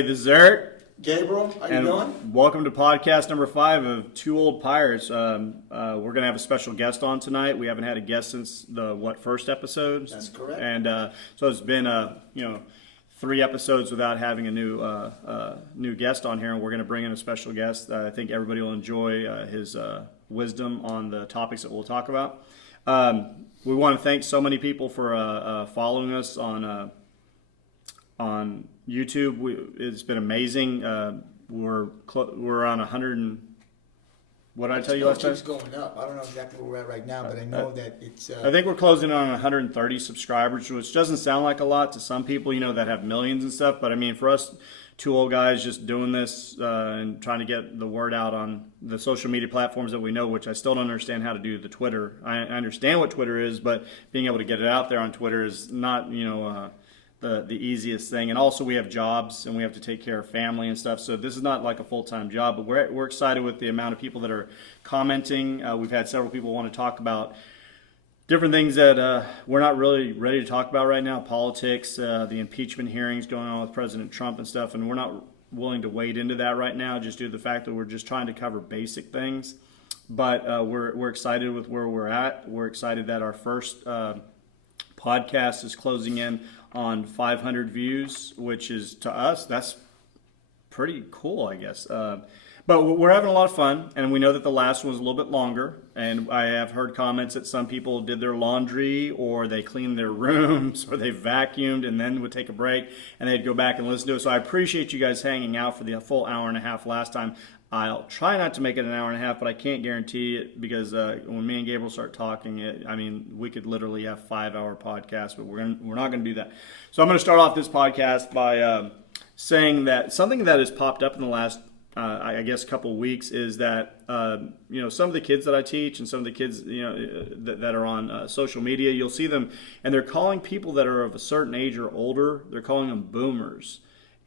Hey, this is Eric. Gabriel, how you doing? Welcome to podcast number 5 of Two Old Pirates. We're going to have a special guest on tonight. We haven't had a guest since the first episode. That's correct. And so it's been 3 episodes without having a new guest on here, and we're going to bring in a special guest. I think everybody will enjoy his wisdom on the topics that we'll talk about. We want to thank so many people for following us on YouTube. It's been amazing. We're on 100 and what did I tell you last time? It's going up. I don't know exactly where we're at right now, but I know that it's. I think we're closing on 130 subscribers, which doesn't sound like a lot to some people, that have millions and stuff. But I mean, for us, 2 old guys just doing this and trying to get the word out on the social media platforms that we know, which I still don't understand how to do the Twitter. I understand what Twitter is, but being able to get it out there on Twitter is not, the easiest thing. And also we have jobs and we have to take care of family and stuff. So this is not like a full-time job, but we're excited with the amount of people that are commenting. We've had several people want to talk about different things that we're not really ready to talk about right now. Politics, the impeachment hearings going on with President Trump and stuff. And we're not willing to wade into that right now, just due to the fact that we're just trying to cover basic things. But we're excited with where we're at. We're excited that our first podcast is closing in on 500 views, which is, to us, that's pretty cool, I guess. But we're having a lot of fun, and we know that the last one was a little bit longer, and I have heard comments that some people did their laundry, or they cleaned their rooms, or they vacuumed, and then would take a break, and they'd go back and listen to it. So I appreciate you guys hanging out for the full hour and a half last time. I'll try not to make it an hour and a half, but I can't guarantee it, because when me and Gabriel start talking, we could literally have 5-hour podcasts, but we're not going to do that. So I'm going to start off this podcast by saying that something that has popped up in the last, I guess, couple weeks is that some of the kids that I teach and some of the kids that are on social media, you'll see them, and they're calling people that are of a certain age or older, they're calling them boomers.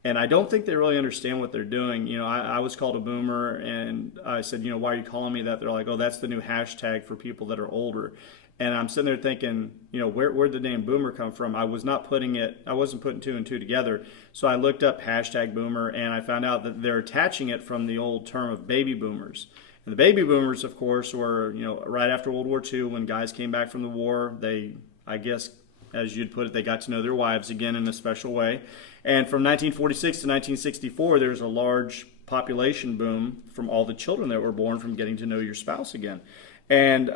And I don't think they really understand what they're doing. I was called a boomer, and I said, why are you calling me that? They're like, oh, that's the new hashtag for people that are older. And I'm sitting there thinking, where'd the name boomer come from? I wasn't putting 2 and 2 together. So I looked up hashtag boomer, and I found out that they're attaching it from the old term of baby boomers. And the baby boomers, of course, were, right after World War II, when guys came back from the war, they, I guess, as you'd put it, they got to know their wives again in a special way. And from 1946 to 1964, there's a large population boom from all the children that were born from getting to know your spouse again. And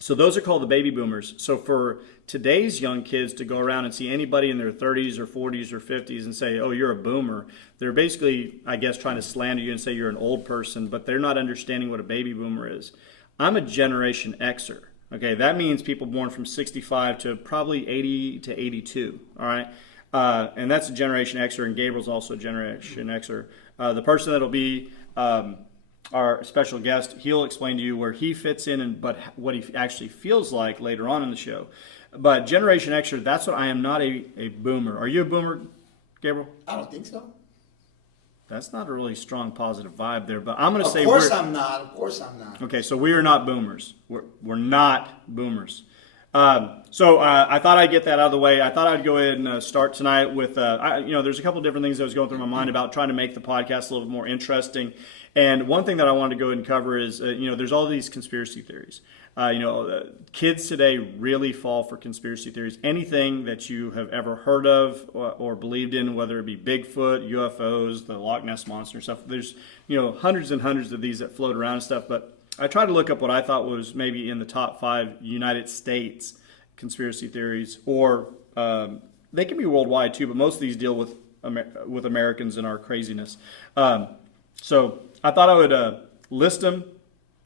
so those are called the baby boomers. So for today's young kids to go around and see anybody in their 30s or 40s or 50s and say, oh, you're a boomer, they're basically, I guess, trying to slander you and say you're an old person, but they're not understanding what a baby boomer is. I'm a Generation Xer. Okay, that means people born from 65 to probably 80 to 82, all right? And that's a Generation Xer, and Gabriel's also a Generation Xer. The person that'll be our special guest, he'll explain to you where he fits in, but what he actually feels like later on in the show. But Generation Xer, that's what I am, not a boomer. Are you a boomer, Gabriel? I don't think so. That's not a really strong positive vibe there, but I'm going to say Of course I'm not. Okay, so we are not boomers. We're not boomers. So I thought I'd get that out of the way. I thought I'd go ahead and start tonight with, there's a couple different things that was going through my mind about trying to make the podcast a little bit more interesting. And one thing that I wanted to go ahead and cover is, there's all these conspiracy theories. Kids today really fall for conspiracy theories. Anything that you have ever heard of or believed in, whether it be Bigfoot, UFOs, the Loch Ness Monster stuff, there's, hundreds and hundreds of these that float around and stuff. But I tried to look up what I thought was maybe in the top 5 United States conspiracy theories, or they can be worldwide too, but most of these deal with Americans and our craziness. So I thought I would list them,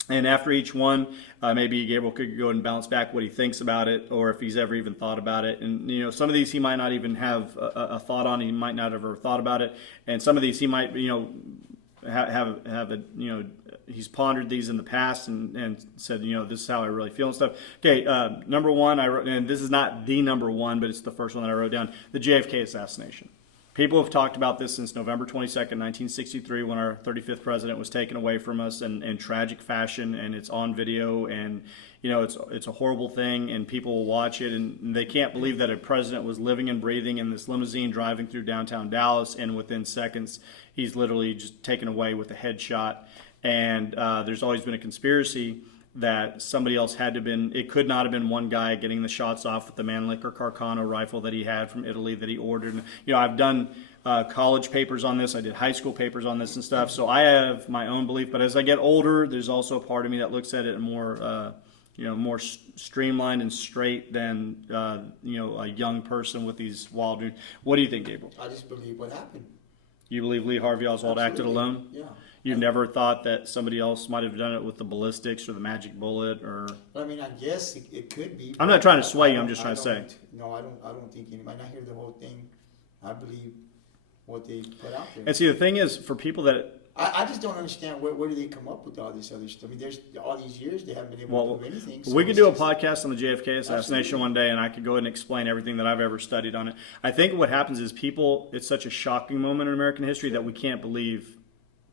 and after each one, maybe Gabriel could go and bounce back what he thinks about it, or if he's ever even thought about it. And some of these he might not even have a thought on. He might not have ever thought about it, and some of these he might have a he's pondered these in the past and said, this is how I really feel and stuff. Okay, number one, I wrote, and this is not the number one, but it's the first one that I wrote down, the JFK assassination. People have talked about this since November 22nd, 1963, when our 35th president was taken away from us in tragic fashion, and it's on video, and it's a horrible thing, and people will watch it, and they can't believe that a president was living and breathing in this limousine driving through downtown Dallas, and within seconds, he's literally just taken away with a headshot. And there's always been a conspiracy that somebody else had to have been, it could not have been one guy getting the shots off with the Mannlicher Carcano rifle that he had from Italy that he ordered. I've done college papers on this. I did high school papers on this and stuff. So I have my own belief. But as I get older, there's also a part of me that looks at it more, more streamlined and straight than, a young person with these wild dreams. What do you think, Gabriel? I just believe what happened. You believe Lee Harvey Oswald acted alone? Yeah. You've never thought that somebody else might have done it with the ballistics or the magic bullet, or? I mean, I guess it could be. I'm not trying to sway you. I'm just trying to say. No, I don't think anybody. I hear the whole thing. I believe what they put out there. And see, the thing is, for people that I just don't understand where do they come up with all this other stuff. I mean, there's all these years they haven't been able to prove anything. So we could do a podcast on the JFK assassination one day, and I could go ahead and explain everything that I've ever studied on it. I think what happens is it's such a shocking moment in American history that we can't believe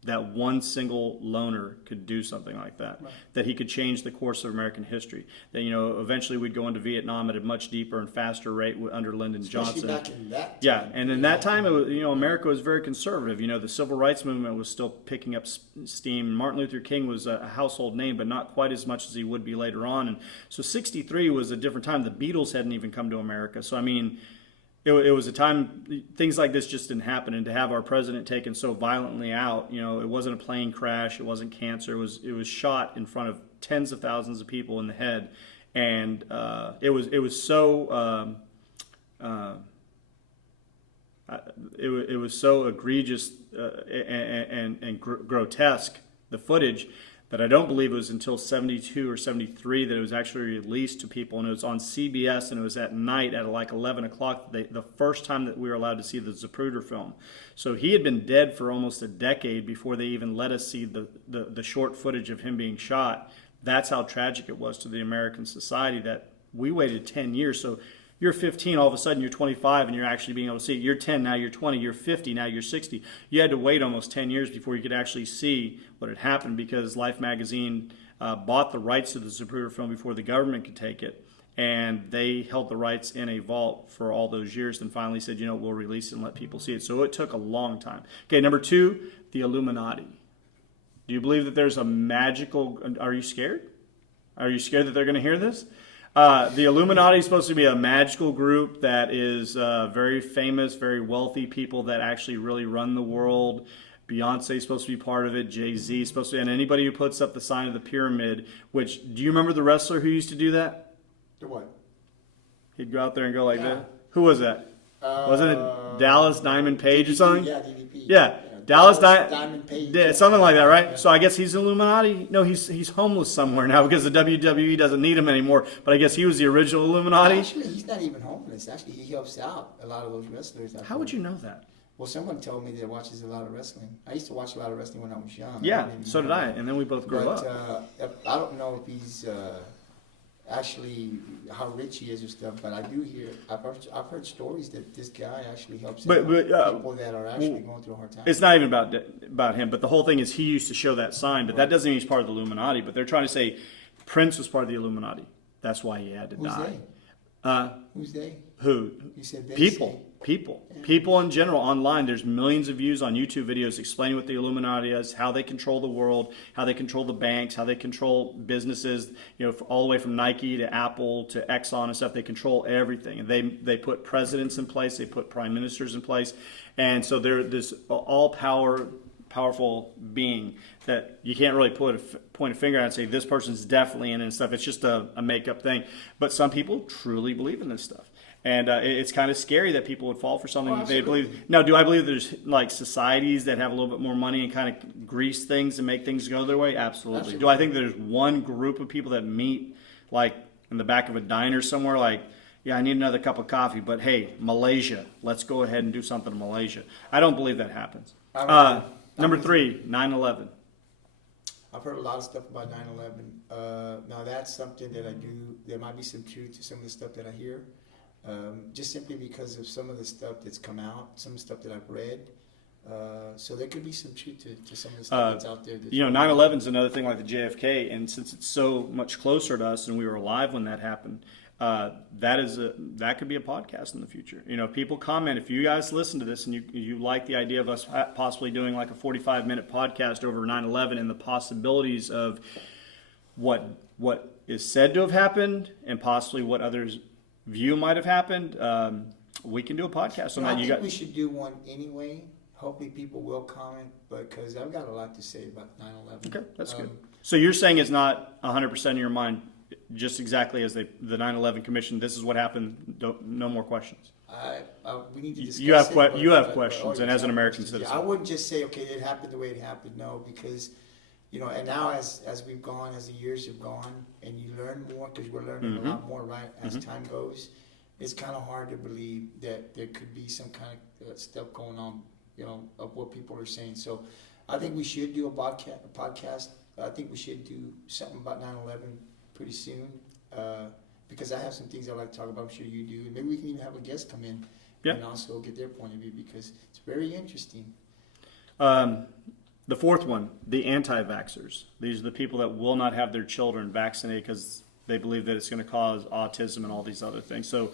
that one single loner could do something like that, right. That he could change the course of American history. That eventually we'd go into Vietnam at a much deeper and faster rate under Lyndon Johnson. Back in that time. Yeah, and in that time, it was, America was very conservative. The civil rights movement was still picking up steam. Martin Luther King was a household name, but not quite as much as he would be later on. And so '63 was a different time. The Beatles hadn't even come to America. So I mean, it was a time things like this just didn't happen, and to have our president taken so violently out, it wasn't a plane crash, it wasn't cancer, it was shot in front of tens of thousands of people in the head, and it was so egregious and grotesque, the footage, that I don't believe it was until 72 or 73 that it was actually released to people, and it was on CBS, and it was at night at like 11 o'clock, the first time that we were allowed to see the Zapruder film. So he had been dead for almost a decade before they even let us see the short footage of him being shot. That's how tragic it was to the American society that we waited 10 years. So you're 15, all of a sudden you're 25, and you're actually being able to see it. You're 10, now you're 20, you're 50, now you're 60. You had to wait almost 10 years before you could actually see what had happened, because Life magazine bought the rights to the Zapruder film before the government could take it, and they held the rights in a vault for all those years, and finally said, we'll release it and let people see it. So it took a long time. Okay, number 2, the Illuminati. Do you believe that there's a magical... Are you scared? Are you scared that they're going to hear this? The Illuminati is supposed to be a magical group that is very famous, very wealthy people that actually really run the world. Beyonce is supposed to be part of it. Jay-Z is supposed to, and anybody who puts up the sign of the pyramid. Which, do you remember the wrestler who used to do that? The what? He'd go out there and go like that. Who was that? Wasn't it Dallas Diamond Page or something? Yeah, DDP. Yeah. Dallas Diamond Page. Yeah, something like that, right? Yeah. So I guess he's Illuminati. No, he's homeless somewhere now because the WWE doesn't need him anymore. But I guess he was the original Illuminati. Actually, he's not even homeless. Actually, he helps out a lot of those wrestlers. How would you know that? Well, someone told me that watches a lot of wrestling. I used to watch a lot of wrestling when I was young. Yeah, so did I. And then we both grew up. I don't know if he's actually how rich he is or stuff, but I do hear. I've heard stories that this guy actually helps out people that are actually going through a hard time. It's not even about him, but the whole thing is he used to show that sign, but that doesn't mean he's part of the Illuminati. But they're trying to say Prince was part of the Illuminati. That's why he had to die. Who's they? Who? You said they. People in general online. There's millions of views on YouTube videos explaining what the Illuminati is, how they control the world, how they control the banks, how they control businesses. All the way from Nike to Apple to Exxon and stuff. They control everything, and they put presidents in place. They put prime ministers in place, and so they're this powerful being that you can't really point a finger at and say this person's definitely in it and stuff. It's just a makeup thing. But some people truly believe in this stuff. And it's kind of scary that people would fall for something that they believe. Now, do I believe there's like societies that have a little bit more money and kind of grease things and make things go their way? Absolutely. Do I think there's one group of people that meet like in the back of a diner somewhere like, yeah, I need another cup of coffee, but hey, Malaysia, let's go ahead and do something in Malaysia. I don't believe that happens. Number 3, 9/11. I've heard a lot of stuff about 9/11. Now, that's something that I do. There might be some truth to some of the stuff that I hear. just simply because of some of the stuff that's come out, some of the stuff that I've read. So there could be some truth to some of the stuff that's out there. That's 9/11 is another thing like the JFK, and since it's so much closer to us and we were alive when that happened, that could be a podcast in the future. People comment, if you guys listen to this and you like the idea of us possibly doing like a 45-minute podcast over 9/11 and the possibilities of what is said to have happened and possibly what others view might have happened, we can do a podcast on that. I think we should do one anyway. Hopefully people will comment, because I've got a lot to say about 9/11. Okay, that's good. So you're saying it's not 100% in your mind, just exactly as the 9/11 Commission, this is what happened, no more questions? We need to discuss you have it. You have questions, and as an American citizen. I wouldn't just say, okay, it happened the way it happened. No, because, and now as we've gone, as the years have gone, and you learn more, because we're learning a lot more, right, as time goes, it's kind of hard to believe that there could be some kind of stuff going on, of what people are saying. So I think we should do a podcast. I think we should do something about 9/11 pretty soon, because I have some things I'd like to talk about. I'm sure you do. Maybe we can even have a guest come in and also get their point of view, because it's very interesting. The fourth one, the anti-vaxxers. These are the people that will not have their children vaccinated because they believe that it's going to cause autism and all these other things. So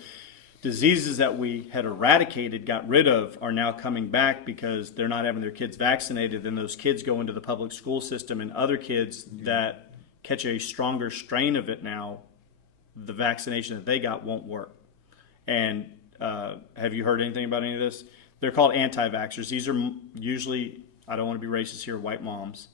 diseases that we had eradicated, got rid of, are now coming back because they're not having their kids vaccinated. Then those kids go into the public school system, and other kids that catch a stronger strain of it now, the vaccination that they got won't work. And have you heard anything about any of this? They're called anti-vaxxers. These are usually, I don't want to be racist here, white moms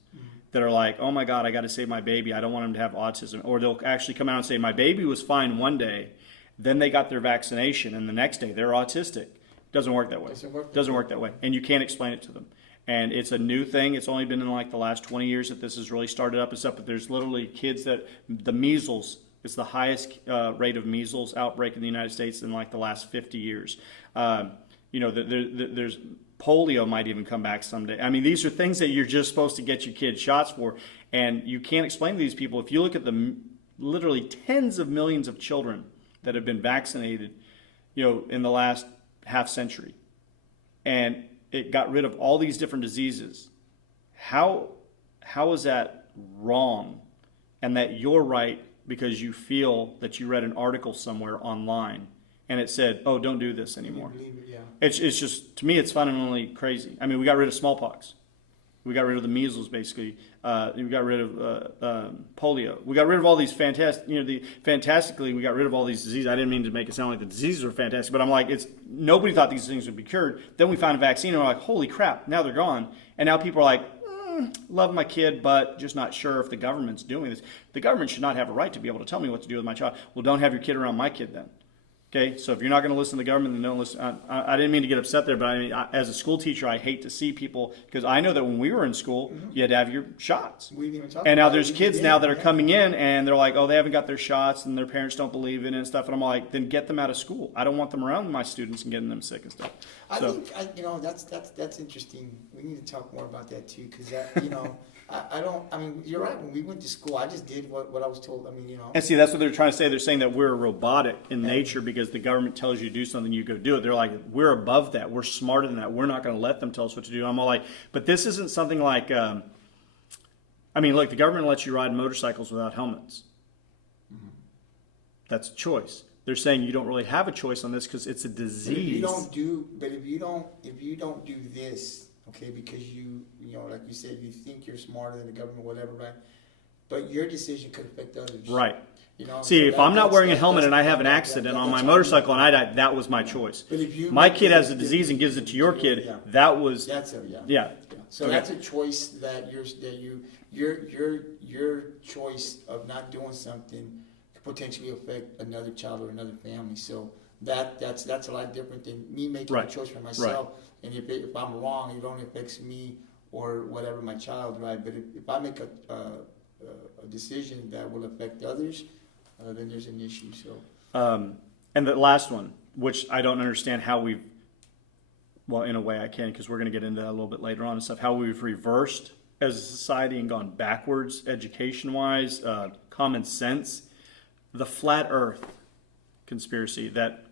that are like, oh my God, I got to save my baby. I don't want him to have autism. Or they'll actually come out and say, my baby was fine one day, then they got their vaccination, and the next day they're autistic. Doesn't work that way. Doesn't work that way. And you can't explain it to them. And it's a new thing. It's only been in like the last 20 years that this has really started up and stuff. But there's literally kids that the measles is the highest rate of measles outbreak in the United States in like the last 50 years. There's polio might even come back someday. I mean, these are things that you're just supposed to get your kids shots for, and you can't explain to these people. If you look at the literally tens of millions of children that have been vaccinated, in the last half century, and it got rid of all these different diseases. How is that wrong? And that you're right because you feel that you read an article somewhere online and it said, "Oh, don't do this anymore." It's just, to me, it's fundamentally crazy. I mean, we got rid of smallpox. We got rid of the measles, basically. We got rid of polio. We got rid of all these fantastically, we got rid of all these diseases. I didn't mean to make it sound like the diseases were fantastic, but I'm like, nobody thought these things would be cured. Then we found a vaccine, and we're like, holy crap, now they're gone. And now people are like, love my kid, but just not sure if the government's doing this. The government should not have a right to be able to tell me what to do with my child. Well, don't have your kid around my kid then. Okay, so if you're not going to listen to the government, then don't listen. I didn't mean to get upset there, but I mean, as a school teacher, I hate to see people, because I know that when we were in school, you had to have your shots. We didn't even talk and now about there's it. kids now that are coming in, and they're like, oh, they haven't got their shots, and their parents don't believe in it and stuff. And I'm like, then get them out of school. I don't want them around my students and getting them sick and stuff. I think that's interesting. We need to talk more about that too, because I mean, you're right. When we went to school, I just did what I was told. I mean, And see, that's what they're trying to say. They're saying that we're robotic in nature because the government tells you to do something, you go do it. They're like, we're above that. We're smarter than that. We're not going to let them tell us what to do. I'm all like, but this isn't something like, look, the government lets you ride motorcycles without helmets. That's a choice. They're saying you don't really have a choice on this because it's a disease. But if you don't do this, okay, because you like you said, you think you're smarter than the government, whatever, right? But your decision could affect others. Right. See, if I'm not wearing a helmet and I have an accident on my motorcycle and I die, that was my choice. But if my kid has a disease and gives it to your kid, that was So that's a choice that your choice of not doing something could potentially affect another child or another family. So that's a lot different than me making a choice for myself. Right. And if I'm wrong, it only affects me or whatever, my child, right? But if I make a decision that will affect others, then there's an issue. So, and the last one, which I don't understand how well, in a way I can, because we're going to get into that a little bit later on and stuff, how we've reversed as a society and gone backwards education-wise, common sense, the flat earth conspiracy that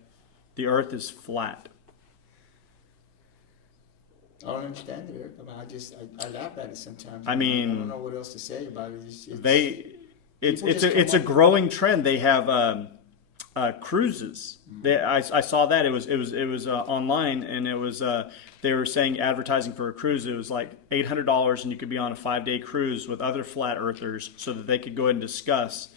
the Earth is flat. I don't understand it. I mean, I laugh at it sometimes. I mean, I don't know what else to say about it. It's a growing trend. They have cruises. I saw that it was online, and it was they were saying advertising for a cruise. It was like $800, and you could be on a 5-day cruise with other flat earthers, so that they could go ahead and discuss.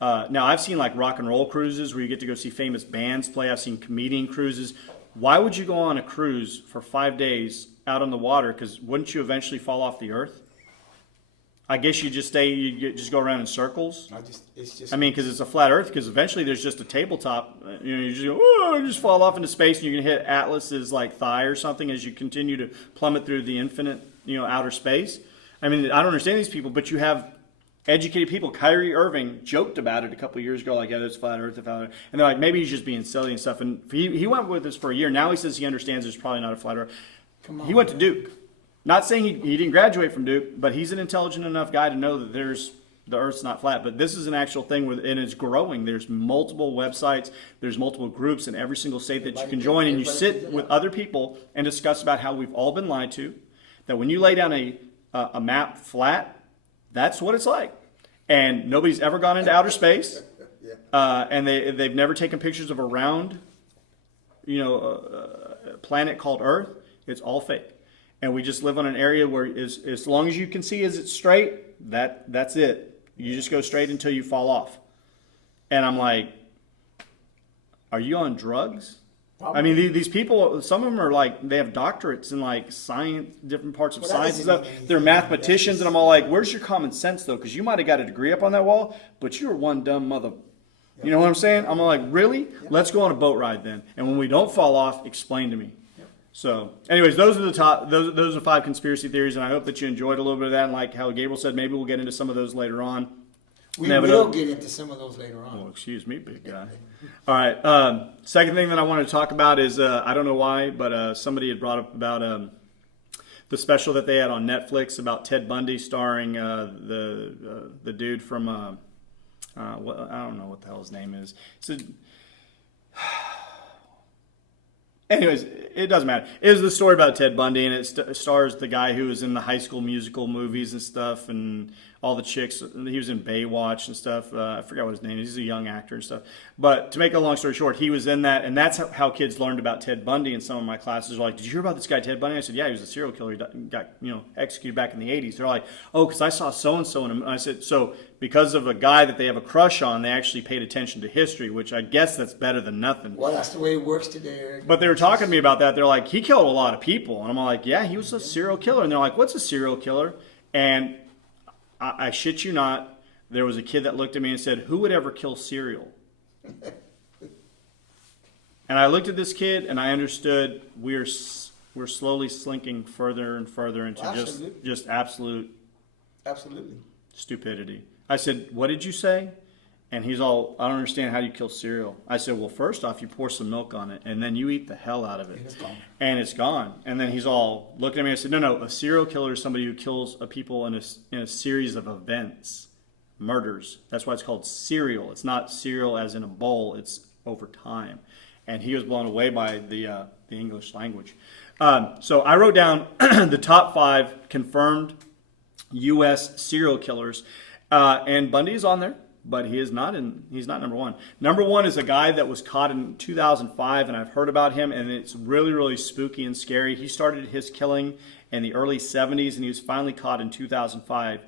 Now I've seen like rock and roll cruises where you get to go see famous bands play. I've seen comedian cruises. Why would you go on a cruise for 5 days out on the water? Because wouldn't you eventually fall off the Earth? I guess you just go around in circles. I mean, because it's a flat Earth. Because eventually there's just a tabletop. You just go, oh, you just fall off into space, and you're gonna hit Atlas's like thigh or something as you continue to plummet through the infinite, outer space. I mean, I don't understand these people, but you have educated people. Kyrie Irving joked about it a couple of years ago, like, yeah, there's flat Earth, and they're like, maybe he's just being silly and stuff. And he went with this for a year. Now he says he understands there's probably not a flat Earth. Come on, he went to Duke. Not saying he didn't graduate from Duke, but he's an intelligent enough guy to know that the Earth's not flat. But this is an actual thing, and it's growing. There's multiple websites, there's multiple groups in every single state that you can join, and you sit with other people and discuss about how we've all been lied to. That when you lay down a map flat, that's what it's like. And nobody's ever gone into outer space, and they've never taken pictures of a round, planet called Earth. It's all fake. And we just live on an area where as long as you can see as it's straight, that's it. You just go straight until you fall off. And I'm like, are you on drugs? Probably. I mean, these people, some of them are like, they have doctorates in like science, different parts of science and stuff. They're mathematicians, and I'm all like, where's your common sense though? Because you might have got a degree up on that wall, but you're one dumb mother. You know what I'm saying? I'm like, really? Let's go on a boat ride then. And when we don't fall off, explain to me. So, anyways, those are those are 5 conspiracy theories, and I hope that you enjoyed a little bit of that. And like how Gabriel said, maybe we'll get into some of those later on. We will get into some of those later on. Oh, excuse me, big guy. All right. Second thing that I wanted to talk about is I don't know why, but somebody had brought up about the special that they had on Netflix about Ted Bundy, starring the dude from I don't know what the hell his name is. So, anyways, it doesn't matter. It was the story about Ted Bundy, and it stars the guy who was in the High School Musical movies and stuff, and all the chicks. He was in Baywatch and stuff. I forgot what his name is. He's a young actor and stuff. But to make a long story short, he was in that, and that's how kids learned about Ted Bundy. And some of my classes were like, "Did you hear about this guy Ted Bundy?" I said, "Yeah, he was a serial killer. He got executed back in the '80s." They're like, "Oh, because I saw so and so." And I said, "So because of a guy that they have a crush on, they actually paid attention to history, which I guess that's better than nothing." Well, that's the way it works today, Eric. But they were talking to me about that. They're like, "He killed a lot of people," and I'm like, "Yeah, he was a serial killer." And they're like, "What's a serial killer?" And I shit you not, there was a kid that looked at me and said, "Who would ever kill cereal?" And I looked at this kid and I understood we're slowly slinking further and further into just absolute stupidity. I said, "What did you say?" And he's all, "I don't understand how you kill cereal." I said, "Well, first off, you pour some milk on it, and then you eat the hell out of it. And it's gone." And then he's all looking at me. I said, No, a serial killer is somebody who kills a people in a series of events, murders. That's why it's called serial. It's not cereal as in a bowl. It's over time. And he was blown away by the English language. So I wrote down the top 5 confirmed U.S. serial killers, and Bundy is on there. But he's not number 1. Number 1 is a guy that was caught in 2005, and I've heard about him, and it's really, really spooky and scary. He started his killing in the early 70s, and he was finally caught in 2005.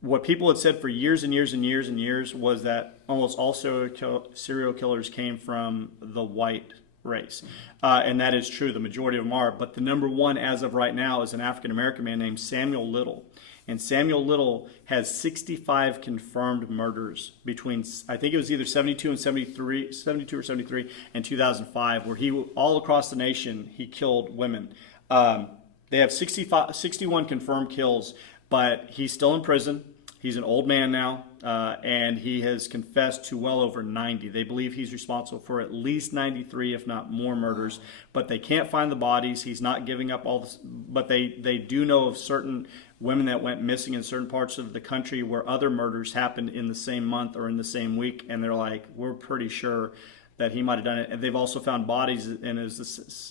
What people had said for years and years and years and years was that almost all serial killers came from the white race. And that is true. The majority of them are. But the number 1 as of right now is an African-American man named Samuel Little. And Samuel Little has 65 confirmed murders between, I think it was either 72 or 73 and 2005, where he, all across the nation, he killed women. They have 61 confirmed kills, but he's still in prison. He's an old man now, and he has confessed to well over 90. They believe he's responsible for at least 93, if not more murders, but they can't find the bodies. He's not giving up all this, but they do know of certain women that went missing in certain parts of the country where other murders happened in the same month or in the same week, and they're like, we're pretty sure that he might have done it. And they've also found bodies, and it's the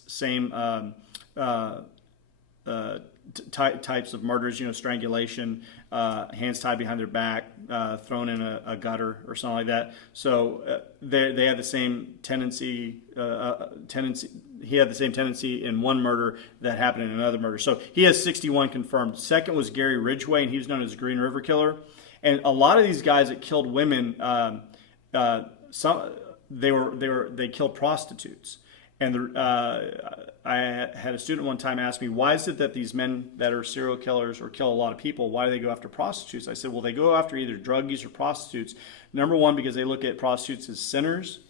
same types of murders, strangulation, hands tied behind their back, thrown in a gutter or something like that. So they had the same tendency. He had the same tendency in one murder that happened in another murder. So he has 61 confirmed. Second was Gary Ridgway, and he was known as the Green River Killer. And a lot of these guys that killed women, they killed prostitutes. And I had a student one time ask me, why is it that these men that are serial killers or kill a lot of people, why do they go after prostitutes? I said, well, they go after either druggies or prostitutes. Number one, because they look at prostitutes as sinners,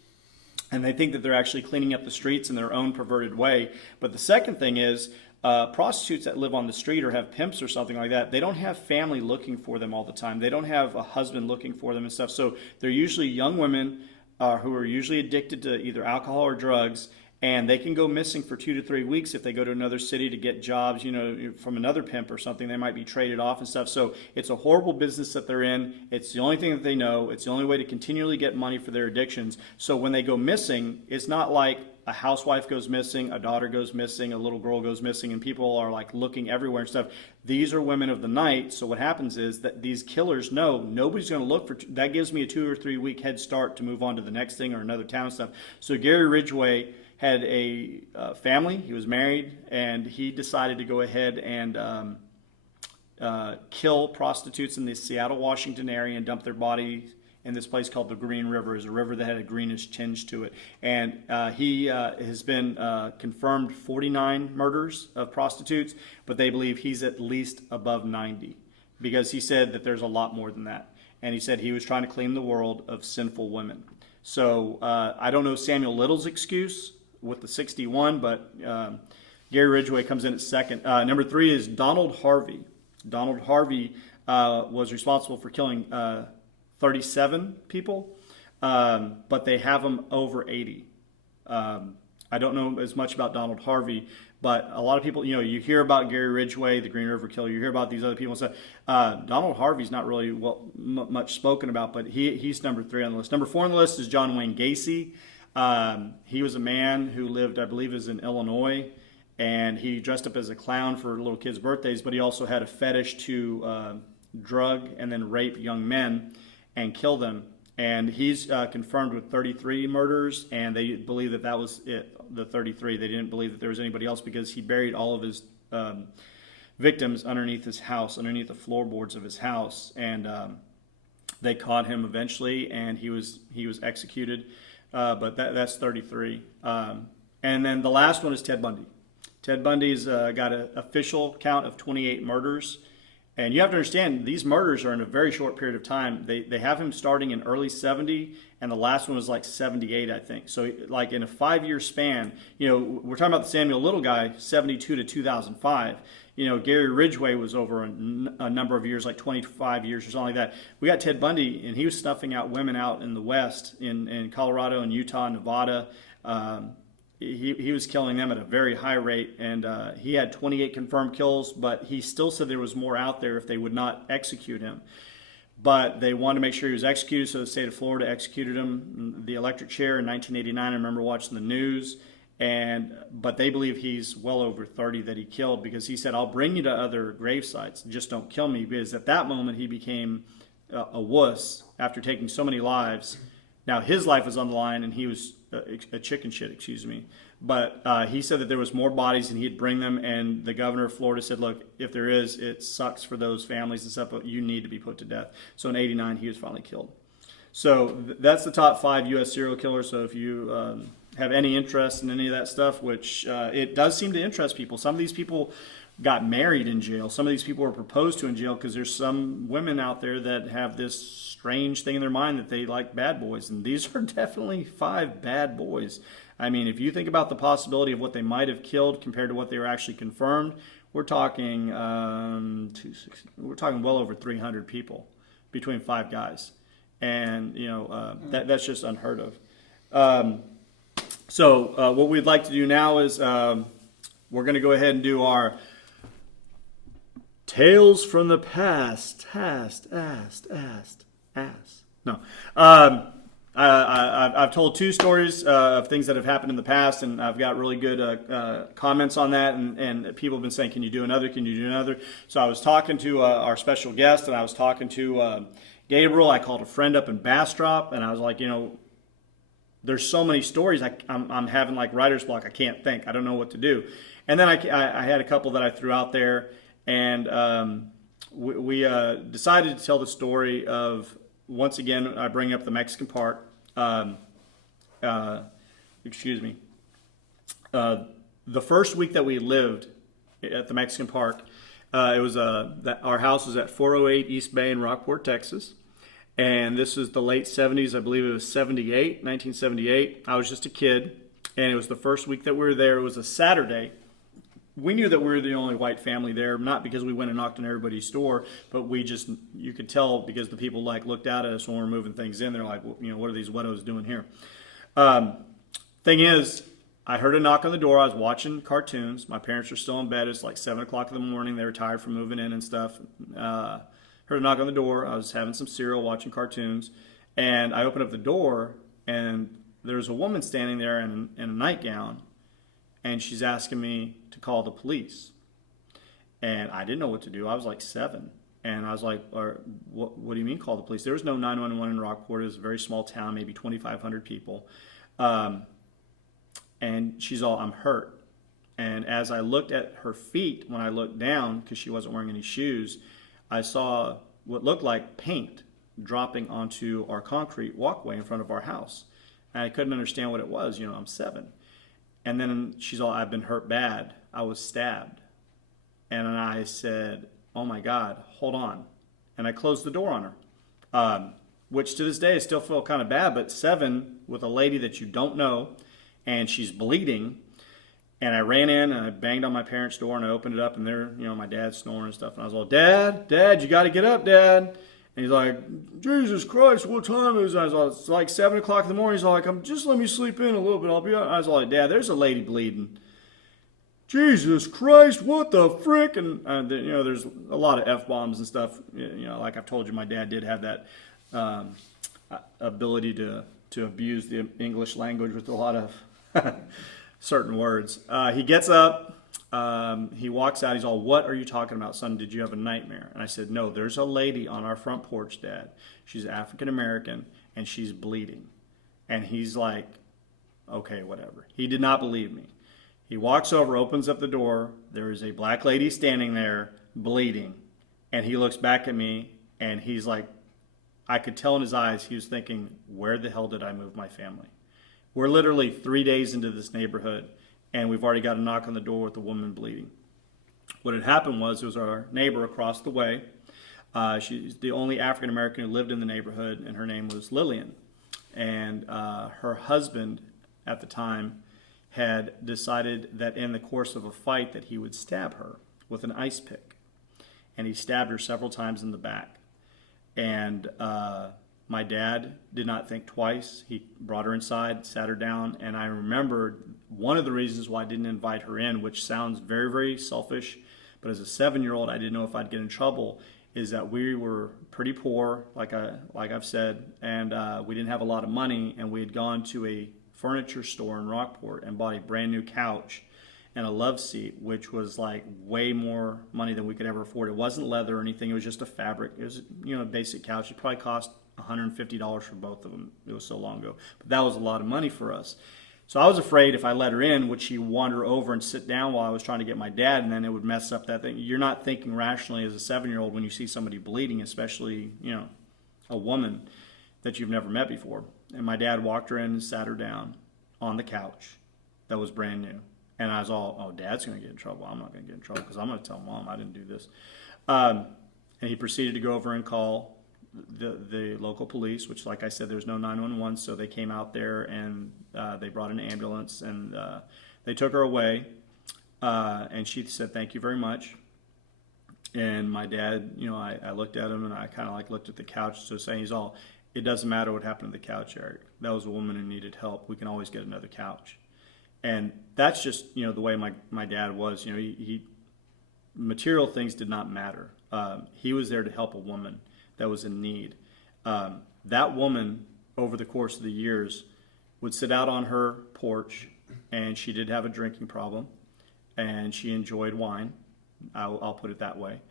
and they think that they're actually cleaning up the streets in their own perverted way. But the second thing is, prostitutes that live on the street or have pimps or something like that, they don't have family looking for them all the time. They don't have a husband looking for them and stuff. So they're usually young women who are usually addicted to either alcohol or drugs, and they can go missing for 2 to 3 weeks if they go to another city to get jobs, from another pimp or something. They might be traded off and stuff. So it's a horrible business that they're in. It's the only thing that they know. It's the only way to continually get money for their addictions. So when they go missing, it's not like a housewife goes missing, a daughter goes missing, a little girl goes missing, and people are like looking everywhere and stuff. These are women of the night. So what happens is that these killers know nobody's going to look for. That gives me a 2 or 3 week head start to move on to the next thing or another town and stuff. So Gary Ridgway had a family. He was married, and he decided to go ahead and kill prostitutes in the Seattle, Washington area and dump their bodies in this place called the Green River. It's a river that had a greenish tinge to it. And he has been confirmed 49 murders of prostitutes, but they believe he's at least above 90 because he said that there's a lot more than that. And he said he was trying to clean the world of sinful women. So I don't know Samuel Little's excuse with the 61, but Gary Ridgway comes in at second. Number 3 is Donald Harvey. Donald Harvey was responsible for killing 37 people, but they have him over 80. I don't know as much about Donald Harvey, but a lot of people, you hear about Gary Ridgway, the Green River Killer, you hear about these other people and stuff. Donald Harvey's not really much spoken about, but he's number 3 on the list. Number 4 on the list is John Wayne Gacy. He was a man who lived, I believe, in Illinois, and he dressed up as a clown for little kids' birthdays, but he also had a fetish to drug and then rape young men and kill them. And he's confirmed with 33 murders, and they believe that was it, the 33. They didn't believe that there was anybody else because he buried all of his victims underneath his house, underneath the floorboards of his house. And they caught him eventually, and he was executed. But that's 33. And then the last one is Ted Bundy. Ted Bundy's got an official count of 28 murders. And you have to understand, these murders are in a very short period of time. They have him starting in early 70, and the last one was like 78, I think. So like in a 5-year span, we're talking about the Samuel Little guy, 72 to 2005. Gary Ridgway was over a number of years, like 25 years or something like that. We got Ted Bundy, and he was snuffing out women out in the West, in Colorado and Utah, Nevada. He was killing them at a very high rate, and he had 28 confirmed kills, but he still said there was more out there if they would not execute him. But they wanted to make sure he was executed, so the state of Florida executed him. The electric chair in 1989, I remember watching the news, but they believe he's well over 30 that he killed, because he said, I'll bring you to other grave sites, just don't kill me, because at that moment he became a wuss after taking so many lives. Now his life was on the line, and he was a chicken shit, excuse me. But he said that there was more bodies and he'd bring them, and the governor of Florida said, look, if there is, it sucks for those families and stuff, but you need to be put to death. So in 89, he was finally killed. So that's the top 5 U.S. serial killers. So if you have any interest in any of that stuff, which it does seem to interest people. Some of these people got married in jail. Some of these people were proposed to in jail, because there's some women out there that have this strange thing in their mind that they like bad boys. And these are definitely 5 bad boys. I mean, if you think about the possibility of what they might have killed compared to what they were actually confirmed, we're talking well over 300 people between 5 guys. And, that's just unheard of. So what we'd like to do now is we're going to go ahead and do our Tales from the Past. No. I've told two stories of things that have happened in the past, and I've got really good comments on that. And people have been saying, "Can you do another? Can you do another?" So I was talking to our special guest, and I was talking to Gabriel. I called a friend up in Bastrop, and I was like, there's so many stories. I'm having like writer's block. I can't think. I don't know what to do. And then I had a couple that I threw out there, and we decided to tell the story of, once again, I bring up the Mexican Park. Excuse me. The first week that we lived at the Mexican Park, it was our house was at 408 East Bay in Rockport, Texas. And this was the late 70s. I believe it was 1978. I was just a kid. And it was the first week that we were there. It was a Saturday. We knew that we were the only white family there, not because we went and knocked on everybody's door, but you could tell because the people looked out at us when we were moving things in. They're like, what are these widows doing here? Thing is, I heard a knock on the door. I was watching cartoons. My parents were still in bed. It's like 7 o'clock in the morning. They were tired from moving in and stuff. Heard a knock on the door. I was having some cereal, watching cartoons, and I opened up the door, and there's a woman standing there in a nightgown, and she's asking me to call the police. And I didn't know what to do. I was like 7, and I was like, what do you mean call the police? There was no 911 in Rockport. It was a very small town, maybe 2,500 people. And she's all, I'm hurt. And as I looked at her feet, when I looked down, because she wasn't wearing any shoes, I saw what looked like paint dropping onto our concrete walkway in front of our house. And I couldn't understand what it was. I'm 7. And then she's all, I've been hurt bad. I was stabbed. And I said, oh my God, hold on. And I closed the door on her, which to this day I still feel kind of bad. But 7 with a lady that you don't know, and she's bleeding. And I ran in and I banged on my parents' door and I opened it up, and there, my dad's snoring and stuff. And I was like, Dad, you got to get up, Dad. And he's like, Jesus Christ, what time is it? I was like, it's like 7 o'clock in the morning. He's like, just let me sleep in a little bit. I'll be out. I was like, Dad, there's a lady bleeding. Jesus Christ, what the frick? And, there's a lot of F-bombs and stuff. Like I've told you, my dad did have that ability to abuse the English language with a lot of certain words. He gets up, he walks out, he's all, what are you talking about, son? Did you have a nightmare? And I said, no, there's a lady on our front porch, Dad. She's African American and she's bleeding. And he's like, okay, whatever. He did not believe me. He walks over, opens up the door. There is a black lady standing there bleeding. And he looks back at me and he's like, I could tell in his eyes, he was thinking, where the hell did I move my family? We're literally 3 days into this neighborhood, and we've already got a knock on the door with a woman bleeding. What had happened was, it was our neighbor across the way. She's the only African American who lived in the neighborhood, and her name was Lillian. And her husband, at the time, had decided that in the course of a fight that he would stab her with an ice pick. And he stabbed her several times in the back. And my dad did not think twice. He brought her inside, sat her down, and I remembered one of the reasons why I didn't invite her in, which sounds very, very selfish, but as a 7-year-old, I didn't know if I'd get in trouble, is that we were pretty poor, like I've said, and we didn't have a lot of money, and we had gone to a furniture store in Rockport and bought a brand new couch and a love seat, which was like way more money than we could ever afford. It wasn't leather or anything. It was just a fabric. It was, a basic couch. It probably cost $150 for both of them. It was so long ago. But that was a lot of money for us. So I was afraid if I let her in, would she wander over and sit down while I was trying to get my dad, and then it would mess up that thing. You're not thinking rationally as a 7-year-old when you see somebody bleeding, especially, a woman that you've never met before. And my dad walked her in and sat her down on the couch that was brand new. And I was all, oh, Dad's going to get in trouble. I'm not going to get in trouble because I'm going to tell Mom I didn't do this. And he proceeded to go over and call the local police, which, like I said, there's no 911, so they came out there and they brought an ambulance and they took her away. And she said, thank you very much. And my dad, I looked at him and I kind of looked at the couch, so saying, he's all, it doesn't matter what happened to the couch, Eric. That was a woman who needed help. We can always get another couch. And that's just, the way my dad was. He material things did not matter. He was there to help a woman that was in need. That woman over the course of the years, would sit out on her porch, and she did have a drinking problem, and she enjoyed wine. I'll put it that way.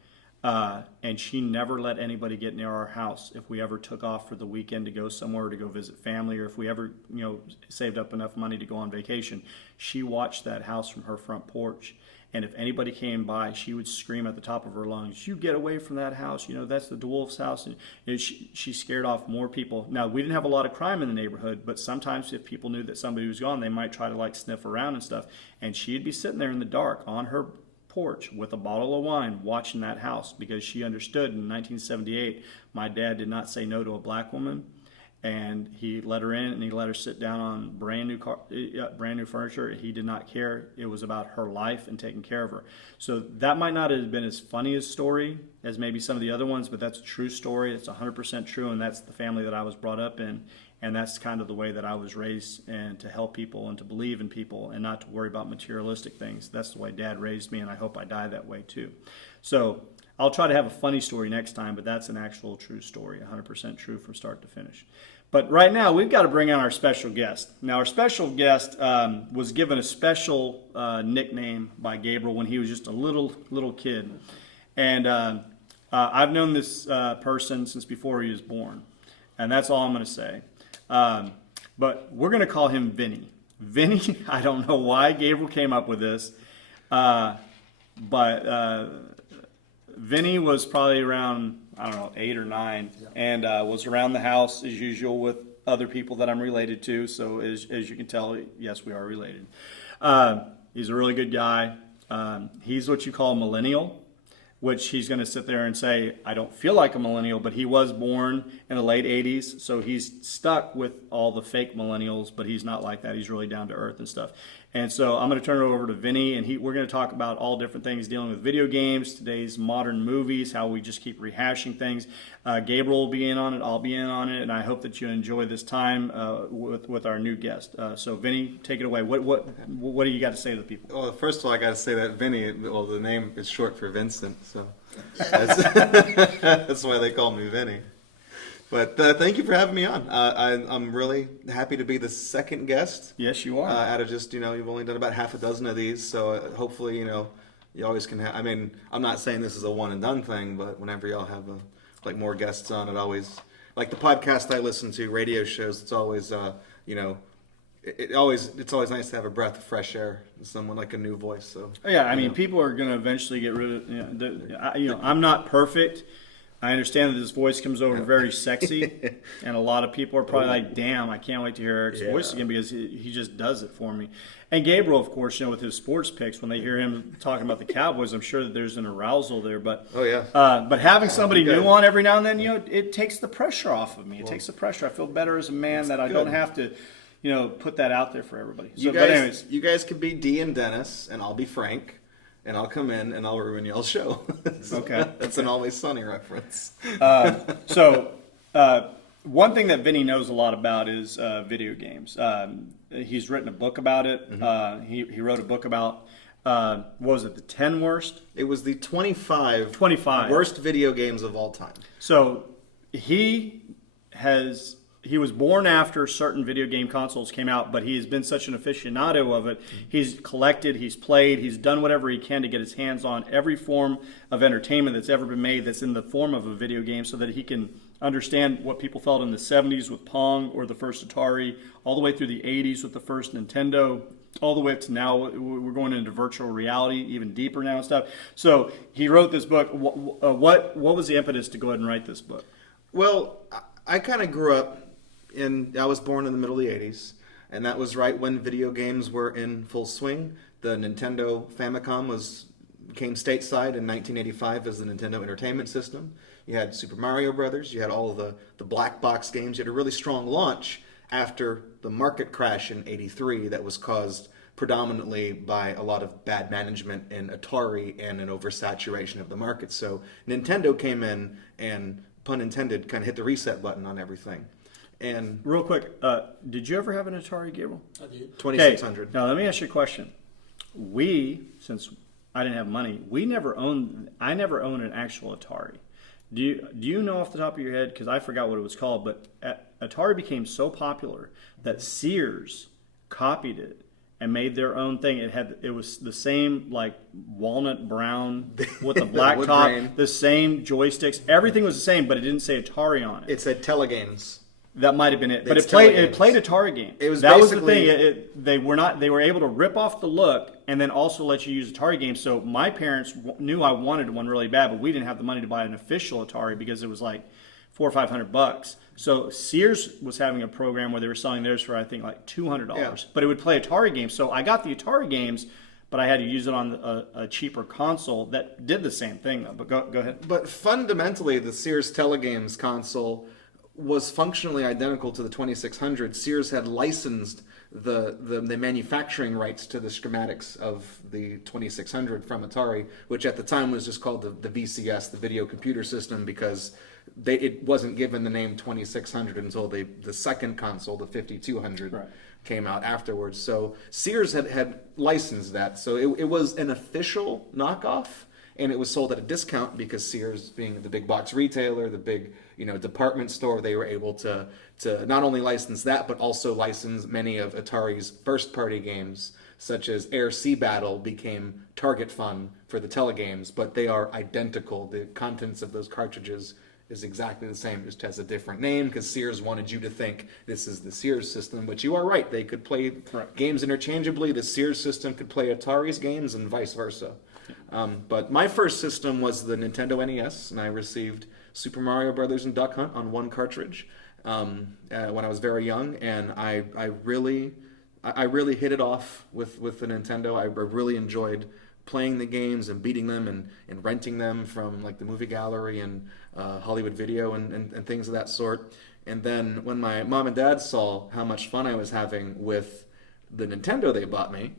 And she never let anybody get near our house if we ever took off for the weekend to go somewhere to go visit family, or if we ever, saved up enough money to go on vacation. She watched that house from her front porch. And if anybody came by, she would scream at the top of her lungs, "You get away from that house. That's the DeWolf's house." And she scared off more people. Now, we didn't have a lot of crime in the neighborhood, but sometimes if people knew that somebody was gone, they might try to sniff around and stuff. And she'd be sitting there in the dark on her porch with a bottle of wine watching that house, because she understood in 1978 my dad did not say no to a black woman, and he let her in and he let her sit down on brand new furniture. He did not care. It was about her life and taking care of her. So that might not have been as funny a story as maybe some of the other ones, but that's a true story. It's 100% true, and that's the family that I was brought up in. And that's kind of the way that I was raised, and to help people and to believe in people and not to worry about materialistic things. That's the way Dad raised me, and I hope I die that way too. So I'll try to have a funny story next time, but that's an actual true story, 100% true from start to finish. But right now, we've got to bring on our special guest. Now, our special guest was given a special nickname by Gabriel when he was just a little kid. And I've known this person since before he was born. And that's all I'm going to say. But we're going to call him Vinny. Vinny, I don't know why Gabriel came up with this, but Vinny was probably around, 8 or 9, and was around the house as usual with other people that I'm related to. So as you can tell, yes, we are related. He's a really good guy. He's what you call a millennial, which he's going to sit there and say, I don't feel like a millennial, but he was born in the late 80s, so he's stuck with all the fake millennials, but he's not like that. He's really down to earth and stuff. And so I'm going to turn it over to Vinny, and we're going to talk about all different things dealing with video games, today's modern movies, how we just keep rehashing things. Gabriel will be in on it, I'll be in on it, and I hope that you enjoy this time with our new guest. So Vinny, take it away. What do you got to say to the people? Well, first of all, I got to say that Vinny, the name is short for Vincent, so that's why they call me Vinny. But thank you for having me on. I'm really happy to be the second guest. Yes, you are. Out of just, you've only done about half a dozen of these, so hopefully, you always can have, I'm not saying this is a one and done thing, but whenever y'all have more guests on, it always, like the podcast I listen to, radio shows, it's always, it's always nice to have a breath of fresh air, someone like a new voice. So yeah, people are going to eventually get rid of. I'm not perfect. I understand that his voice comes over very sexy, and a lot of people are probably like, "Damn, I can't wait to hear Eric's voice again," because he just does it for me. And Gabriel, of course, with his sports picks, when they hear him talking about the Cowboys, I'm sure that there's an arousal there. But but having somebody new on every now and then, it takes the pressure off of me. It takes the pressure. I feel better as a man that I don't have to. Put that out there for everybody. So, you guys could be D and Dennis, and I'll be Frank, and I'll come in and I'll ruin y'all's show. Okay. That's an Always Sunny reference. One thing that Vinny knows a lot about is video games. He's written a book about it. Mm-hmm. He wrote a book about, what was it, the 10 worst? It was the 25 worst video games of all time. So he was born after certain video game consoles came out, but he has been such an aficionado of it. He's collected, he's played, he's done whatever he can to get his hands on every form of entertainment that's ever been made that's in the form of a video game, so that he can understand what people felt in the 70s with Pong or the first Atari, all the way through the 80s with the first Nintendo, all the way up to now. We're going into virtual reality, even deeper now and stuff. So he wrote this book. What was the impetus to go ahead and write this book? Well, I kind of grew up, I was born in the middle of the 80s, and that was right when video games were in full swing. The Nintendo Famicom came stateside in 1985 as the Nintendo Entertainment System. You had Super Mario Brothers, you had all of the black box games. You had a really strong launch after the market crash in 83 that was caused predominantly by a lot of bad management in Atari and an oversaturation of the market. So Nintendo came in and, pun intended, kind of hit the reset button on everything. And real quick, did you ever have an Atari, Gabriel? I did. 2600. Okay. Now let me ask you a question. Since I didn't have money, I never owned an actual Atari. Do you know off the top of your head, because I forgot what it was called, but Atari became so popular that Sears copied it and made their own thing. It was the same like walnut brown with the black Wood top, grain. the same joysticks. Everything was the same, but it didn't say Atari on it. It said Telegames. That might have been it, but It's it played Telegames. Atari games. It was that was the basically- thing. They were able to rip off the look and then also let you use Atari games. So my parents knew I wanted one really bad, but we didn't have the money to buy an official Atari because it was like $400 or $500. So Sears was having a program where they were selling theirs for I think like $200, Yeah. but it would play Atari games. So I got the Atari games, but I had to use it on a cheaper console that did the same thing though. But go ahead. But fundamentally, the Sears Telegames console was functionally identical to the 2600. Sears had licensed the manufacturing rights to the schematics of the 2600 from Atari, which at the time was just called the VCS, the Video Computer System, because it wasn't given the name 2600 until the second console, the 5200, Right. came out afterwards. So Sears had licensed that. So it was an official knockoff, and it was sold at a discount because Sears, being the big box retailer, the big department store, they were able to not only license that but also license many of Atari's first party games, such as Air Sea Battle became Target Fun for the Telegames, but they are identical. The contents of those cartridges is exactly the same, just has a different name because Sears wanted you to think this is the Sears system. But you are right, they could play Correct. games interchangeably. The Sears system could play Atari's games and vice versa. But my first system was the Nintendo NES, and I received Super Mario Brothers and Duck Hunt on one cartridge when I was very young, and I really hit it off with the Nintendo. I really enjoyed playing the games and beating them and renting them from like the movie gallery and Hollywood Video and things of that sort. And then when my mom and dad saw how much fun I was having with the Nintendo they bought me,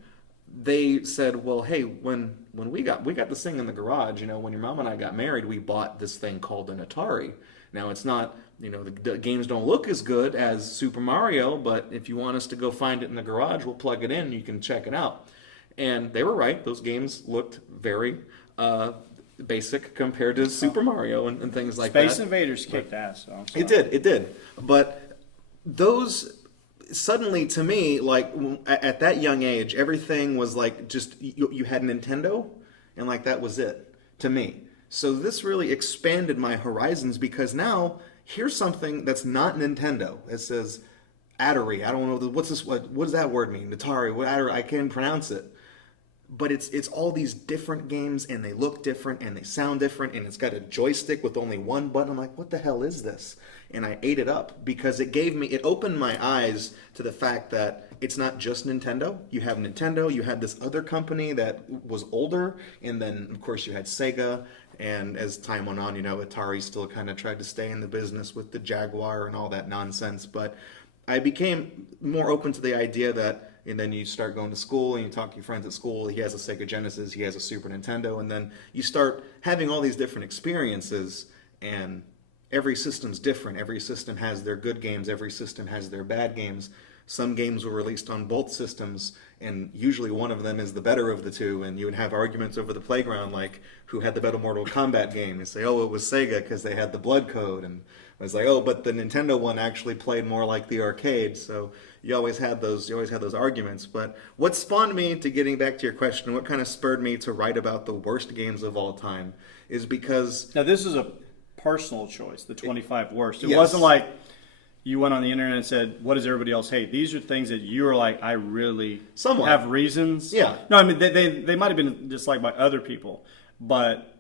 they said, well, hey, when we got this thing in the garage, when your mom and I got married, we bought this thing called an Atari. Now it's not, the games don't look as good as Super Mario, but if you want us to go find it in the garage, we'll plug it in and you can check it out. And they were right. Those games looked very basic compared to Super Mario and things like that. Space Invaders kicked ass. So I'm sorry. It did. But those suddenly, to me, like at that young age, everything was like just you had Nintendo, and like that was it to me. So this really expanded my horizons because now here's something that's not Nintendo. It says Atari. I don't know what's this. What does that word mean? Atari. What Atari? I can't pronounce it. But it's all these different games, and they look different, and they sound different, and it's got a joystick with only one button. I'm like, what the hell is this? And I ate it up because it opened my eyes to the fact that it's not just Nintendo. You have Nintendo, you had this other company that was older, and then, of course, you had Sega. And as time went on, Atari still kind of tried to stay in the business with the Jaguar and all that nonsense. But I became more open to the idea that, and then you start going to school and you talk to your friends at school, he has a Sega Genesis, he has a Super Nintendo, and then you start having all these different experiences, and every system's different. Every system has their good games, every system has their bad games. Some games were released on both systems, and usually one of them is the better of the two, and you would have arguments over the playground, like who had the better Mortal Kombat game. You say, oh, it was Sega because they had the blood code, and I was like, oh, but the Nintendo one actually played more like the arcade. So you always had those arguments. But what spawned me to getting back to your question, what kind of spurred me to write about the worst games of all time, is because Now this is a personal choice, the 25 worst. It Yes. wasn't like you went on the internet and said, what does everybody else hate? These are things that you were like, I really Somewhat. have reasons. Yeah. No, I mean, they might have been disliked by other people, but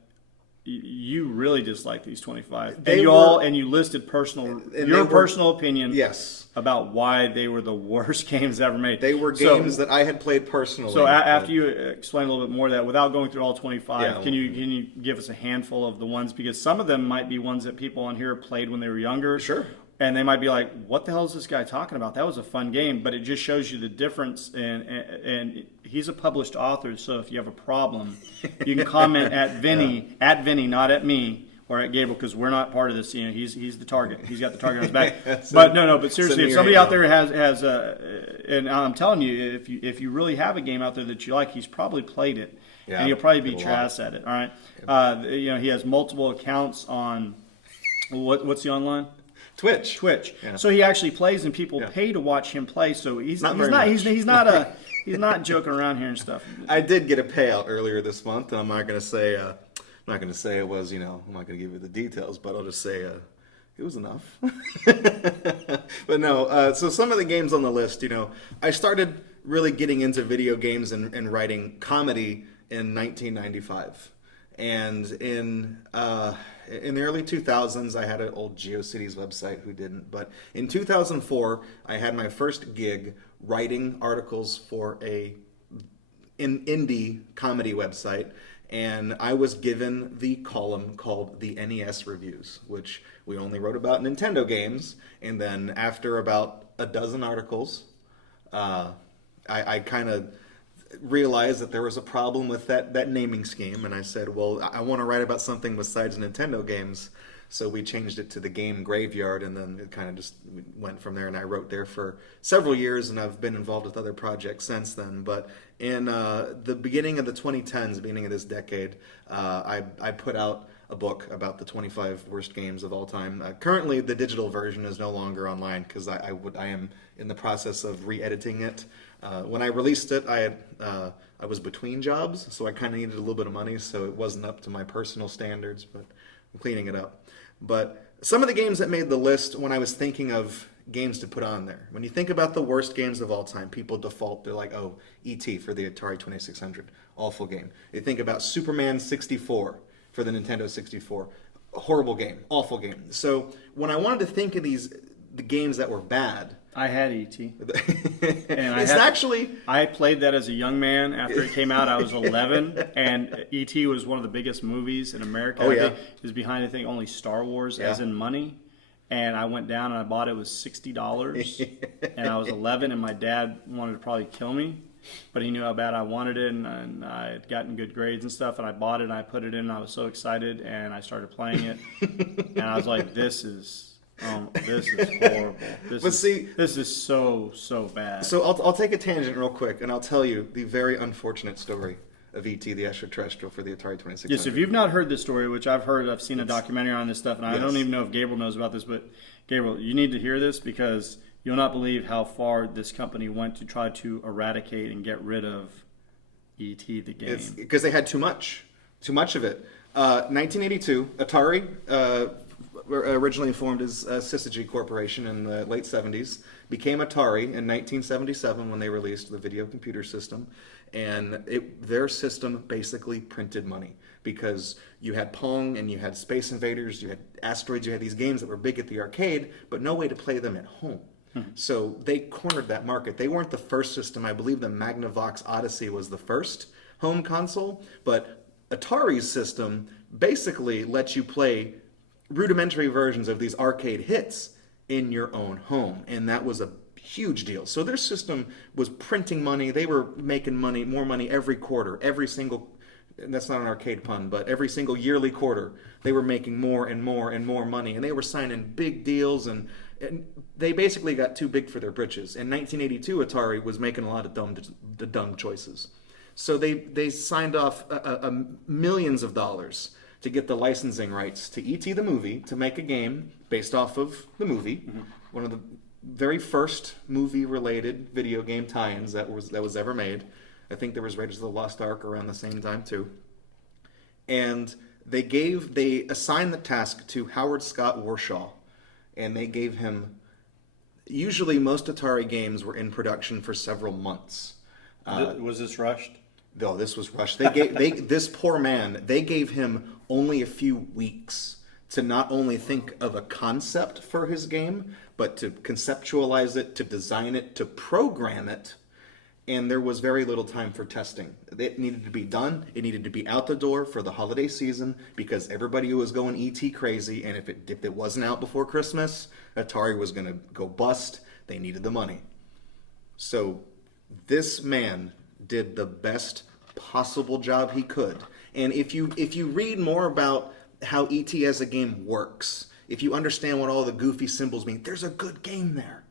you really dislike these 25. They And you listed personal opinion yes, about why they were the worst games ever made. they were games that I had played personally. So after you explain a little bit more of that, without going through all 25, Yeah. can you give us a handful of the ones? Because some of them might be ones that people on here played when they were younger. Sure. And they might be like, what the hell is this guy talking about? That was a fun game. But it just shows you the difference. And he's a published author, so if you have a problem, you can comment at Vinny, not at me, or at Gabriel, because we're not part of this. He's the target. He's got the target on his back. But seriously, if somebody out there has and I'm telling you, if you really have a game out there that you like, he's probably played it, Yeah, and he'll probably be a lot. trash at it. All right, he has multiple accounts on what's the online? Twitch. Yeah. So he actually plays, and people Yeah. pay to watch him play. So he's Not not very much. he's not joking around here and stuff. I did get a payout earlier this month, and I'm not going to say it was, I'm not going to give you the details, but I'll just say it was enough. But no, so some of the games on the list, I started really getting into video games and writing comedy in 1995. And in the early 2000s, I had an old GeoCities website. Who didn't? But in 2004, I had my first gig writing articles for an indie comedy website. And I was given the column called the NES Reviews, which we only wrote about Nintendo games. And then after about a dozen articles, I kind of realized that there was a problem with that naming scheme. And I said, well, I want to write about something besides Nintendo games. So we changed it to the Game Graveyard, and then it kind of just went from there. And I wrote there for several years, and I've been involved with other projects since then. But in the beginning of the 2010s, beginning of this decade, I put out a book about the 25 worst games of all time. Currently, the digital version is no longer online because I am in the process of re-editing it. When I released it, I was between jobs, so I kind of needed a little bit of money, so it wasn't up to my personal standards, but I'm cleaning it up. But some of the games that made the list when I was thinking of games to put on there. When you think about the worst games of all time, people default, they're like, oh, E.T. for the Atari 2600, awful game. They think about Superman 64 for the Nintendo 64, horrible game, awful game. So when I wanted to think of the games that were bad, I had E.T. And I played that as a young man. After it came out, I was 11, and E.T. was one of the biggest movies in America. Oh, I yeah. think it was behind, I think, only Star Wars, Yeah. as in money. And I went down and I bought it. It was $60, and I was 11, and my dad wanted to probably kill me, but he knew how bad I wanted it, and I had gotten good grades and stuff, and I bought it, and I put it in, and I was so excited, and I started playing it, and I was like, this is horrible. This is so bad. So I'll take a tangent real quick, and I'll tell you the very unfortunate story of E.T. the Extraterrestrial for the Atari 2600. Yes, if you've not heard this story, which I've heard, I've seen a documentary on this stuff, and I Yes. don't even know if Gabriel knows about this, but Gabriel, you need to hear this because you'll not believe how far this company went to try to eradicate and get rid of E.T. the game. It's because they had too much of it. 1982, Atari, originally formed as Syzygy Corporation in the late 70s, became Atari in 1977 when they released the video computer system. And their system basically printed money because you had Pong and you had Space Invaders, you had Asteroids, you had these games that were big at the arcade, but no way to play them at home. So they cornered that market. They weren't the first system. I believe the Magnavox Odyssey was the first home console, but Atari's system basically lets you play rudimentary versions of these arcade hits in your own home, and that was a huge deal. So their system was printing money. They were making more money every quarter, every single, and that's not an arcade pun, but every single yearly quarter, they were making more and more and more money, and they were signing big deals, and they basically got too big for their britches. In 1982, Atari was making a lot of dumb choices. So they signed off millions of dollars to get the licensing rights to E.T. the movie, to make a game based off of the movie, one of the very first movie-related video game tie-ins that was ever made. I think there was Raiders of the Lost Ark around the same time too. And they assigned the task to Howard Scott Warshaw, and they gave him. Usually, most Atari games were in production for several months. Was this rushed? No, this was rushed. This poor man, they gave him only a few weeks to not only think of a concept for his game, but to conceptualize it, to design it, to program it. And there was very little time for testing. It needed to be done. It needed to be out the door for the holiday season because everybody was going ET crazy. And if it wasn't out before Christmas, Atari was going to go bust. They needed the money. So this man did the best possible job he could. And if you read more about how ET as a game works, if you understand what all the goofy symbols mean, there's a good game there.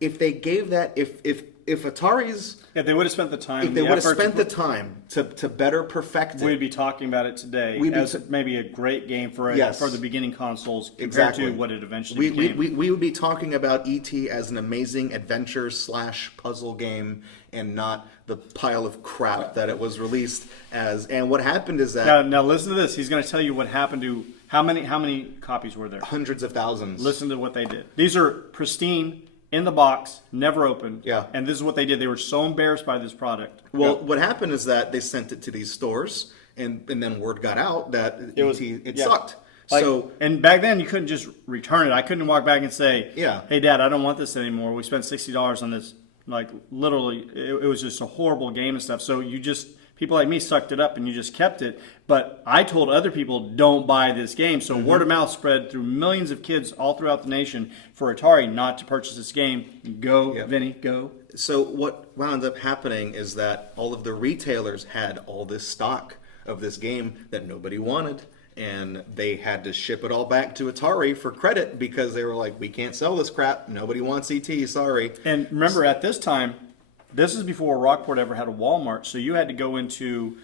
If they gave that, if if Atari's, If they would have spent the time, if they the would have effort spent the time to better perfect it, we'd be talking about it today We'd be as maybe a great game for Yes. for the beginning consoles compared Exactly. to what it eventually we became. would be talking about E.T. as an amazing adventure / puzzle game, and not the pile of crap that it was released as. And what happened is that Now listen to this. He's going to tell you what happened to how many copies were there. hundreds of thousands. Listen to what they did. These are pristine, in the box, never opened. Yeah. And this is what they did. They were so embarrassed by this product. Well, what happened is that they sent it to these stores, and then word got out that it yeah. sucked. Like, So and back then you couldn't just return it. I couldn't walk back and say, Yeah. "Hey, Dad, I don't want this anymore. We spent $60 on this." Like literally, it was just a horrible game and stuff. So you just people like me sucked it up and you just kept it. But I told other people, "Don't buy this game." So Mm-hmm. word of mouth spread through millions of kids all throughout the nation for Atari not to purchase this game. Go, Yep. Vinny, go. So what wound up happening is that all of the retailers had all this stock of this game that nobody wanted, and they had to ship it all back to Atari for credit because they were like, we can't sell this crap. Nobody wants ET, sorry. And remember, at this time, this is before Rockport ever had a Walmart. So you had to go into,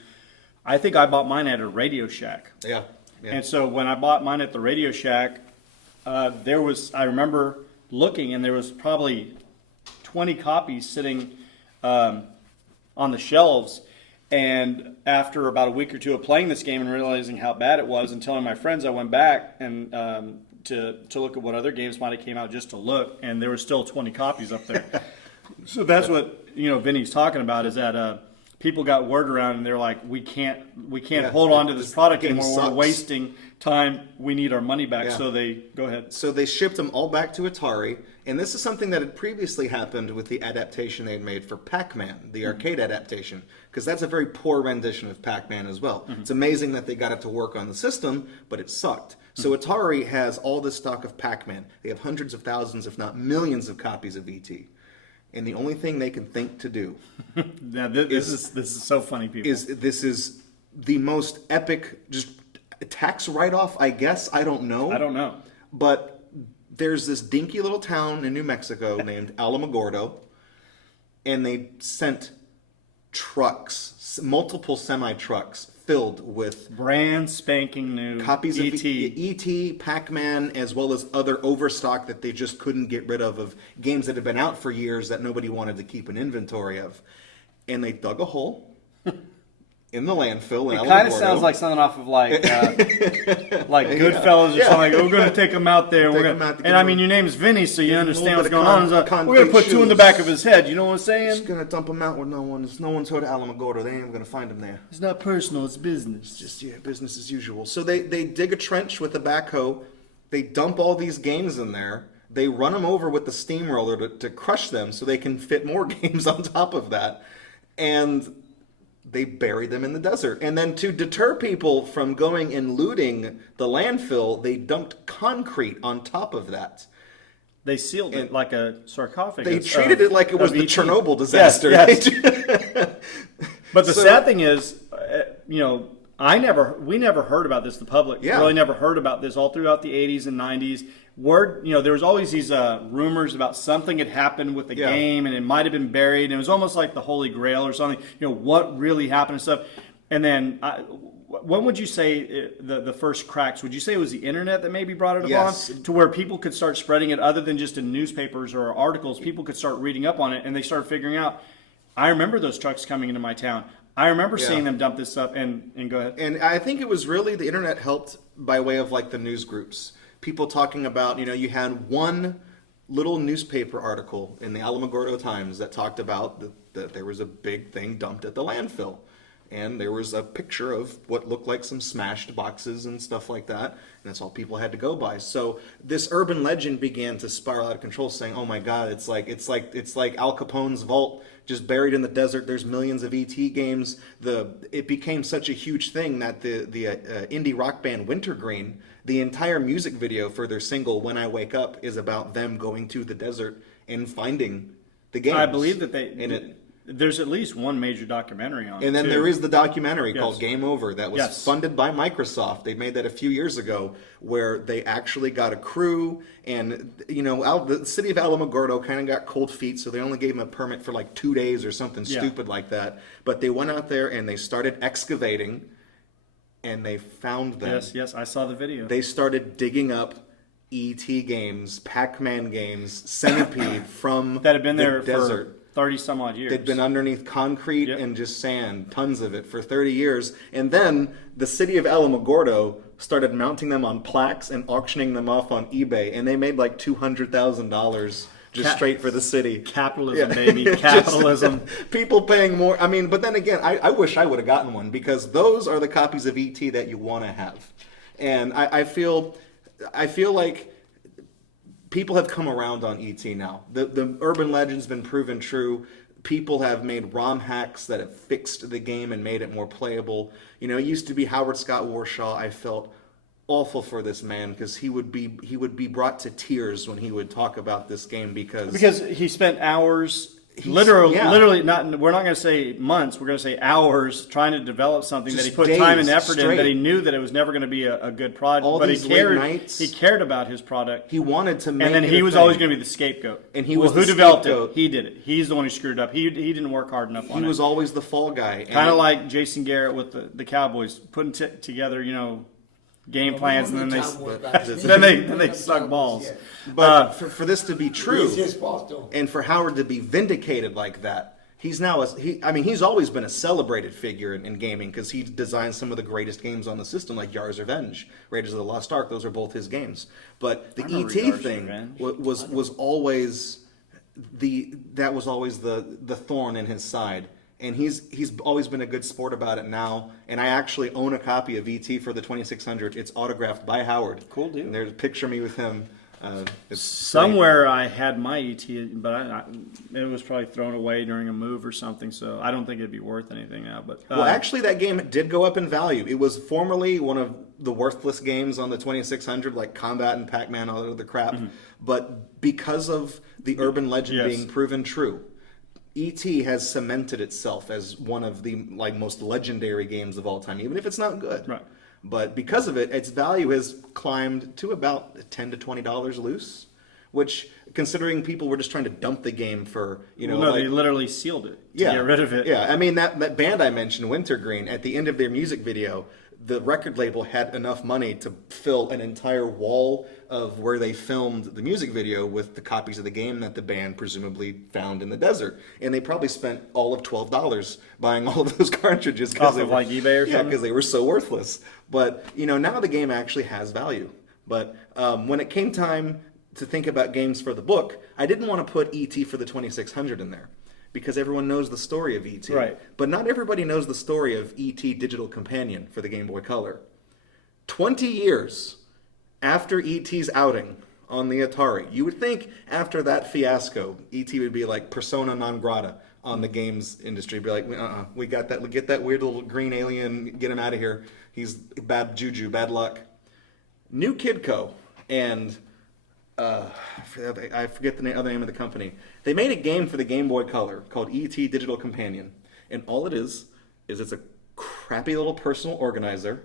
I think I bought mine at a Radio Shack. Yeah. And so when I bought mine at the Radio Shack, I remember looking, and there was probably 20 copies sitting on the shelves. And after about a week or two of playing this game and realizing how bad it was, and telling my friends, I went back and to look at what other games might have came out just to look, and there were still 20 copies up there. So that's what Vinny's talking about, is that people got word around and they're like, we can't hold on to this product game anymore. sucks. We're wasting time. We need our money back. Yeah. So they go ahead. So they shipped them all back to Atari, and this is something that had previously happened with the adaptation they had made for Pac-Man, the arcade adaptation, because that's a very poor rendition of Pac-Man as well. It's amazing that they got it to work on the system, but it sucked. So Atari has all this stock of Pac-Man. They have hundreds of thousands, if not millions, of copies of E.T. And the only thing they can think to do Now, this is so funny, people. is the most epic, just tax write-off, I guess. I don't know. I don't know. But there's this dinky little town in New Mexico named Alamogordo, and they sent trucks, multiple semi-trucks filled with Brand spanking new copies E.T. of E.T., Pac-Man, as well as other overstock that they just couldn't get rid of games that had been out for years that nobody wanted to keep an inventory of. And they dug a hole in the landfill in It kind of Alamogordo. sounds like something off of like Goodfellas or something. Like, we're going to take him out there. Take We're him gonna, out to and give I him mean, your name's Vinny, so you a understand little what's bit of going on. So concrete we're going to put two in the shoes. back of his head. You know what I'm Just saying? gonna dump him out where no one's heard of Alamogordo. They ain't even gonna find him there. It's not personal. It's business. Just business as usual. So they dig a trench with a backhoe. They dump all these games in there. They run them over with the steamroller to crush them so they can fit more games on top of that. And they bury them in the desert. And then to deter people from going and looting the landfill, they dumped concrete on top of that. They sealed it like a sarcophagus. They treated it like it was of the E.T. Chernobyl disaster. Yes. But the So- sad thing is, we never heard about this. The public Yeah. really never heard about this all throughout the 80s and 90s. There was always these rumors about something had happened with the Yeah. game, and it might have been buried. And it was almost like the Holy Grail or something. What really happened and stuff. And then, when would you say the first cracks? Would you say it was the internet that maybe brought it upon, Yes. to where people could start spreading it, other than just in newspapers or articles? People could start reading up on it, and they started figuring out. I remember those trucks coming into my town. I remember seeing them dump this stuff. And go ahead. And I think it was really the internet helped by way of like the news groups. People talking about, you had one little newspaper article in the Alamogordo Times that talked about that there was a big thing dumped at the landfill. And there was a picture of what looked like some smashed boxes and stuff like that. And that's all people had to go by. So this urban legend began to spiral out of control, saying, "Oh my God, it's like Al Capone's vault just buried in the desert. There's millions of ET games." It became such a huge thing that the indie rock band Wintergreen, the entire music video for their single "When I Wake Up" is about them going to the desert and finding the games. I believe that there's at least one major documentary on it. And then too. there is the documentary Yes. called Game Over that was Yes. funded by Microsoft. They made that a few years ago, where they actually got a crew, and the city of Alamogordo kind of got cold feet, so they only gave them a permit for like 2 days or something Yeah. stupid like that. But they went out there and they started excavating, and they found them. Yes, I saw the video. They started digging up E.T. games, Pac-Man games, Centipede from that had been the there desert. for 30 some odd years. They'd been underneath concrete Yep. and just sand, tons of it, for 30 years. And then the city of Alamogordo started mounting them on plaques and auctioning them off on eBay. And they made like $200,000 just straight for the city. Capitalism, Yeah. baby. Just Capitalism. people paying more. I mean, but then again, I wish I would have gotten one, because those are the copies of E.T. that you want to have. And I feel like people have come around on E.T. now. The urban legend's been proven true. People have made ROM hacks that have fixed the game and made it more playable. It used to be Howard Scott Warshaw. I felt awful for this man, because he would be brought to tears when he would talk about this game, Because he spent hours, literally not. We're not going to say months. We're going to say hours trying to develop something that he Just put time and days effort in. straight. That he knew that it was never going to be a good product. All but these he late cared. nights. He cared about his product. he wanted to make And then it he a was thing. always going to be the scapegoat. And he was who the developed scapegoat. it? He did it. He's the one who screwed up. He didn't work hard enough on He it. was always the fall guy. Kind of like Jason Garrett with the Cowboys, putting together, game plans, and then they suck balls. But for this to be true, It's his fault, though. and for Howard to be vindicated like that, he's now he's always been a celebrated figure in gaming, because he designed some of the greatest games on the system, like Yar's Revenge, Raiders of the Lost Ark. Those are both his games. But the remember E.T. Yar's thing Revenge. was always the thorn in his side. And he's always been a good sport about it now. And I actually own a copy of E.T. for the 2600. It's autographed by Howard. Cool dude. And there's a picture of me with him. It's Somewhere I had my ET, but it was probably thrown away during a move or something. So I don't think it'd be worth anything now. But Well, actually, that game did go up in value. It was formerly one of the worthless games on the 2600, like Combat and Pac-Man, all that other crap. But because of the urban legend Yes. being proven true, E.T. has cemented itself as one of the most legendary games of all time, even if it's not good. Right. But because of it, its value has climbed to about $10 to $20 loose, which, considering people were just trying to dump the game for, they literally sealed it to get rid of it. Yeah, I mean, that band I mentioned, Wintergreen, at the end of their music video, the record label had enough money to fill an entire wall of where they filmed the music video with the copies of the game that the band presumably found in the desert. And they probably spent all of $12 buying all of those cartridges. Off of like eBay or Yeah, something? because they were so worthless. But, now the game actually has value. But when it came time to think about games for the book, I didn't want to put E.T. for the 2600 in there, because everyone knows the story of E.T. Right. But not everybody knows the story of E.T. Digital Companion for the Game Boy Color. 20 years after E.T.'s outing on the Atari, you would think after that fiasco, E.T. would be like persona non grata on the games industry. Be like, we got that. Get that weird little green alien. Get him out of here. He's bad juju, bad luck. New Kid Co. and I forget the other name of the company. They made a game for the Game Boy Color called E.T. Digital Companion. And all it is it's a crappy little personal organizer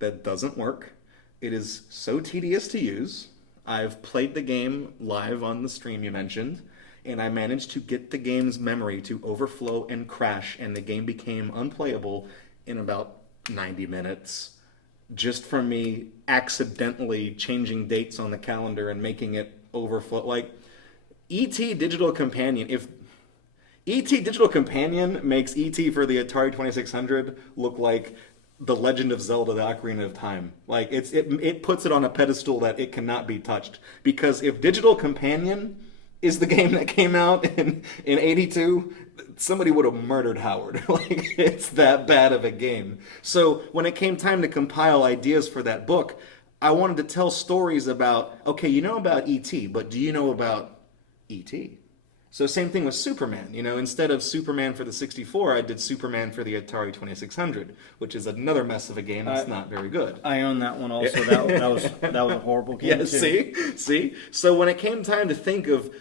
that doesn't work. It is so tedious to use. I've played the game live on the stream you mentioned, and I managed to get the game's memory to overflow and crash, and the game became unplayable in about 90 minutes. Just from me accidentally changing dates on the calendar and making it overflow. Like, E.T. Digital Companion, if E.T. Digital Companion makes E.T. for the Atari 2600 look like The Legend of Zelda: The Ocarina of Time. Like, it puts it on a pedestal that it cannot be touched. Because if Digital Companion is the game that came out in 82, somebody would have murdered Howard. Like, it's that bad of a game. So when it came time to compile ideas for that book, I wanted to tell stories about, okay, you know about E.T., but do you know about E.T.? So same thing with Superman. Instead of Superman for the 64, I did Superman for the Atari 2600, which is another mess of a game. It's not very good. I own that one also. That was a horrible game. Yeah, too. see. So when it came time to think of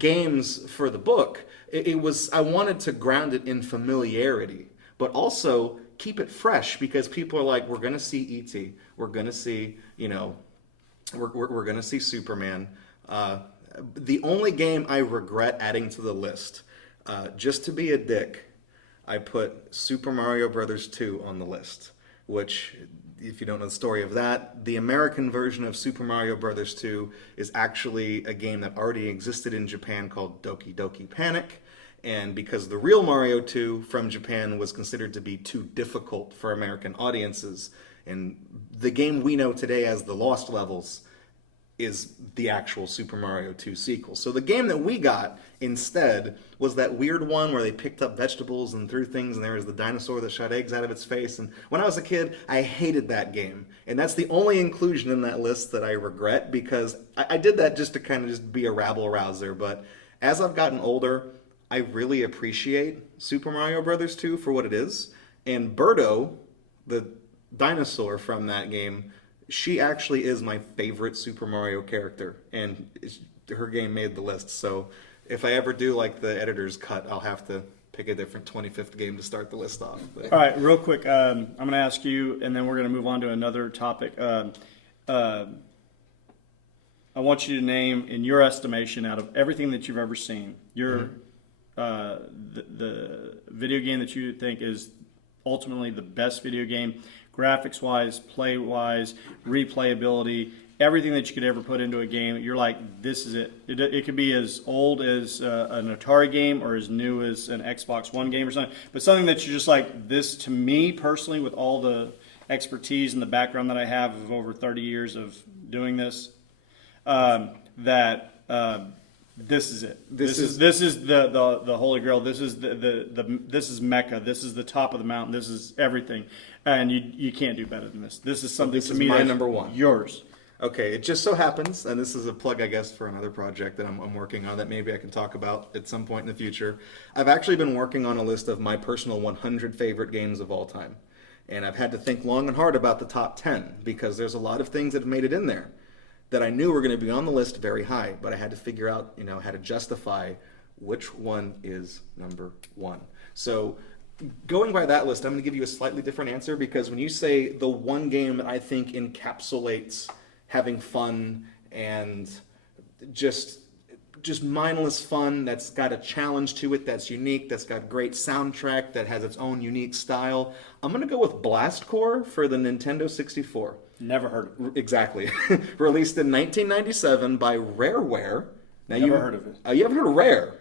games for the book, it was I wanted to ground it in familiarity, but also keep it fresh because people are like, we're gonna see E.T., we're gonna see, we're gonna see Superman. The only game I regret adding to the list, just to be a dick, I put Super Mario Brothers 2 on the list, which, if you don't know the story of that, the American version of Super Mario Brothers 2 is actually a game that already existed in Japan called Doki Doki Panic, and because the real Mario 2 from Japan was considered to be too difficult for American audiences, and the game we know today as the Lost Levels is the actual Super Mario 2 sequel. So the game that we got instead was that weird one where they picked up vegetables and threw things, and there was the dinosaur that shot eggs out of its face. And when I was a kid, I hated that game. And that's the only inclusion in that list that I regret, because I did that just to kind of just be a rabble-rouser. But as I've gotten older, I really appreciate Super Mario Brothers 2 for what it is. And Birdo, the dinosaur from that game, she actually is my favorite Super Mario character, and her game made the list. So if I ever do like the editor's cut, I'll have to pick a different 25th game to start the list off. But. All right, real quick, I'm going to ask you, and then we're going to move on to another topic. I want you to name, in your estimation, out of everything that you've ever seen, the video game that you think is ultimately the best video game, graphics-wise, play-wise, replayability, everything that you could ever put into a game. You're like, this is it. It could be as old as an Atari game or as new as an Xbox One game or something, but something that you're just like, this to me personally, with all the expertise and the background that I have of over 30 years of doing this, this is it. This is the holy grail. This is this is Mecca. This is the top of the mountain. This is everything, and you can't do better than this. This is something So to this me is my that's number one. Yours. Okay, it just so happens, and this is a plug, I guess, for another project that I'm working on that maybe I can talk about at some point in the future. I've actually been working on a list of my personal 100 favorite games of all time, and I've had to think long and hard about the top 10 because there's a lot of things that have made it in there that I knew were going to be on the list very high, but I had to figure out, how to justify which one is number one. So going by that list, I'm going to give you a slightly different answer because when you say the one game that I think encapsulates having fun and just mindless fun, that's got a challenge to it, that's unique, that's got great soundtrack, that has its own unique style, I'm going to go with Blast Corps for the Nintendo 64. Never heard of it. Exactly. Released in 1997 by Rareware. Now Never heard of it. You haven't heard of Rare?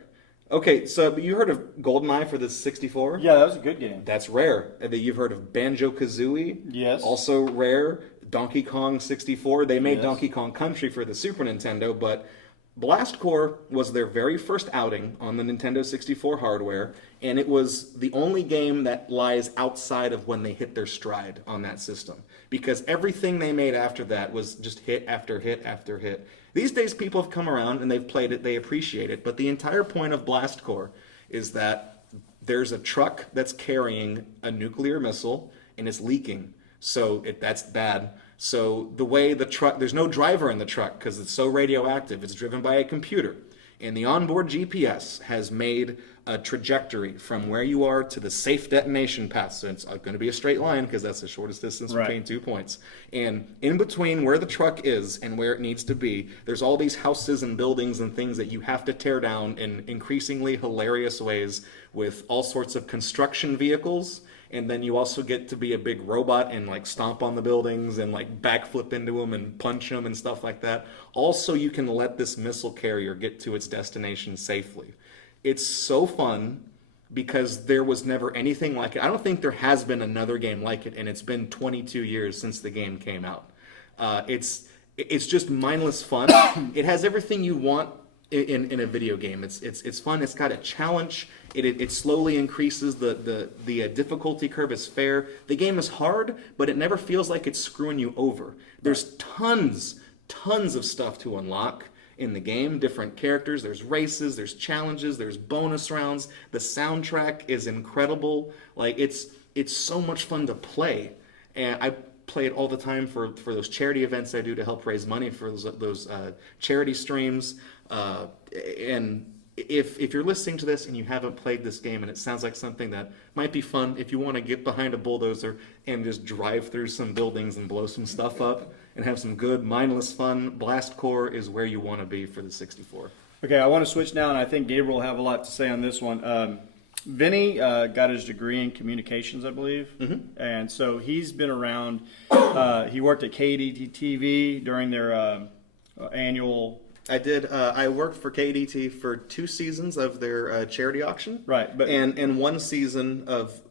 Okay, so you heard of GoldenEye for the 64? Yeah, that was a good game. That's Rare. And then you've heard of Banjo-Kazooie? Yes. Also Rare. Donkey Kong 64. They made Yes. Donkey Kong Country for the Super Nintendo, but Blast Corps was their very first outing on the Nintendo 64 hardware, and it was the only game that lies outside of when they hit their stride on that system. Because everything they made after that was just hit after hit after hit. These days people have come around and they've played it, they appreciate it, but the entire point of Blast Corps is that there's a truck that's carrying a nuclear missile and it's leaking. So that's bad. So the way the truck, there's no driver in the truck because it's so radioactive. It's driven by a computer. And the onboard GPS has made a trajectory from where you are to the safe detonation path. So it's going to be a straight line because that's the shortest distance between 2 points. And in between where the truck is and where it needs to be, there's all these houses and buildings and things that you have to tear down in increasingly hilarious ways with all sorts of construction vehicles. And then you also get to be a big robot and like stomp on the buildings and like backflip into them and punch them and stuff like that. Also, you can let this missile carrier get to its destination safely. It's so fun because there was never anything like it. I don't think there has been another game like it, and it's been 22 years since the game came out. It's just mindless fun. It has everything you want in a video game. It's fun. It's got a challenge. It slowly increases. The difficulty curve is fair. The game is hard, but it never feels like it's screwing you over. There's tons of stuff to unlock, in the game, different characters, there's races, there's challenges, there's bonus rounds. The soundtrack is incredible. Like it's so much fun to play. And I play it all the time for those charity events I do to help raise money for those charity streams. And if you're listening to this and you haven't played this game and it sounds like something that might be fun, if you want to get behind a bulldozer and just drive through some buildings and blow some stuff up and have some good mindless fun, Blast Corps is where you want to be for the 64. Okay, I want to switch now, and I think Gabriel will have a lot to say on this one. Vinny got his degree in communications, I believe, and so he's been around. He worked at KDTV during their annual. I did. I worked for KDT for 2 seasons of their charity auction, Right, but and 1 season of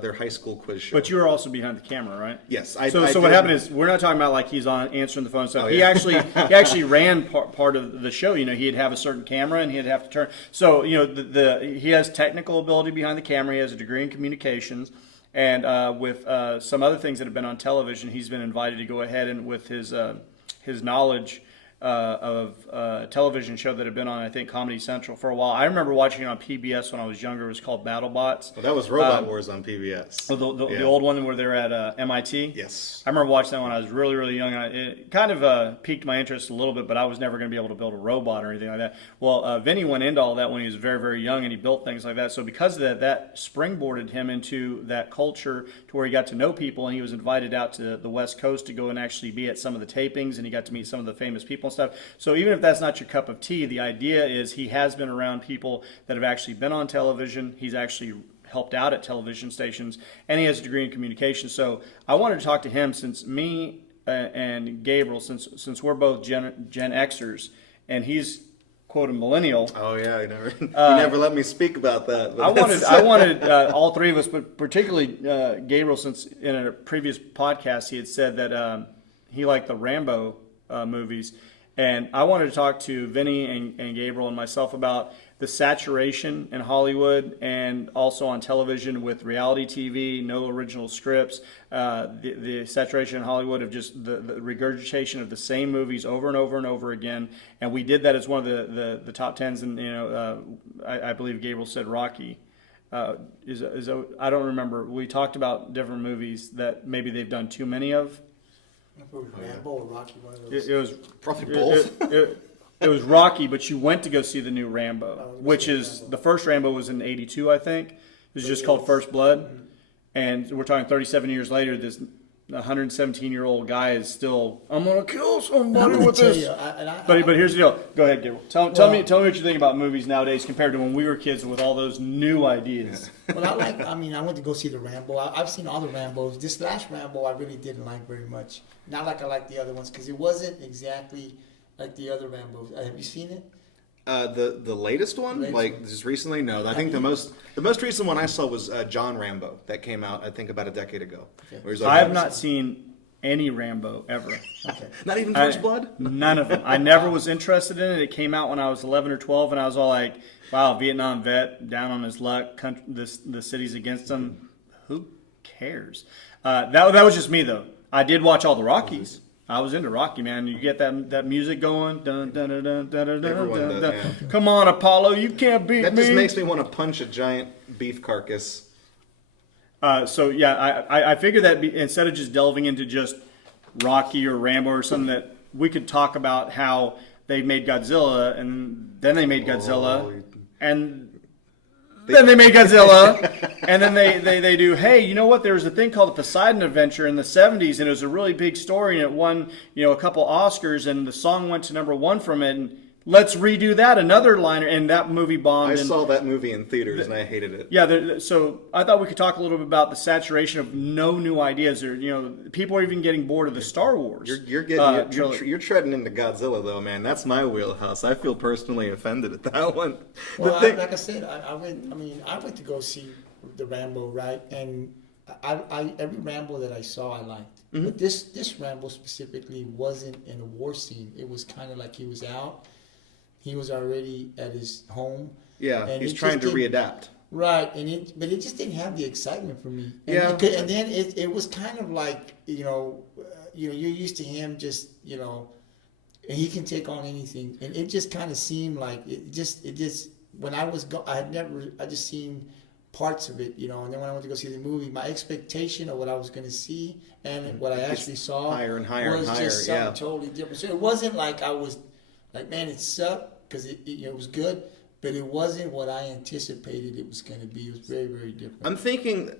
their high school quiz show. but you were also behind the camera, right? Yes. So what happened is we're not talking about like he's on answering the phone and stuff. Oh, He yeah. actually ran part of the show. You know, he'd have a certain camera and he'd have to turn. So you know he has technical ability behind the camera. He has a degree in communications, and with some other things that have been on television, he's been invited to go ahead and with his knowledge of a television show that had been on, I think, Comedy Central for a while. I remember watching it on PBS when I was younger. It was called BattleBots. Well, that was Robot Wars on PBS. The old one where they're at MIT. Yes. I remember watching that when I was really, really young. It kind of piqued my interest a little bit, but I was never going to be able to build a robot or anything like that. Well, Vinny went into all that when he was very, very young, and he built things like that. So because of that, that springboarded him into that culture to where he got to know people, and he was invited out to the West Coast to go and actually be at some of the tapings, and he got to meet some of the famous people and stuff. So even if that's not your cup of tea, the idea is he has been around people that have actually been on television. He's actually helped out at television stations, and he has a degree in communication. So I wanted to talk to him since me and Gabriel, since we're both Gen Xers, and he's quote a millennial. Oh yeah, you never let me speak about that. But I wanted all three of us, but particularly Gabriel, since in a previous podcast he had said that he liked the Rambo movies. And I wanted to talk to Vinny and Gabriel and myself about the saturation in Hollywood and also on television with reality TV, no original scripts, the saturation in Hollywood of just the regurgitation of the same movies over and over and over again. And we did that as one of the top tens. And I believe Gabriel said Rocky. I don't remember. We talked about different movies that maybe they've done too many of. Rambo or Rocky, one of those. It was probably both. It was Rocky, but you went to go see the new Rambo, which is the first Rambo was in '82, I think. It was just called First Blood, and we're talking 37 years later. This 117-year-old guy is still, I'm gonna kill somebody with this. But here's the deal. Go ahead, Gabriel. Tell me what you think about movies nowadays compared to when we were kids with all those new ideas. Well, I went to go see the Rambo. I've seen all the Rambos. This last Rambo I really didn't like very much. Not like I liked the other ones because it wasn't exactly like the other Rambos. Have you seen it? The latest one, like just recently, no. I think the most recent one I saw was John Rambo that came out I think about a decade ago. Okay. I have not seen any Rambo ever. Okay. Not even First Blood? None of them. I never was interested in it. It came out when I was 11 or 12, and I was all like, wow, Vietnam vet, down on his luck, the city's against him. Who cares? That was just me, though. I did watch all the Rockies. I was into Rocky, man. You get that music going. Dun, dun, dun, dun, dun, dun, Everyone dun, does, dun. yeah. Come on, Apollo, you can't beat That me. just makes me want to punch a giant beef carcass. So yeah, I figured that instead of just delving into just Rocky or Rambo or something, that we could talk about how they made Godzilla, and then they made Godzilla, and then they made Godzilla, and then they do, hey, you know what? There was a thing called the Poseidon Adventure in the 70s, and it was a really big story, and it won a couple Oscars, and the song went to #1 from it, and let's redo that, another liner, and that movie bombed. I saw that movie in theaters, and I hated it. Yeah, so I thought we could talk a little bit about the saturation of no new ideas. Or people are even getting bored of the Star Wars. You're treading into Godzilla though, man. That's my wheelhouse. I feel personally offended at that one. Well, like I said, I went to go see the Rambo, right? And I every Rambo that I saw, I liked. Mm-hmm. But this Rambo specifically wasn't in a war scene. It was kind of like he was out. He was already at his home. Yeah, he's trying to readapt. Right, but it just didn't have the excitement for me. And and then it was kind of like you're used to him just and he can take on anything. And it just kind of seemed like it just when I just seen parts of it, you know. And then when I went to go see the movie, my expectation of what I was going to see and what I actually saw higher and higher was and higher, just something totally different. So it wasn't like I was like, man, it sucked because it was good, but it wasn't what I anticipated it was going to be. It was very, very different. I'm thinking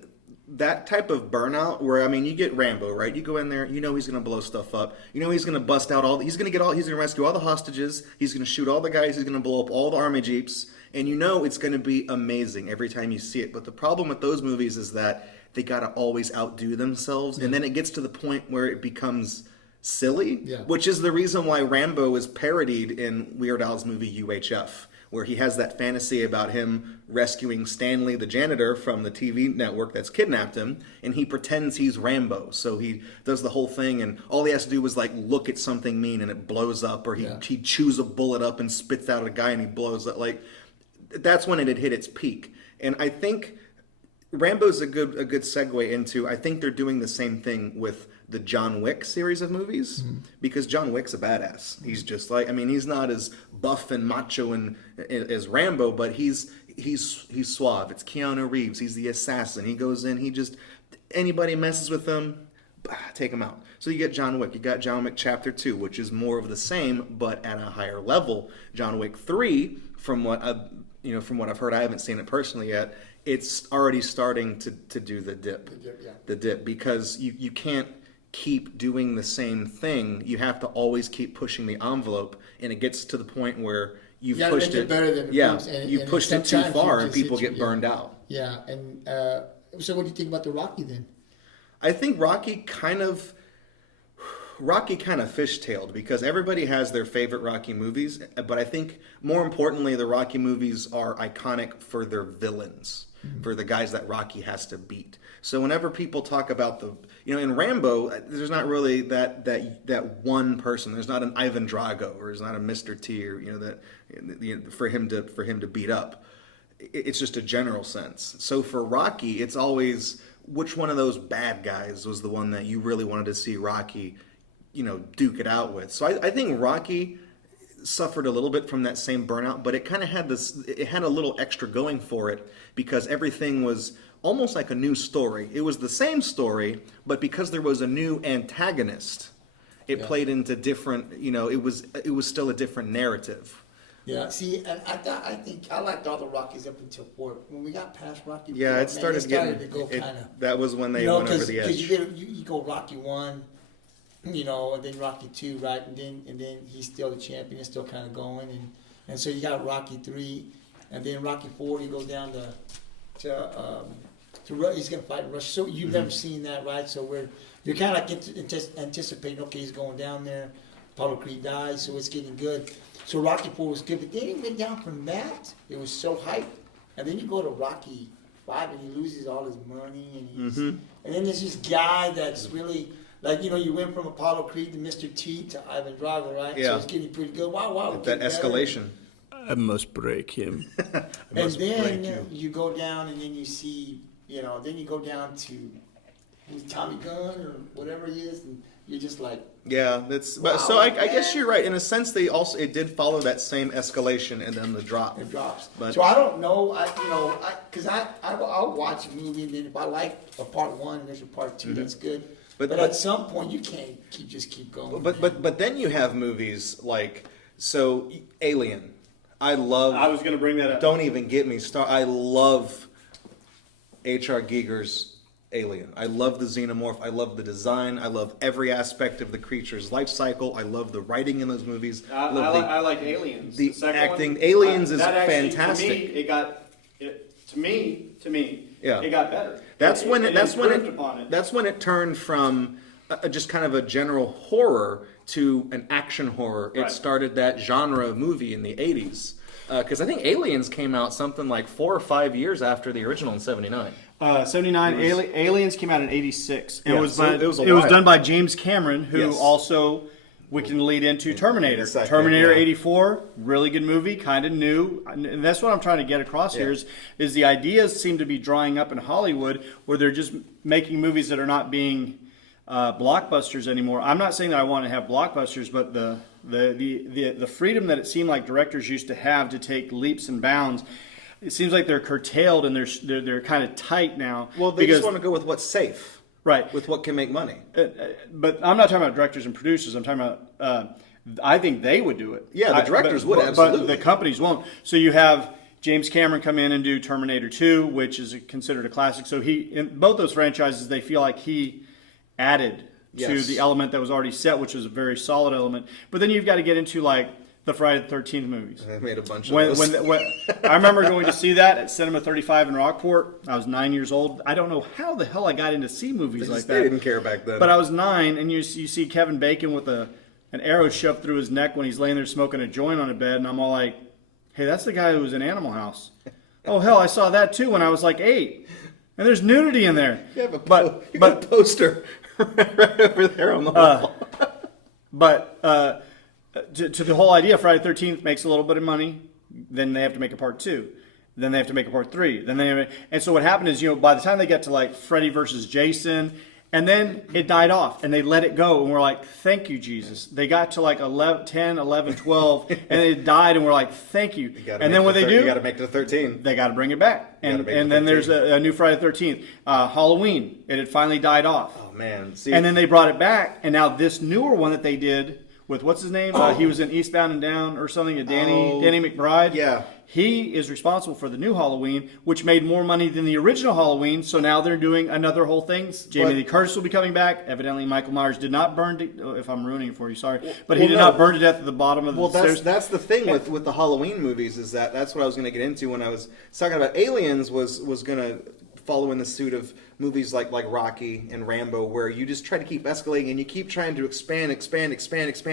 that type of burnout where, I mean, you get Rambo, right? You go in there, you know he's going to blow stuff up. You know he's going to bust out he's going to rescue all the hostages. He's going to shoot all the guys. He's going to blow up all the army jeeps. And you know it's going to be amazing every time you see it. But the problem with those movies is that they got to always outdo themselves. And then it gets to the point where it becomes silly, which is the reason why Rambo is parodied in Weird Al's movie UHF, where he has that fantasy about him rescuing Stanley, the janitor, from the TV network that's kidnapped him, and he pretends he's Rambo. So he does the whole thing, and all he has to do is like look at something mean, and it blows up, or he chews a bullet up and spits out a guy, and he blows up. Like, that's when it had hit its peak. And I think Rambo's a good segue into, I think they're doing the same thing with the John Wick series of movies, because John Wick's a badass. He's just like, I mean, he's not as buff and macho as Rambo, but he's suave. It's Keanu Reeves. He's the assassin. He goes in, anybody messes with him, take him out. So you get John Wick. You got John Wick Chapter 2, which is more of the same, but at a higher level. John Wick 3, from what I've heard, I haven't seen it personally yet, it's already starting to do the dip. The dip, because you can't keep doing the same thing. You have to always keep pushing the envelope, and it gets to the point where you've pushed it better than you pushed it too far, and people get burned out. Yeah, and so what do you think about the Rocky then? I think Rocky kind of fishtailed, because everybody has their favorite Rocky movies, but I think more importantly, the Rocky movies are iconic for their villains, for the guys that Rocky has to beat. So whenever people talk about in Rambo, there's not really that one person. There's not an Ivan Drago, or there's not a Mr. T, or for him to beat up. It's just a general sense. So for Rocky, it's always which one of those bad guys was the one that you really wanted to see Rocky, duke it out with. So I think Rocky suffered a little bit from that same burnout, but it kind of had it had a little extra going for it, because everything was almost like a new story. It was the same story, but because there was a new antagonist, it played into different, it was still a different narrative. Yeah, see, and I think I liked all the Rockies up until 4. When we got past Rocky 4, it started to go kind of. That was when they went over the edge. Because you go Rocky 1, and then Rocky 2, right, and then he's still the champion, it's still kind of going, and so you got Rocky 3, and then Rocky 4, he goes down to he's gonna fight Russia. So you've never seen that, right? So you're kind of like anticipating. Okay, he's going down there. Apollo Creed dies, so it's getting good. So Rocky 4 was good, but then he went down from that. It was so hyped, and then you go to Rocky 5, and he loses all his money, and then there's this guy that's really. Like, you went from Apollo Creed to Mr. T to Ivan Drago, right? Yeah. So it's getting pretty good. Wow. That escalation. I must break him. And then you go down, and then you see, then you go down to Tommy Gunn or whatever he is, and you're just like... Yeah, so I guess you're right. In a sense, it did follow that same escalation and then the drop. It drops. But, so I don't know, because I'll watch a movie, and then if I like a part 1 and there's a part 2, that's good. But at some point, you can't keep going. But then you have movies like Alien. I was going to bring that up. Don't even get me started. I love H.R. Giger's Alien. I love the xenomorph. I love the design. I love every aspect of the creature's life cycle. I love the writing in those movies. I like Aliens. The acting, one, Aliens is fantastic. To me, it got better. That's when it turned from just kind of a general horror to an action horror. It started that genre of movie in the 80s. Because I think Aliens came out something like 4 or 5 years after the original in 79. 79. Aliens came out in 86. Yeah, it was while. done by James Cameron, who also we can lead into Terminator. Exactly, Terminator 84, really good movie, kind of new. And that's what I'm trying to get across here is the ideas seem to be drying up in Hollywood, where they're just making movies that are not being blockbusters anymore. I'm not saying that I want to have blockbusters, but the freedom that it seemed like directors used to have to take leaps and bounds, it seems like they're curtailed and they're kind of tight now. Well, they just want to go with what's safe, right? With what can make money. But I'm not talking about directors and producers. I'm talking about. I think they would do it. Yeah, the directors would, absolutely. But the companies won't. So you have James Cameron come in and do Terminator 2, which is considered a classic. So in both those franchises, they feel like he added to the element that was already set, which was a very solid element. But then you've got to get into like the Friday the 13th movies. They made a bunch of those. I remember going to see that at Cinema 35 in Rockport. I was 9 years old. I don't know how the hell I got into see movies like that. They didn't care back then. But I was 9, and you see Kevin Bacon with an arrow shoved through his neck when he's laying there smoking a joint on a bed, and I'm all like, hey, that's the guy who was in Animal House. Oh, hell, I saw that too when I was like 8. And there's nudity in there. You have a poster right over there on the wall. To the whole idea, Friday the 13th makes a little bit of money. Then they have to make a part 2. Then they have to make a part 3. And so what happened is, by the time they get to like Freddy versus Jason, and then it died off, and they let it go, and we're like, thank you, Jesus. They got to like 10, 11, 12, and it died, and we're like, thank you. And then what they do? You got to make it to 13. They got to bring it back. And then there's a new Friday the 13th. Halloween, it had finally died off. Oh, man. See, and then they brought it back, and now this newer one that they did with, what's his name? He was in Eastbound and Down or something, Danny McBride. Yeah. He is responsible for the new Halloween, which made more money than the original Halloween. So now they're doing another whole thing. Jamie Lee Curtis will be coming back. Evidently, Michael Myers did not burn to, if I'm ruining it for you, sorry. But he did not burn to death at the bottom of the stairs. That's the thing with the Halloween movies, is that's what I was going to get into when I was talking about Aliens, was going to follow in the suit of movies like Rocky and Rambo, where you just try to keep escalating and you keep trying to expand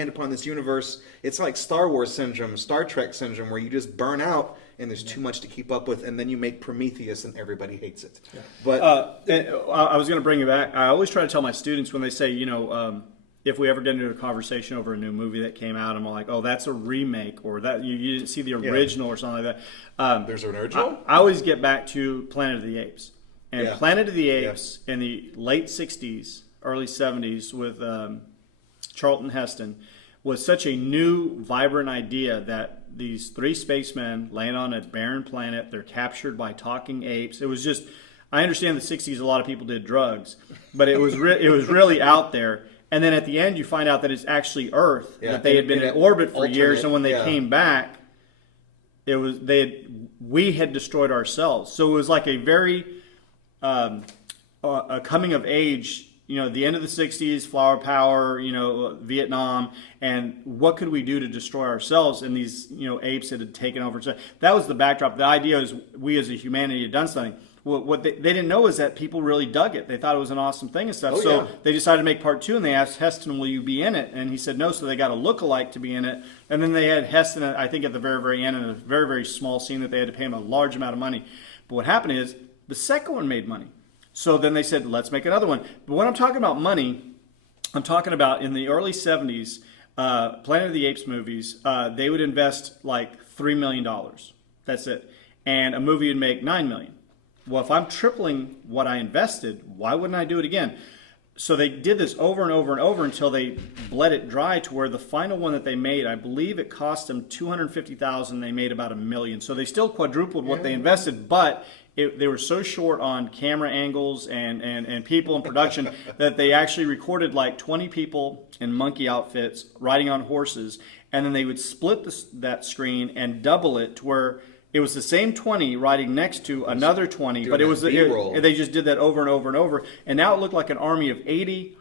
upon this universe. It's like Star Wars syndrome, Star Trek syndrome, where you just burn out and there's too much to keep up with, and then you make Prometheus and everybody hates it. Yeah. But I was going to bring it back. I always try to tell my students when they say, if we ever get into a conversation over a new movie that came out, I'm like, oh, that's a remake, or that you didn't see the original or something like that. There's an original? I always get back to Planet of the Apes. And Planet of the Apes in the late 60s, early 70s with Charlton Heston was such a new, vibrant idea that these 3 spacemen land on a barren planet. They're captured by talking apes. It was just, I understand the 60s, a lot of people did drugs, but it was really out there. And then at the end, you find out that it's actually Earth, that they had been in orbit for years, and when they came back, we had destroyed ourselves. So it was like a very a coming of age, the end of the 60s, flower power, Vietnam, and what could we do to destroy ourselves? And these, apes that had taken over. So that was the backdrop. The idea is we as a humanity had done something. What they didn't know is that people really dug it. They thought it was an awesome thing and stuff. They decided to make part 2, and they asked Heston, will you be in it? And he said no, so they got a look-alike to be in it. And then they had Heston, I think, at the very, very end in a very, very small scene that they had to pay him a large amount of money. But what happened is the second one made money. So then they said, let's make another one. But when I'm talking about money, I'm talking about in the early 70s, Planet of the Apes movies, they would invest like $3 million. That's it. And a movie would make $9 million. Well, if I'm tripling what I invested, why wouldn't I do it again? So they did this over and over and over until they bled it dry to where the final one that they made, I believe it cost them $250,000. They made about $1 million. So they still quadrupled what they invested, but they were so short on camera angles and people in production that they actually recorded like 20 people in monkey outfits riding on horses, and then they would split that screen and double it to where it was the same 20 riding next to another 20, but they just did that over and over and over, and now it looked like an army of 80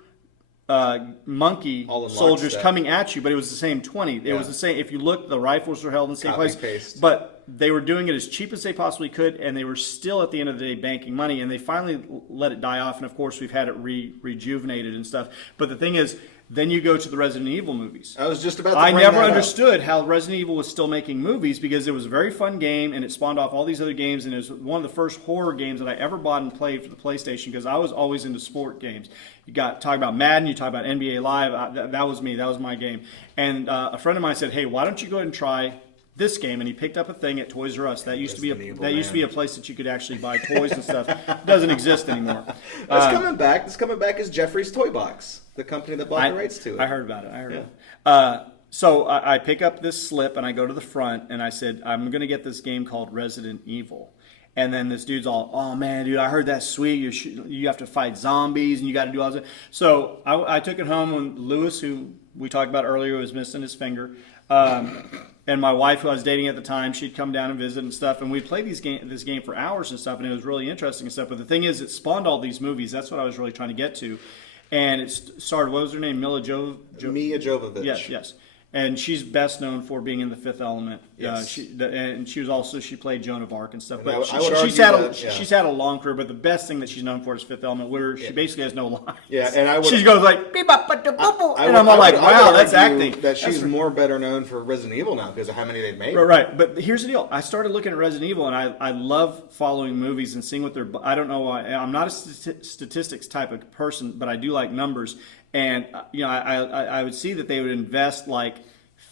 monkey soldiers coming at you, but it was the same 20. It was the same. If you look, the rifles were held in the same place, but they were doing it as cheap as they possibly could, and they were still at the end of the day banking money, and they finally let it die off, and of course we've had it rejuvenated and stuff. But the thing is, then you go to the Resident Evil movies. I was just about to I bring never that understood how Resident Evil was still making movies, because it was a very fun game, and it spawned off all these other games, and it was one of the first horror games that I ever bought and played for the PlayStation, because I was always into sport games. You talk about Madden, you talk about NBA Live, that was me, that was my game. And a friend of mine said, hey, why don't you go ahead and try this game, and he picked up a thing at Toys R Us. That used to be a place that you could actually buy toys and stuff. It doesn't exist anymore. It's coming back. It's coming back as Jeffrey's Toy Box, the company that bought the rights to it. I heard about it. So I pick up this slip and I go to the front and I said, I'm going to get this game called Resident Evil. And then this dude's all, oh man, dude, I heard that's sweet. You have to fight zombies and you got to do all this. So I took it home when Lewis, who we talked about earlier, was missing his finger. And my wife, who I was dating at the time, she'd come down and visit and stuff. And we'd play this game for hours and stuff. And it was really interesting and stuff. But the thing is, it spawned all these movies. That's what I was really trying to get to. And it starred, what was her name? Mia Jovovich. Yes. And she's best known for being in The Fifth Element. Yes. She played Joan of Arc and stuff. And but she's had a long career. But the best thing that she's known for is Fifth Element, where she basically has no lines. Yeah, and she goes like, and I'm all like, wow, that's acting. That she's more better known for Resident Evil now because of how many they've made. Right. But here's the deal. I started looking at Resident Evil, and I love following movies and seeing what they're. I don't know why. I'm not a statistics type of person, but I do like numbers. And I would see that they would invest like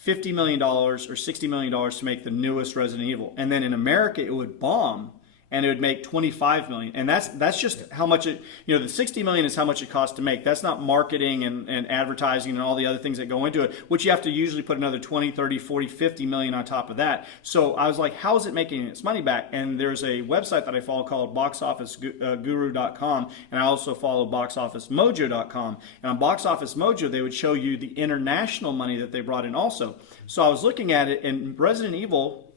$50 million or $60 million to make the newest Resident Evil, and then in America it would bomb, and it would make $25 million. And that's just how much it. The $60 million is how much it costs to make. That's not marketing and advertising and all the other things that go into it, which you have to usually put another 20, 30, 40, 50 million on top of that. So I was like, how is it making its money back? And there's a website that I follow called boxofficeguru.com, and I also follow boxofficemojo.com. And on Box Office Mojo, they would show you the international money that they brought in also. So I was looking at it, and Resident Evil,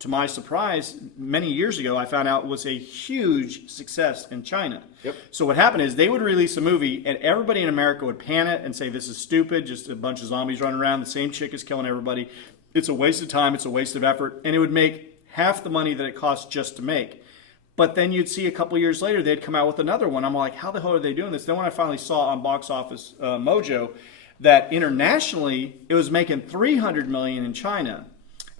to my surprise, many years ago, I found out was a huge success in China. Yep. So what happened is they would release a movie, and everybody in America would pan it and say, this is stupid, just a bunch of zombies running around, the same chick is killing everybody. It's a waste of time, it's a waste of effort, and it would make half the money that it costs just to make. But then you'd see a couple years later, they'd come out with another one. I'm like, how the hell are they doing this? Then when I finally saw on Box Office Mojo that internationally, it was making $300 million in China,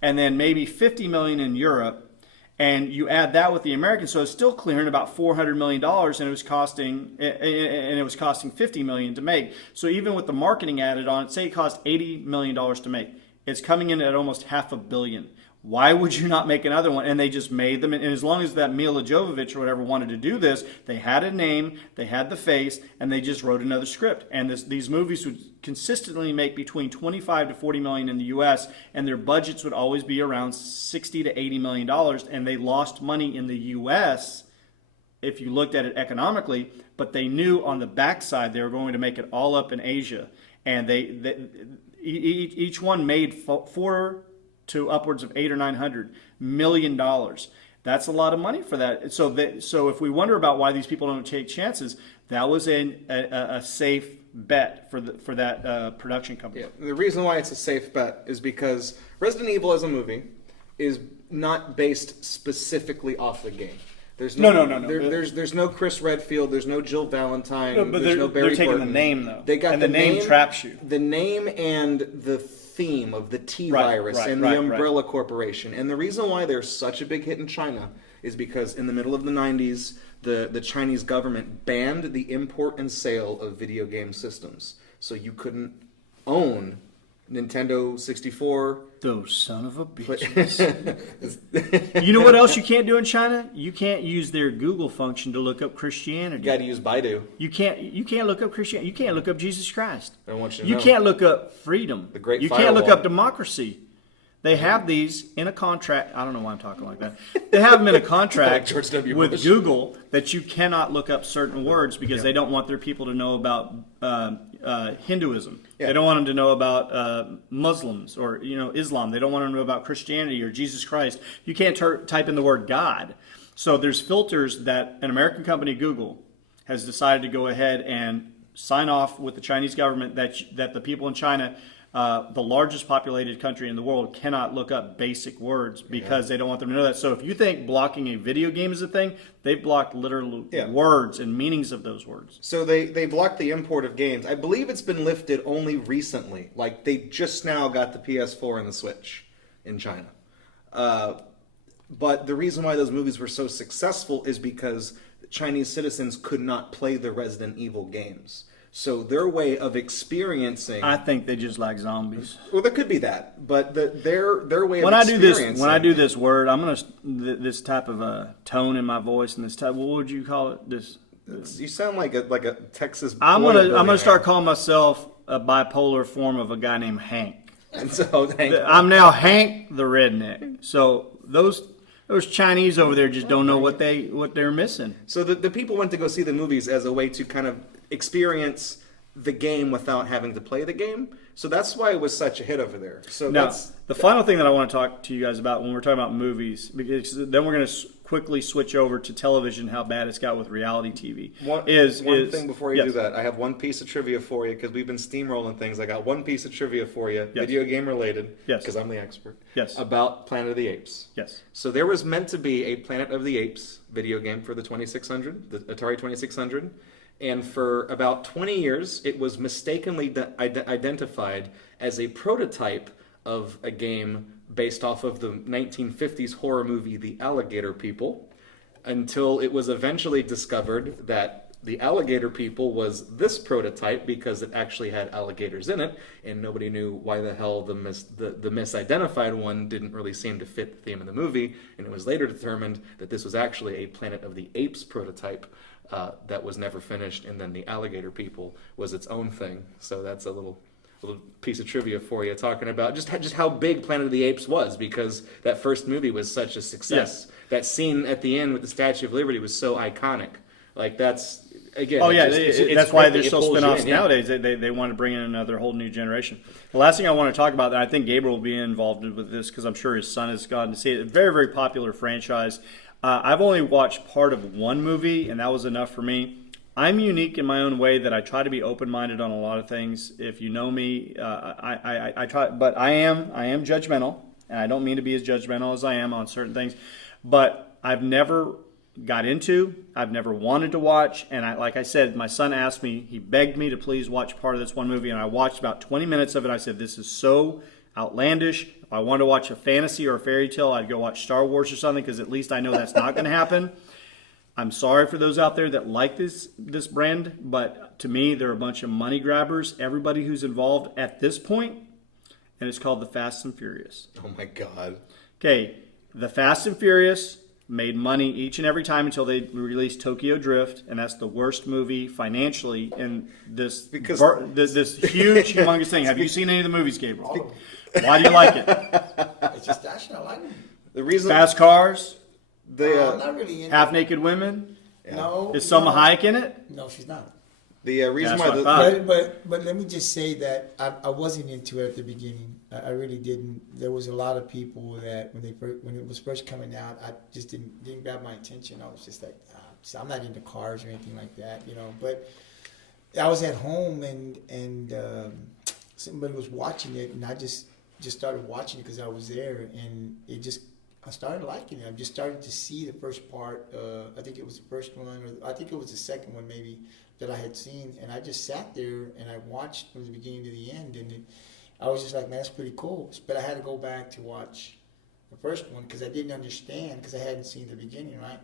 and then maybe $50 million in Europe, and you add that with the Americans, so it's still clearing about $400 million, and it was costing $50 million to make. So even with the marketing added on, say it cost $80 million to make, it's coming in at almost $500 million. Why would you not make another one? And they just made them. And as long as that Mila Jovovich or whatever wanted to do this, they had a name, they had the face, and they just wrote another script. And these movies would consistently make between 25 to 40 million in the U.S., and their budgets would always be around 60 to 80 million dollars. And they lost money in the U.S. if you looked at it economically, but they knew on the backside they were going to make it all up in Asia. And each one made four to upwards of $800 or $900 million. That's a lot of money for that. So if we wonder about why these people don't take chances, that was a safe bet for that production company. Yeah. The reason why it's a safe bet is because Resident Evil as a movie is not based specifically off the game. There's no. There's no Chris Redfield. There's no Jill Valentine. No, but there's no Barry they're taking Burton. the name though. They got and the name traps you. The name and the theme of the T-virus and the Umbrella Corporation. And the reason why they're such a big hit in China is because in the middle of the 90s, the Chinese government banned the import and sale of video game systems. So you couldn't own Nintendo 64. Those son of a bitches. You know what else you can't do in China? You can't use their Google function to look up Christianity. You got to use Baidu. You can't look up Christianity. You can't look up Jesus Christ. I want you to You know. can't look up freedom. The Great You Firewall. can't look up democracy. They have these in a contract. I don't know why I'm talking like that. They have them in a contract George W. with Bush. Google that you cannot look up certain words because they don't want their people to know about Hinduism. Yeah. They don't want them to know about Muslims or Islam. They don't want them to know about Christianity or Jesus Christ. You can't type in the word God. So there's filters that an American company, Google, has decided to go ahead and sign off with the Chinese government that the people in China, the largest populated country in the world, cannot look up basic words because they don't want them to know that. So if you think blocking a video game is a thing, they've blocked literal words and meanings of those words. So they blocked the import of games. I believe it's been lifted only recently. Like they just now got the PS4 and the Switch in China. But the reason why those movies were so successful is because Chinese citizens could not play the Resident Evil games. So their way of experiencing, I think they just like zombies. well, there could be that, but their way When of I do experiencing. this, when I do this word, I'm gonna this type of a tone in my voice and this type. What would you call it? This. You sound like a Texas. I'm boy gonna billionaire. start calling myself a bipolar form of a guy named Hank. And so I'm now Hank the redneck. So those Chinese over there just don't know what they're missing. So the people went to go see the movies as a way to kind of experience the game without having to play the game. So that's why it was such a hit over there. So Now, that's the final thing that I want to talk to you guys about when we're talking about movies, because then we're going to quickly switch over to television, how bad it's got with reality TV. one thing before you do that. I have one piece of trivia for you because we've been steamrolling things. I got one piece of trivia for you, Yes. video game related, Yes. because I'm the expert, Yes. about Planet of the Apes. Yes. So there was meant to be a Planet of the Apes video game for the 2600, the Atari 2600. And for about 20 years, it was mistakenly identified as a prototype of a game based off of the 1950s horror movie The Alligator People, until it was eventually discovered that The Alligator People was this prototype because it actually had alligators in it, and nobody knew why the hell the misidentified one didn't really seem to fit the theme of the movie, and it was later determined that this was actually a Planet of the Apes prototype that was never finished, and then The Alligator People was its own thing. So that's a little piece of trivia for you, talking about just how big Planet of the Apes was, because that first movie was such a success. Yeah. That scene at the end with the Statue of Liberty was so iconic. Like that's again. Oh yeah, it's that's why great there's that it still pulls you spin-offs in, yeah. nowadays. They want to bring in another whole new generation. The last thing I want to talk about, that I think Gabriel will be involved with this because I'm sure his son has gotten to see it. A very, very popular franchise. I've only watched part of one movie, and that was enough for me. I'm unique in my own way that I try to be open-minded on a lot of things. If you know me, I try, but I am judgmental, and I don't mean to be as judgmental as I am on certain things. But I've never got into, I've never wanted to watch, and like I said, my son asked me, he begged me to please watch part of this one movie, and I watched about 20 minutes of it. I said, this is so outlandish. If I wanted to watch a fantasy or a fairy tale, I'd go watch Star Wars or something, because at least I know that's not going to happen. I'm sorry for those out there that like this brand, but to me, they're a bunch of money grabbers. Everybody who's involved at this point, and it's called The Fast and Furious. Oh my God. Okay, The Fast and Furious made money each and every time until they released Tokyo Drift, and that's the worst movie financially in this this huge, humongous thing. Have you seen any of the movies, Gabriel? Why do you like it? It's just action. I like them. The reason Fast cars, I'm not really into half-naked women. No. Is Selma Hayek in it? No, she's not. the reason That's why what I the, thought. But let me just say that I wasn't into it at the beginning. I really didn't. There was a lot of people that when it was first coming out, I just didn't grab my attention. I was just like, I'm not into cars or anything like that, you know. But I was at home and somebody was watching it, and I just started watching it because I was there, and I started liking it. I just started to see the first part. I think it was the first one, or I think it was the second one maybe that I had seen, and I just sat there and I watched from the beginning to the end, and I was just like, man, that's pretty cool. But I had to go back to watch the first one because I didn't understand, because I hadn't seen the beginning, right?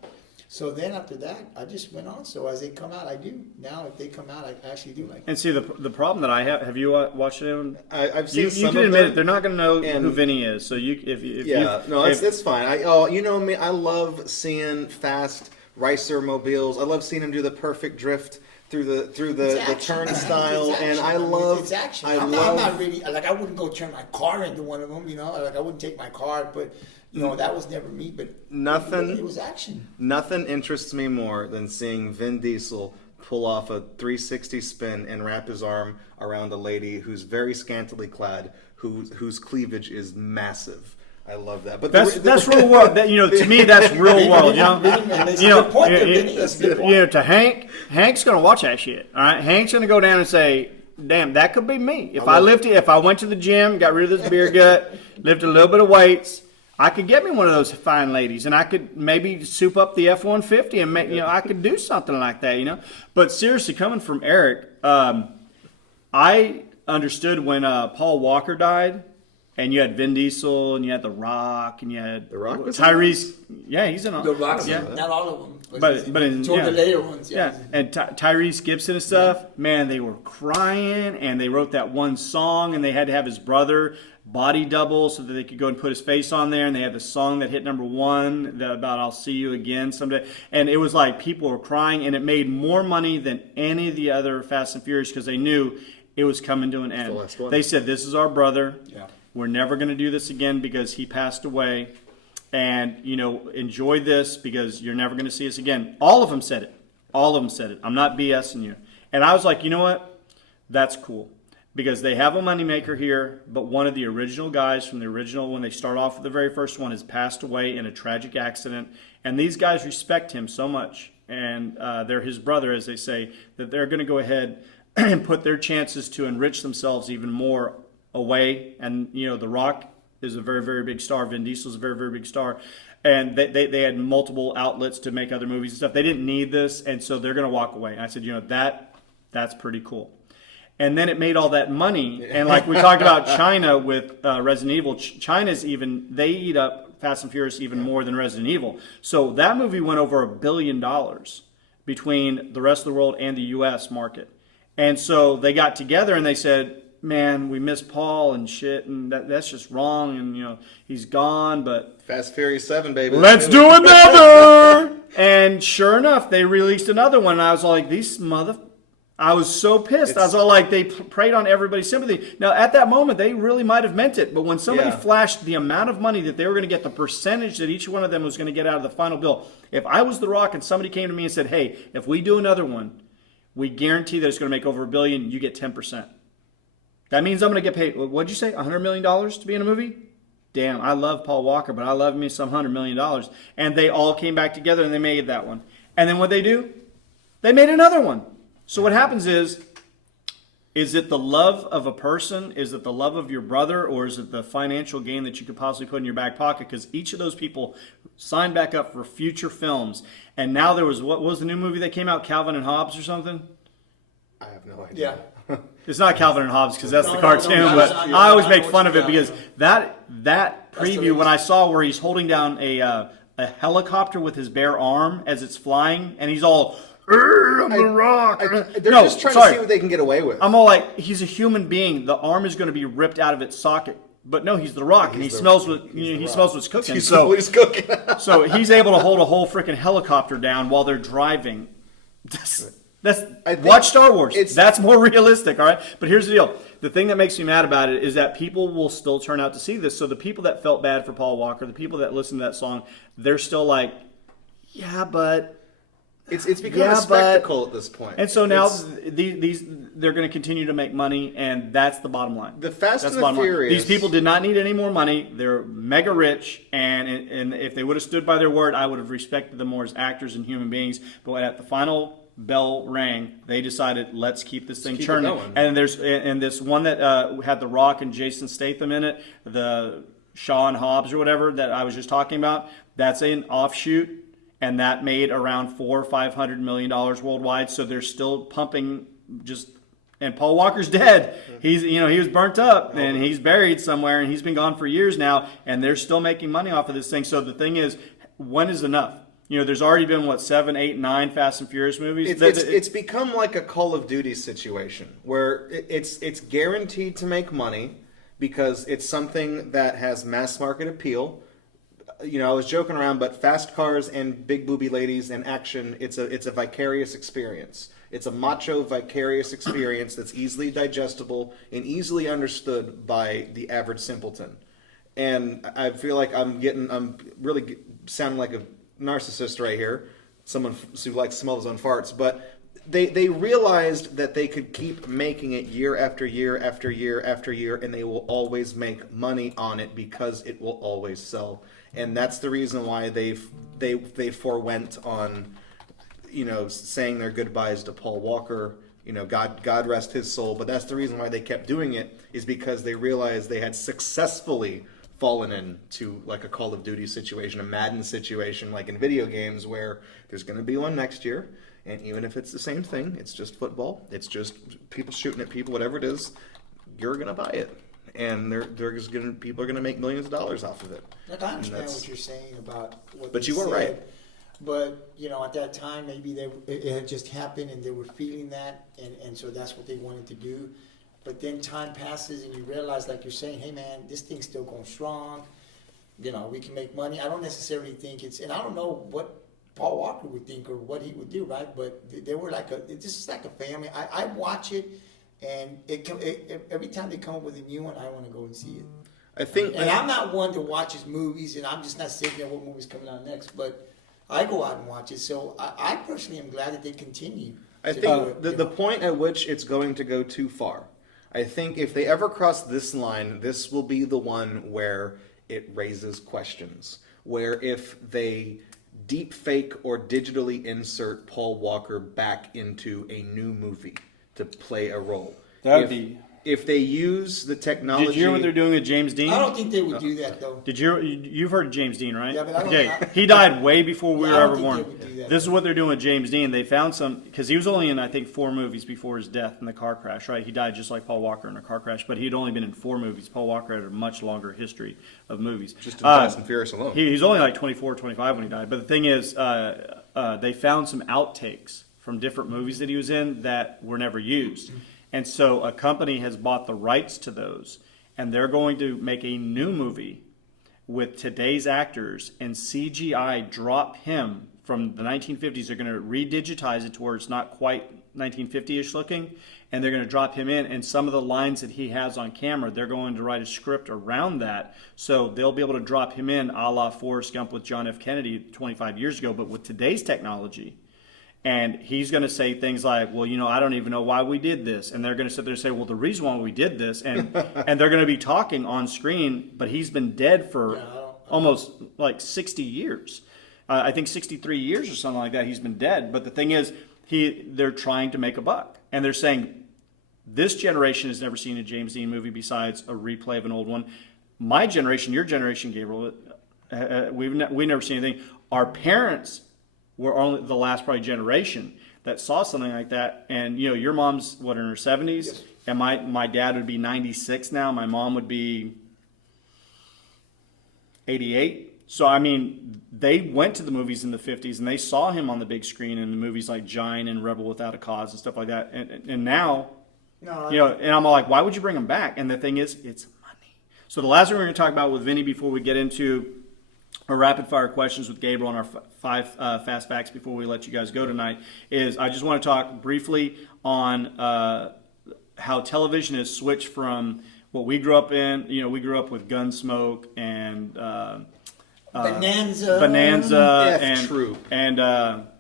So then after that, I just went on. So as they come out, I do. Now if they come out, I actually do like it. And see, the problem that I have you watched it? I've seen You some can of admit them. it. They're not going to know And- who Vinny is. So if That's fine. You know me. I love seeing fast racer mobiles. I love seeing them do the perfect drift through the action. turnstile, It's and action. I love. It's action. I I'm love. not really like, I wouldn't go turn my car into one of them. You know, like I wouldn't take my car, but you know that was never me. But Nothing. It was action. Nothing interests me more than seeing Vin Diesel pull off a 360 spin and wrap his arm around a lady who's very scantily clad, whose cleavage is massive. I love that. But that's real world. To me, that's real world. That's a good point there, Vinny. That's a good point. To Hank's going to watch that shit. All right, Hank's going to go down and say, "Damn, that could be me. If I went to the gym, got rid of this beer gut, lifted a little bit of weights, I could get me one of those fine ladies, and I could maybe soup up the F-150, and I could do something like that, But seriously, coming from Eric, I understood when Paul Walker died. And you had Vin Diesel, and you had The Rock, and you had The Rock was Tyrese. Yeah, he's in all. The Rock's yeah. not all of them, But in, toward yeah. the later ones, Yeah, and Tyrese Gibson and stuff, man, they were crying, and they wrote that one song, and they had to have his brother body double so that they could go and put his face on there, and they had the song that hit #1 about "I'll See You Again Someday," and it was like people were crying, and it made more money than any of the other Fast and Furious because they knew it was coming to an end. the last one. They said, "This is our brother. Yeah. We're never going to do this again because he passed away." And, enjoy this because you're never going to see us again. All of them said it. All of them said it. I'm not BSing you. And I was like, you know what? That's cool. Because they have a moneymaker here, but one of the original guys from the original, when they start off with the very first one, has passed away in a tragic accident. And these guys respect him so much. And they're his brother, as they say, that they're going to go ahead and put their chances to enrich themselves even more away. And, The Rock is a very, very big star. Vin Diesel is a very, very big star. And they had multiple outlets to make other movies and stuff. They didn't need this, and so they're going to walk away. And I said, that's pretty cool. And then it made all that money. And like we talked about China with Resident Evil, China's they eat up Fast and Furious even more than Resident Evil. So that movie went over $1 billion between the rest of the world and the U.S. market. And so they got together and they said, man, we miss Paul and shit, and that's just wrong, and he's gone, but Fast Furious 7, baby. let's do another. And sure enough, they released another one, and I was like, I was so pissed. I was all like, they preyed on everybody's sympathy. Now, at that moment, they really might have meant it, but when somebody flashed the amount of money that they were going to get, the percentage that each one of them was going to get out of the final bill, if I was The Rock and somebody came to me and said, hey, if we do another one, we guarantee that it's going to make over $1 billion, you get 10%. That means I'm going to get paid, what'd you say, $100 million to be in a movie? Damn, I love Paul Walker, but I love me some $100 million. And they all came back together and they made that one. And then what they do? They made another one. So what happens is it the love of a person? Is it the love of your brother? Or is it the financial gain that you could possibly put in your back pocket? Because each of those people signed back up for future films. And now there was, what was the new movie that came out? Calvin and Hobbes or something? I have no idea. Yeah. It's not Calvin and Hobbes because that's the No, cartoon, no, but that's- I always I make know fun what of it you're because talking that preview when I saw where he's holding down a helicopter with his bare arm as it's flying and he's all, I'm the Rock. They're just trying to see what they can get away with. I'm all like, he's a human being. The arm is going to be ripped out of its socket. But no, he's the Rock, and he smells what's cooking. He's So cooking. so he's able to hold a whole freaking helicopter down while they're driving. Watch Star Wars. That's more realistic, all right? But here's the deal. The thing that makes me mad about it is that people will still turn out to see this. So the people that felt bad for Paul Walker, the people that listened to that song, they're still like, yeah, but... It's become a spectacle at this point. And so now they're going to continue to make money, and that's the bottom line. The Fast and the Furious. These people did not need any more money. They're mega rich, and if they would have stood by their word, I would have respected them more as actors and human beings. But at the final bell rang, they decided, let's keep this thing churning. And there's this one that had The Rock and Jason Statham in it, the Shaw and Hobbs or whatever that I was just talking about. That's an offshoot. And that made around $400 or $500 million worldwide. So they're still pumping and Paul Walker's dead. He was burnt up and he's buried somewhere and he's been gone for years now. And they're still making money off of this thing. So the thing is, when is enough? There's already been 7, 8, 9 Fast and Furious movies. It's become like a Call of Duty situation where it's guaranteed to make money because it's something that has mass market appeal. I was joking around, but fast cars and big booby ladies and action, it's a vicarious experience. It's a macho vicarious experience that's easily digestible and easily understood by the average simpleton. And I feel like I'm really sounding like a narcissist right here, someone who likes to smell his own farts, but they realized that they could keep making it year after year after year after year, and they will always make money on it because it will always sell. And that's the reason why they forewent on, saying their goodbyes to Paul Walker. God rest his soul. But that's the reason why they kept doing it, is because they realized they had successfully fallen into like a Call of Duty situation, a Madden situation, like in video games, where there's going to be one next year. And even if it's the same thing, it's just football. It's just people shooting at people, whatever it is, you're going to buy it. and people are gonna make millions of dollars off of it. Like, I understand what you're saying about what But they you were said, right. But, at that time, maybe it had just happened and they were feeling that, and so that's what they wanted to do. But then time passes and you realize, like you're saying, hey, man, this thing's still going strong. We can make money. I don't necessarily think and I don't know what Paul Walker would think or what he would do, right? But they were this is like a family. I watch it, and every time they come up with a new one, I want to go and see it. I think, And I'm not one to watch his movies, and I'm just not sitting there what movie's coming out next, but I go out and watch it. So I personally am glad that they continue. I to think do it, the point at which it's going to go too far. I think if they ever cross this line, this will be the one where it raises questions. Where if they deep fake or digitally insert Paul Walker back into a new movie to play a role. If they use the technology. Did you hear what they're doing with James Dean? I don't think they would do that, though. You've heard of James Dean, right? Yeah, but I don't. Okay, he died way before we were I ever don't think born. they would do that. This is what they're doing with James Dean. They found because he was only in, I think, 4 movies before his death in the car crash, right? He died just like Paul Walker in a car crash, but he'd only been in 4 movies. Paul Walker had a much longer history of movies. Just in Fast and Furious alone. He's only like 24, 25 when he died. But the thing is, they found some outtakes from different movies that he was in that were never used. And so a company has bought the rights to those, and they're going to make a new movie with today's actors and CGI drop him from the 1950s. They're going to redigitize it to where it's not quite 1950-ish looking, and they're going to drop him in, and some of the lines that he has on camera, they're going to write a script around that, so they'll be able to drop him in a la Forrest Gump with John F. Kennedy 25 years ago, but with today's technology. And he's going to say things like, well, I don't even know why we did this. And they're going to sit there and say, well, the reason why we did this. And and they're going to be talking on screen, but he's been dead for almost like 60 years. I think 63 years or something like that. He's been dead. But the thing is, they're trying to make a buck. And they're saying, this generation has never seen a James Dean movie besides a replay of an old one. My generation, your generation, Gabriel, we've never seen anything. Our parents were only the last probably generation that saw something like that. And your mom's in her 70s, yes. And my dad would be 96 now. My mom would be 88. So they went to the movies in the 50s and they saw him on the big screen in the movies like Giant and Rebel Without a Cause and stuff like that. And now, and I'm all like, why would you bring him back? And the thing is, it's money. So the last thing we're going to talk about with Vinny before we get into our rapid fire questions with Gabriel and our 5 fast facts before we let you guys go tonight is I just want to talk briefly on how television has switched from what we grew up in. We grew up with Gunsmoke and Bonanza, and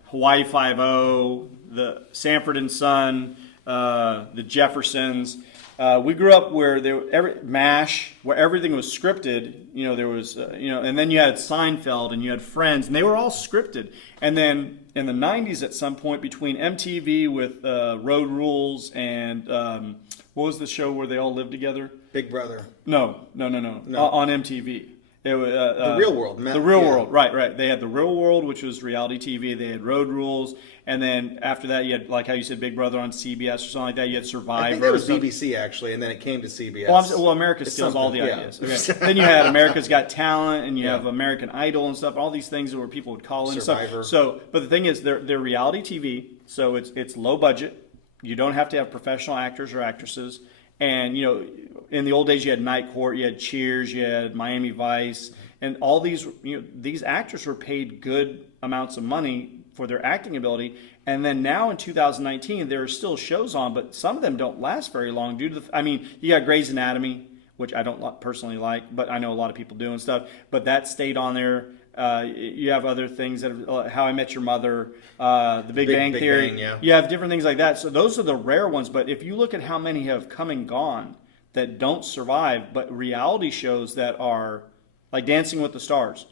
Hawaii Five-0, the Sanford and Son, the Jeffersons. We grew up where MASH, where everything was scripted. There was, and then you had Seinfeld and you had Friends, and they were all scripted. And then in the 90s, at some point between MTV with Road Rules and what was the show where they all lived together? Big Brother. No. On MTV. It was, The Real World. The Real World, right. They had The Real World, which was reality TV. They had Road Rules. And then after that, you had, like how you said, Big Brother on CBS or something like that. You had Survivor. I think that was BBC, actually, and then it came to CBS. Well, America steals all the ideas. Okay. Then you had America's Got Talent, and you have American Idol and stuff, all these things where people would call in. Survivor. So, but the thing is, they're reality TV, so it's low budget. You don't have to have professional actors or actresses. And, in the old days, you had Night Court, you had Cheers, you had Miami Vice, and all these, these actors were paid good amounts of money for their acting ability. And then now in 2019, there are still shows on, but some of them don't last very long due to you got Grey's Anatomy, which I don't personally like, but I know a lot of people do and stuff. But that stayed on there. You have other things that How I Met Your Mother, The Big Bang Theory. Bang, yeah. You have different things like that. So those are the rare ones. But if you look at how many have come and gone that don't survive, but reality shows that are like Dancing with the Stars,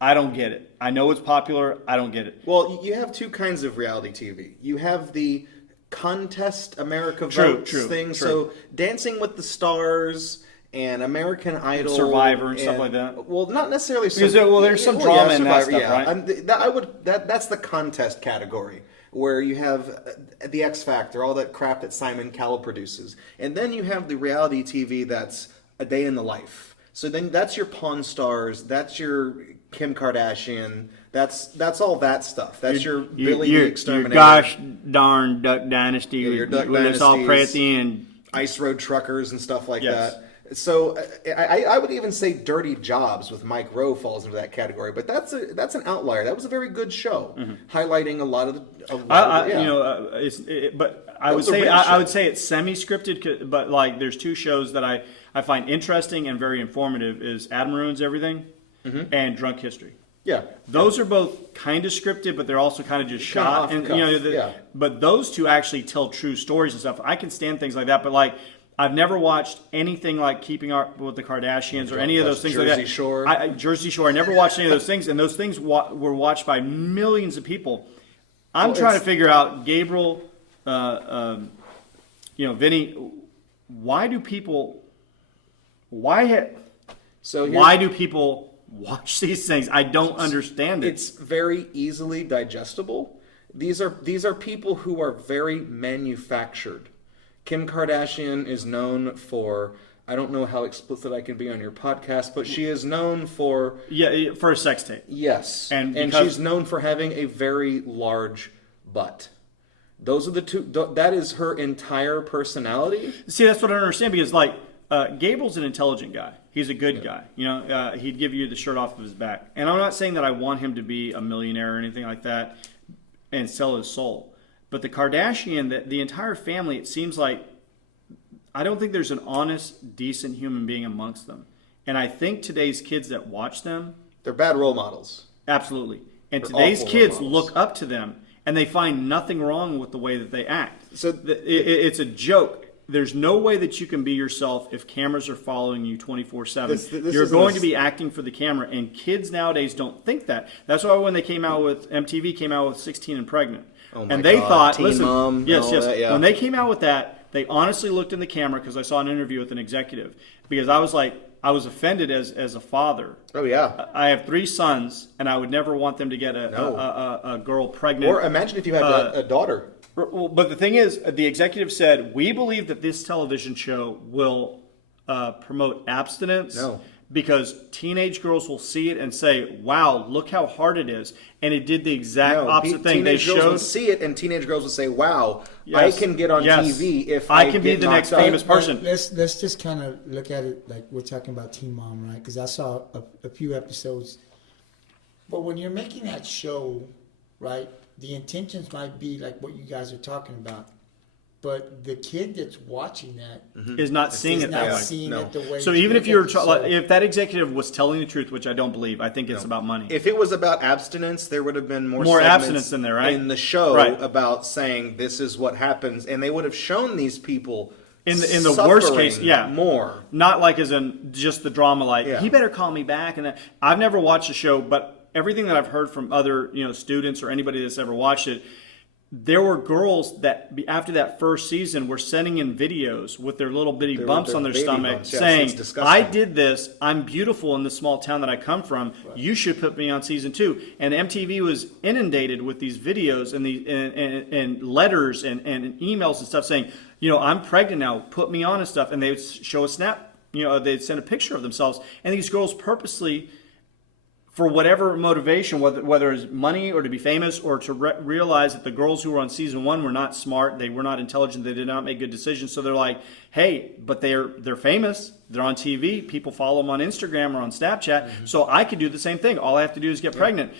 I don't get it. I know it's popular. I don't get it. Well, you have 2 kinds of reality TV. You have the contest America Votes thing. True. So Dancing with the Stars and American Idol, Survivor and stuff like that? Well, not necessarily. Because there's some drama in that stuff, right? That's the contest category where you have the X Factor, all that crap that Simon Cowell produces, and then you have the reality TV that's a day in the life. So then that's your Pawn Stars, that's your Kim Kardashian, that's all that stuff. That's your Billy the Exterminator. Your gosh darn Duck Dynasty. Your Duck when it's all pray at Dynasties. the end. Ice Road Truckers and stuff like Yes. that. So I would even say Dirty Jobs with Mike Rowe falls into that category, but that's an outlier. That was a very good show, highlighting a lot of the. But I was would a say real I show. would say it's semi-scripted. But like, there's two shows that I find interesting and very informative: is Adam Ruins Everything and Drunk History. Yeah, Those are both kind of scripted, but they're also kind of just Kinda shot. off the And cuff, yeah. But those two actually tell true stories and stuff. I can stand things like that, but like I've never watched anything like Keeping Up with the Kardashians or any of those things like that. Jersey Shore. Jersey Shore. I never watched any of those things, and those things were watched by millions of people. I'm trying to figure out, Gabriel, Vinny, why do people watch these things? I don't understand it. it's very easily digestible. These are people who are very manufactured. Kim Kardashian is known for, I don't know how explicit I can be on your podcast, but she is known for, For a sex tape. yes, And and because- she's known for having a very large butt. Those are the two. That is her entire personality. See, that's what I don't understand, because like Gabriel's an intelligent guy. He's a good guy. He'd give you the shirt off of his back. And I'm not saying that I want him to be a millionaire or anything like that and sell his soul. But the Kardashian, the entire family, it seems like, I don't think there's an honest, decent human being amongst them. And I think today's kids that watch them, They're bad role models. absolutely. And They're today's awful kids role models. look up to them, and they find nothing wrong with the way that they act. So It's a joke. There's no way that you can be yourself if cameras are following you 24/7. This You're is going this- to be acting for the camera, and kids nowadays don't think that. That's why when they came out with MTV, came out with 16 and Pregnant, Oh my and they God, thought, Teen listen, Mom and yes, all yes. that, yeah. When they came out with that, they honestly looked in the camera, because I saw an interview with an executive, because I was like, I was offended as a father. Oh yeah. I have 3 sons, and I would never want them to get a girl pregnant. Or imagine if you had a daughter. Well, but the thing is, the executive said, we believe that this television show will promote abstinence. No. Because teenage girls will see it and say, wow, look how hard it is. And it did the exact opposite thing. They Teenage girls showed, would see it, and teenage girls would say, "Wow, Yes. I can get on Yes. TV if I can be get the next knocked up." famous person. Let's just kind of look at it like we're talking about Teen Mom, right? Because I saw a few episodes. But when you're making that show, right, the intentions might be like what you guys are talking about. But the kid that's watching that is not seeing is it that not way. seeing No. it the way. So it's even if you're, presented. So- if that executive was telling the truth, which I don't believe, I think it's about money. If it was about abstinence, there would have been more More segments abstinence in there, right? In the show Right. about saying this is what happens, and they would have shown these people In the worst suffering case, yeah. more. Not like as in just the drama, like Yeah. he better call me back. And I've never watched the show, but everything that I've heard from other students or anybody that's ever watched it, there were girls that after that first season were sending in videos with their little bitty bumps their on their baby stomach, bumps, yes, saying, it's disgusting. "I did this. I'm beautiful in the small town that I come from. You should put me on season 2." And MTV was inundated with these videos and and letters and emails and stuff saying, "I'm pregnant now. Put me on," and stuff. And they would show a snap. They'd send a picture of themselves, and these girls purposely, for whatever motivation, whether it's money or to be famous or to realize that the girls who were on season 1 were not smart, they were not intelligent, they did not make good decisions. So they're like, hey, but they're famous, they're on TV, people follow them on Instagram or on Snapchat, so I could do the same thing. All I have to do is get pregnant.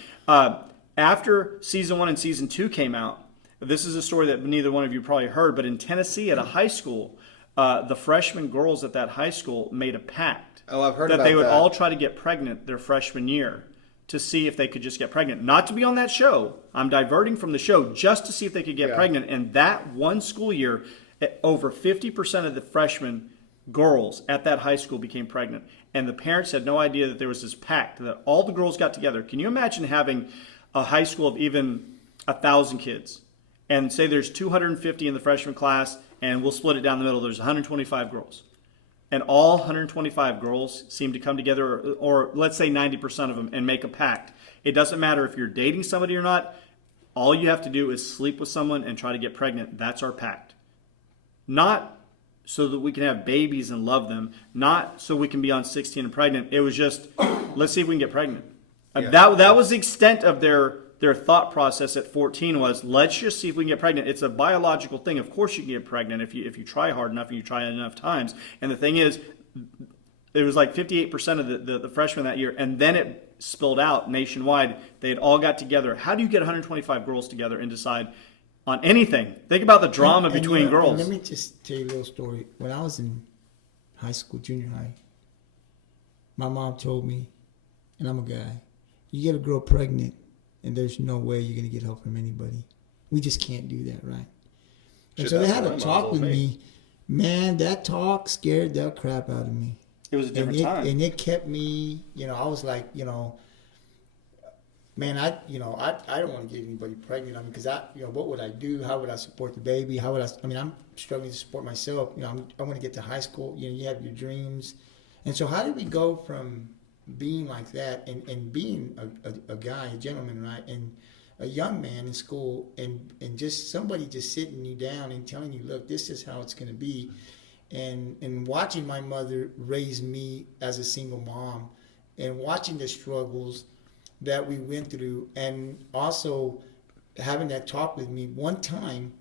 After season 1 and season 2 came out, this is a story that neither one of you probably heard, but in Tennessee at a high school, the freshman girls at that high school made a pact. Oh, I've heard that about they would that. all try to get pregnant their freshman year to see if they could just get pregnant. Not to be on that show. I'm diverting from the show just to see if they could get pregnant. And that one school year, over 50% of the freshman girls at that high school became pregnant. And the parents had no idea that there was this pact that all the girls got together. Can you imagine having a high school of even 1,000 kids? And say there's 250 in the freshman class, and we'll split it down the middle. There's 125 girls. and all 125 girls seem to come together, or let's say 90% of them, and make a pact. It doesn't matter if you're dating somebody or not. All you have to do is sleep with someone and try to get pregnant. That's our pact. Not so that we can have babies and love them. Not so we can be on 16 and pregnant. It was just, let's see if we can get pregnant. Yeah. That was the extent of their thought process at 14 was, let's just see if we can get pregnant. It's a biological thing. Of course you can get pregnant if you try hard enough and you try enough times. And the thing is, it was like 58% of the freshmen that year, and then it spilled out nationwide. They had all got together. How do you get 125 girls together and decide on anything? Think about the drama between girls. Let me just tell you a little story. When I was in high school, junior high, my mom told me, and I'm a guy, you get a girl pregnant, and there's no way you're going to get help from anybody. We just can't do that, right? And Shit, so they that's had what a my talk mom with told me. me. Man, that talk scared the crap out of me. It was a different time. And it kept me, I was like, man, I don't want to get anybody pregnant. I mean, because what would I do? How would I support the baby? I'm struggling to support myself. I want to get to high school. You have your dreams. And so how did we go from being like that and being a guy, a gentleman, right? And a young man in school and just somebody just sitting you down and telling you, look, this is how it's going to be. And watching my mother raise me as a single mom and watching the struggles that we went through, and also having that talk with me one time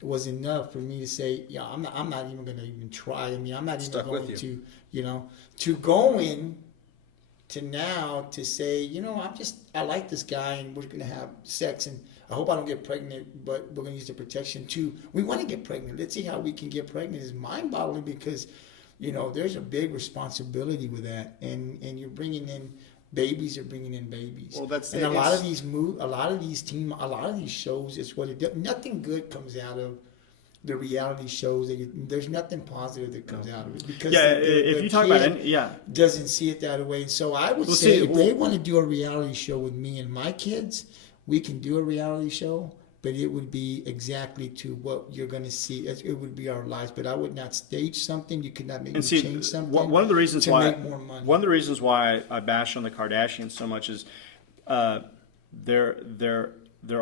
was enough for me to say, yeah, I'm not even going to even try. I mean, I'm not even going to go in to now to say, I like this guy and we're going to have sex and I hope I don't get pregnant, but we're going to use the protection too. We want to get pregnant. Let's see how we can get pregnant. It's mind-boggling because, there's a big responsibility with that. And you're bringing in babies are bringing in babies. Well, that's and it. a lot of these shows, it's what it does. Nothing good comes out of the reality shows. There's nothing positive that comes out of it because If you talk about it, doesn't see it that way. So I would say if they want to do a reality show with me and my kids, we can do a reality show, but it would be exactly to what you're going to see. It would be our lives, but I would not stage something. You could not make me change something. One of the reasons to why make more money. One of the reasons why I bash on the Kardashians so much is they're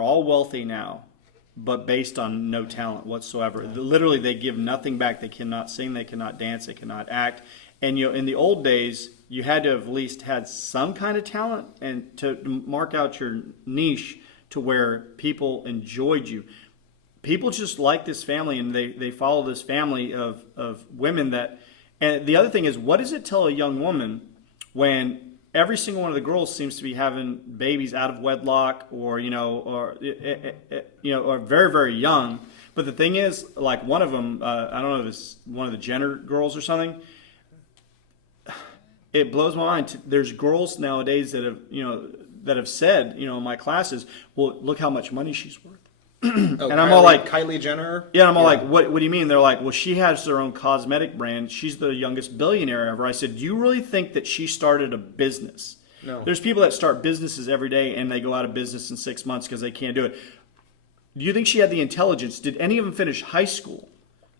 all wealthy now, but based on no talent whatsoever. Yeah. Literally, they give nothing back. They cannot sing, they cannot dance, they cannot act. And in the old days, you had to have at least had some kind of talent and to mark out your niche to where people enjoyed you. People just like this family, and they follow this family of women that. And the other thing is, what does it tell a young woman when every single one of the girls seems to be having babies out of wedlock, or or very, very young? But the thing is, like one of them, I don't know if it's one of the Jenner girls or something. It blows my mind. There's girls nowadays that have said, in my classes, well, look how much money she's worth. And I'm all like, Kylie Jenner. Yeah, I'm all like, what do you mean? They're like, well, she has her own cosmetic brand. She's the youngest billionaire ever. I said, do you really think that she started a business? No. There's people that start businesses every day and they go out of business in 6 months because they can't do it. Do you think she had the intelligence? Did any of them finish high school?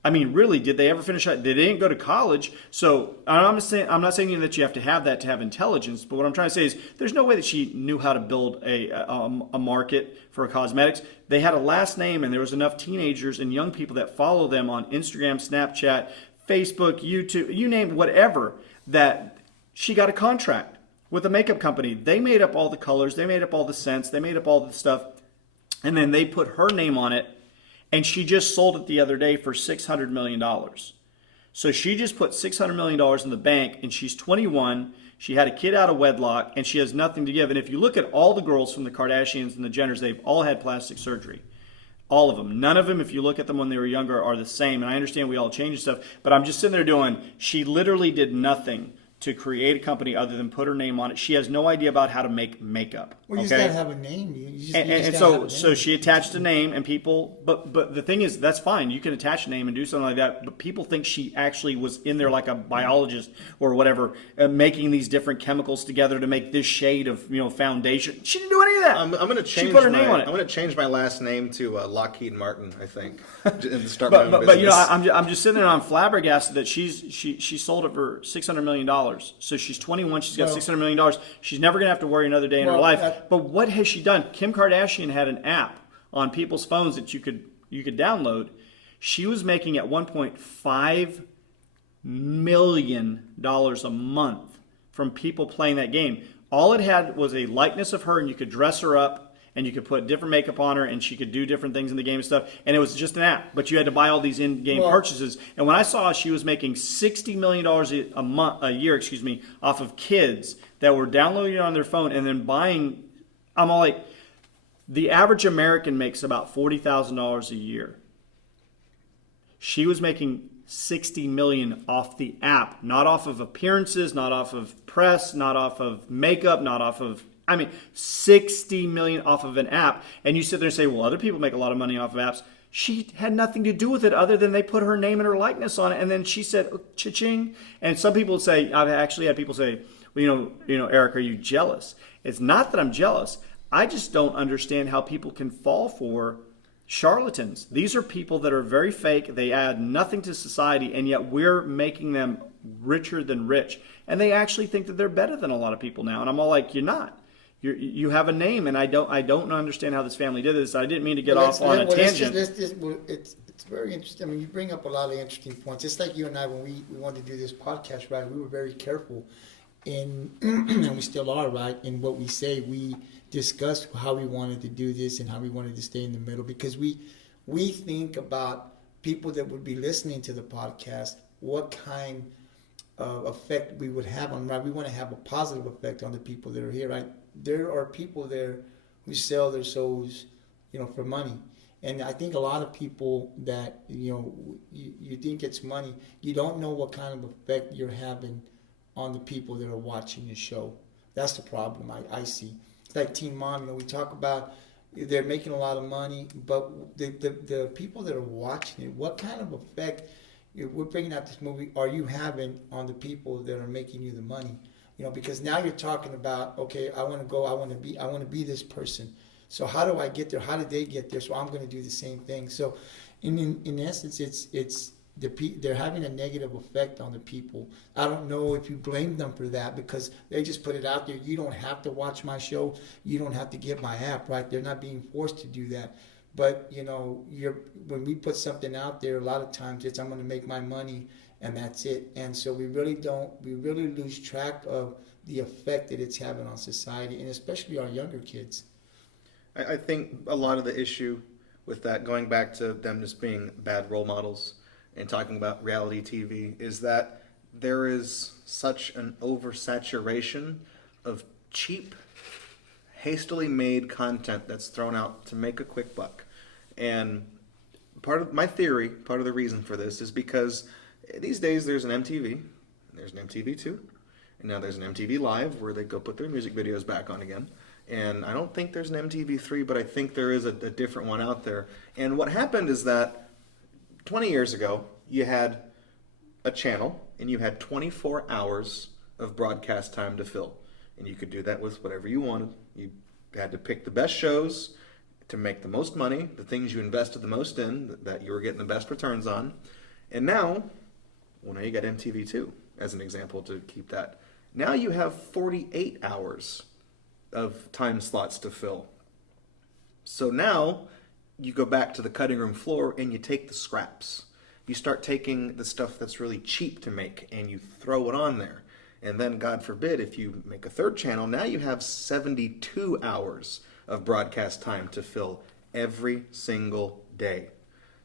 I mean, really, did they ever finish? They didn't go to college. So I'm not saying that you have to have that to have intelligence. But what I'm trying to say is there's no way that she knew how to build a market for cosmetics. They had a last name, and there was enough teenagers and young people that follow them on Instagram, Snapchat, Facebook, YouTube, you name it, whatever, that she got a contract with a makeup company. They made up all the colors. They made up all the scents. They made up all the stuff. And then they put her name on it. And she just sold it the other day for $600 million. So she just put $600 million in the bank, and she's 21. She had a kid out of wedlock, and she has nothing to give. And if you look at all the girls from the Kardashians and the Jenners, they've all had plastic surgery. All of them. None of them, if you look at them when they were younger, are the same. And I understand we all change and stuff, but I'm just sitting there she literally did nothing to create a company other than put her name on it. She has no idea about how to make makeup. Well, you just gotta have a name. You just And gotta have a so name. she attached a name, and people. But the thing is, that's fine. You can attach a name and do something like that. But people think she actually was in there like a biologist or whatever, making these different chemicals together to make this shade of foundation. She didn't do any of that. I'm going to change. She put her name on it. I'm going to change my last name to Lockheed Martin. I think. And start my own But business. I'm just sitting there and I'm flabbergasted that she sold it for $600 million. So she's 21. She's got $600 million. She's never going to have to worry another day in her life. But what has she done? Kim Kardashian had an app on people's phones that you could download. She was making at one point $5 million a month from people playing that game. All it had was a likeness of her, and you could dress her up. And you could put different makeup on her, and she could do different things in the game and stuff. And it was just an app, but you had to buy all these in-game purchases. And when I saw she was making $60 million a year, off of kids that were downloading it on their phone and then buying, I'm all like, the average American makes about $40,000 a year. She was making $60 million off the app, not off of appearances, not off of press, not off of makeup, not off of. $60 million off of an app. And you sit there and say, well, other people make a lot of money off of apps. She had nothing to do with it other than they put her name and her likeness on it. And then she said, cha-ching. And some people say, I've actually had people say, well, Eric, are you jealous? It's not that I'm jealous. I just don't understand how people can fall for charlatans. These are people that are very fake. They add nothing to society, and yet we're making them richer than rich. And they actually think that they're better than a lot of people now. And I'm all like, you're not. You have a name, and I don't understand how this family did this. I didn't mean to get off on a tangent. It's very interesting. I mean, you bring up a lot of interesting points. It's like you and I, when we wanted to do this podcast, right? We were very careful in, and we still are, right? In what we say, we discussed how we wanted to do this and how we wanted to stay in the middle, because we think about people that would be listening to the podcast, what kind of effect we would have on, right? We want to have a positive effect on the people that are here, right? There are people there who sell their souls, for money. And I think a lot of people that, you think it's money, you don't know what kind of effect you're having on the people that are watching the show. That's the problem I see. It's like Teen Mom, we talk about they're making a lot of money, but the people that are watching it, what kind of effect, if we're bringing out this movie, are you having on the people that are making you the money? Because now you're talking about, okay, I want to be this person. So how do I get there? How did they get there? So I'm going to do the same thing. So in essence, it's they're having a negative effect on the people. I don't know if you blame them for that, because they just put it out there. You don't have to watch my show. You don't have to get my app, right? They're not being forced to do that. But, when we put something out there, a lot of times it's, I'm going to make my money, and that's it. And so we really lose track of the effect that it's having on society, and especially our younger kids. I think a lot of the issue with that, going back to them just being bad role models and talking about reality TV, is that there is such an oversaturation of cheap, hastily made content that's thrown out to make a quick buck. And part of my theory, part of the reason for this is because these days there's an MTV, and there's an MTV2, and now there's an MTV Live where they go put their music videos back on again. And I don't think there's an MTV3, but I think there is a different one out there. And what happened is that 20 years ago, you had a channel, and you had 24 hours of broadcast time to fill. And you could do that with whatever you wanted. You had to pick the best shows to make the most money, the things you invested the most in, that you were getting the best returns on. And now you got MTV2 as an example to keep that. Now you have 48 hours of time slots to fill. So now you go back to the cutting room floor and you take the scraps. You start taking the stuff that's really cheap to make and you throw it on there. And then, God forbid, if you make a third channel, now you have 72 hours of broadcast time to fill every single day.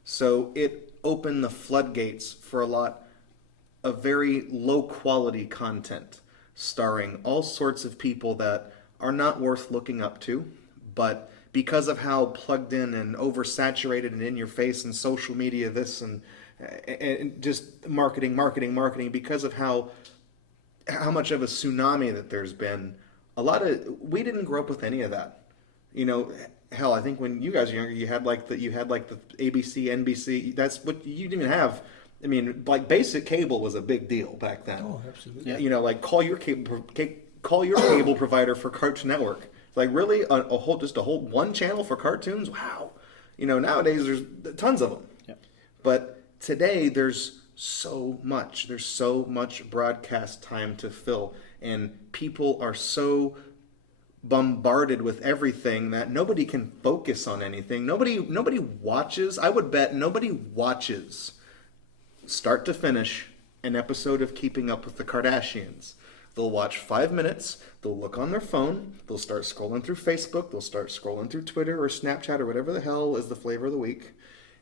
So it opened the floodgates for a lot of very low quality content, starring all sorts of people that are not worth looking up to, but because of how plugged in and oversaturated and in your face and social media this and just marketing, because of how how much of a tsunami that there's been. We didn't grow up with any of that. You know, hell, I think when you guys were younger, you had like the ABC, NBC. That's what you didn't even have. I mean, like basic cable was a big deal back then. Oh, absolutely. Yeah. You know, like call your cable provider for Cartoon Network. Like really, a whole one channel for cartoons. Wow. You know, nowadays there's tons of them. Yeah. But today there's so much. There's so much broadcast time to fill, and people are so bombarded with everything that nobody can focus on anything. Nobody watches. I would bet nobody watches start to finish an episode of Keeping Up with the Kardashians. They'll watch 5 minutes, they'll look on their phone, they'll start scrolling through Facebook, they'll start scrolling through Twitter or Snapchat or whatever the hell is the flavor of the week,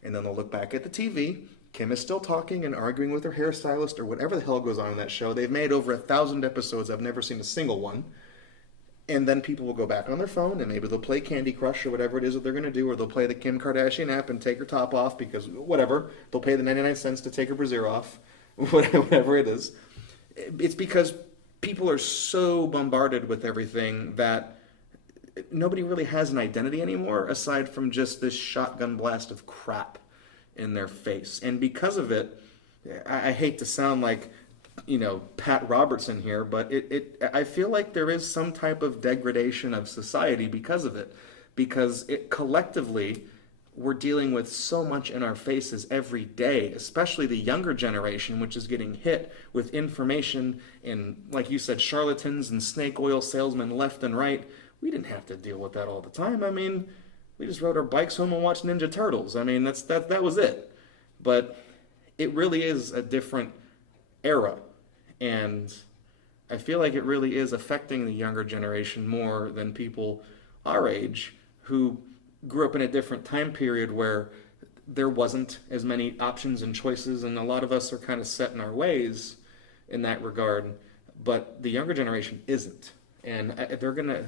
and then they'll look back at the TV. Kim is still talking and arguing with her hairstylist or whatever the hell goes on in that show. They've made over 1,000 episodes. I've never seen a single one. And then people will go back on their phone and maybe they'll play Candy Crush or whatever it is that they're going to do, or they'll play the Kim Kardashian app and take her top off because whatever. They'll pay the 99 cents to take her brassiere off, whatever it is. It's because people are so bombarded with everything that nobody really has an identity anymore aside from just this shotgun blast of crap in their face. And because of it, I hate to sound like, you know, Pat Robertson here, but I feel like there is some type of degradation of society because of it. Because it collectively, we're dealing with so much in our faces every day, especially the younger generation, which is getting hit with information and, like you said, charlatans and snake oil salesmen left and right. We didn't have to deal with that all the time. I mean, we just rode our bikes home and watched Ninja Turtles. I mean, that was it. But it really is a different era. And I feel like it really is affecting the younger generation more than people our age who grew up in a different time period where there wasn't as many options and choices, and a lot of us are kind of set in our ways in that regard. But the younger generation isn't. And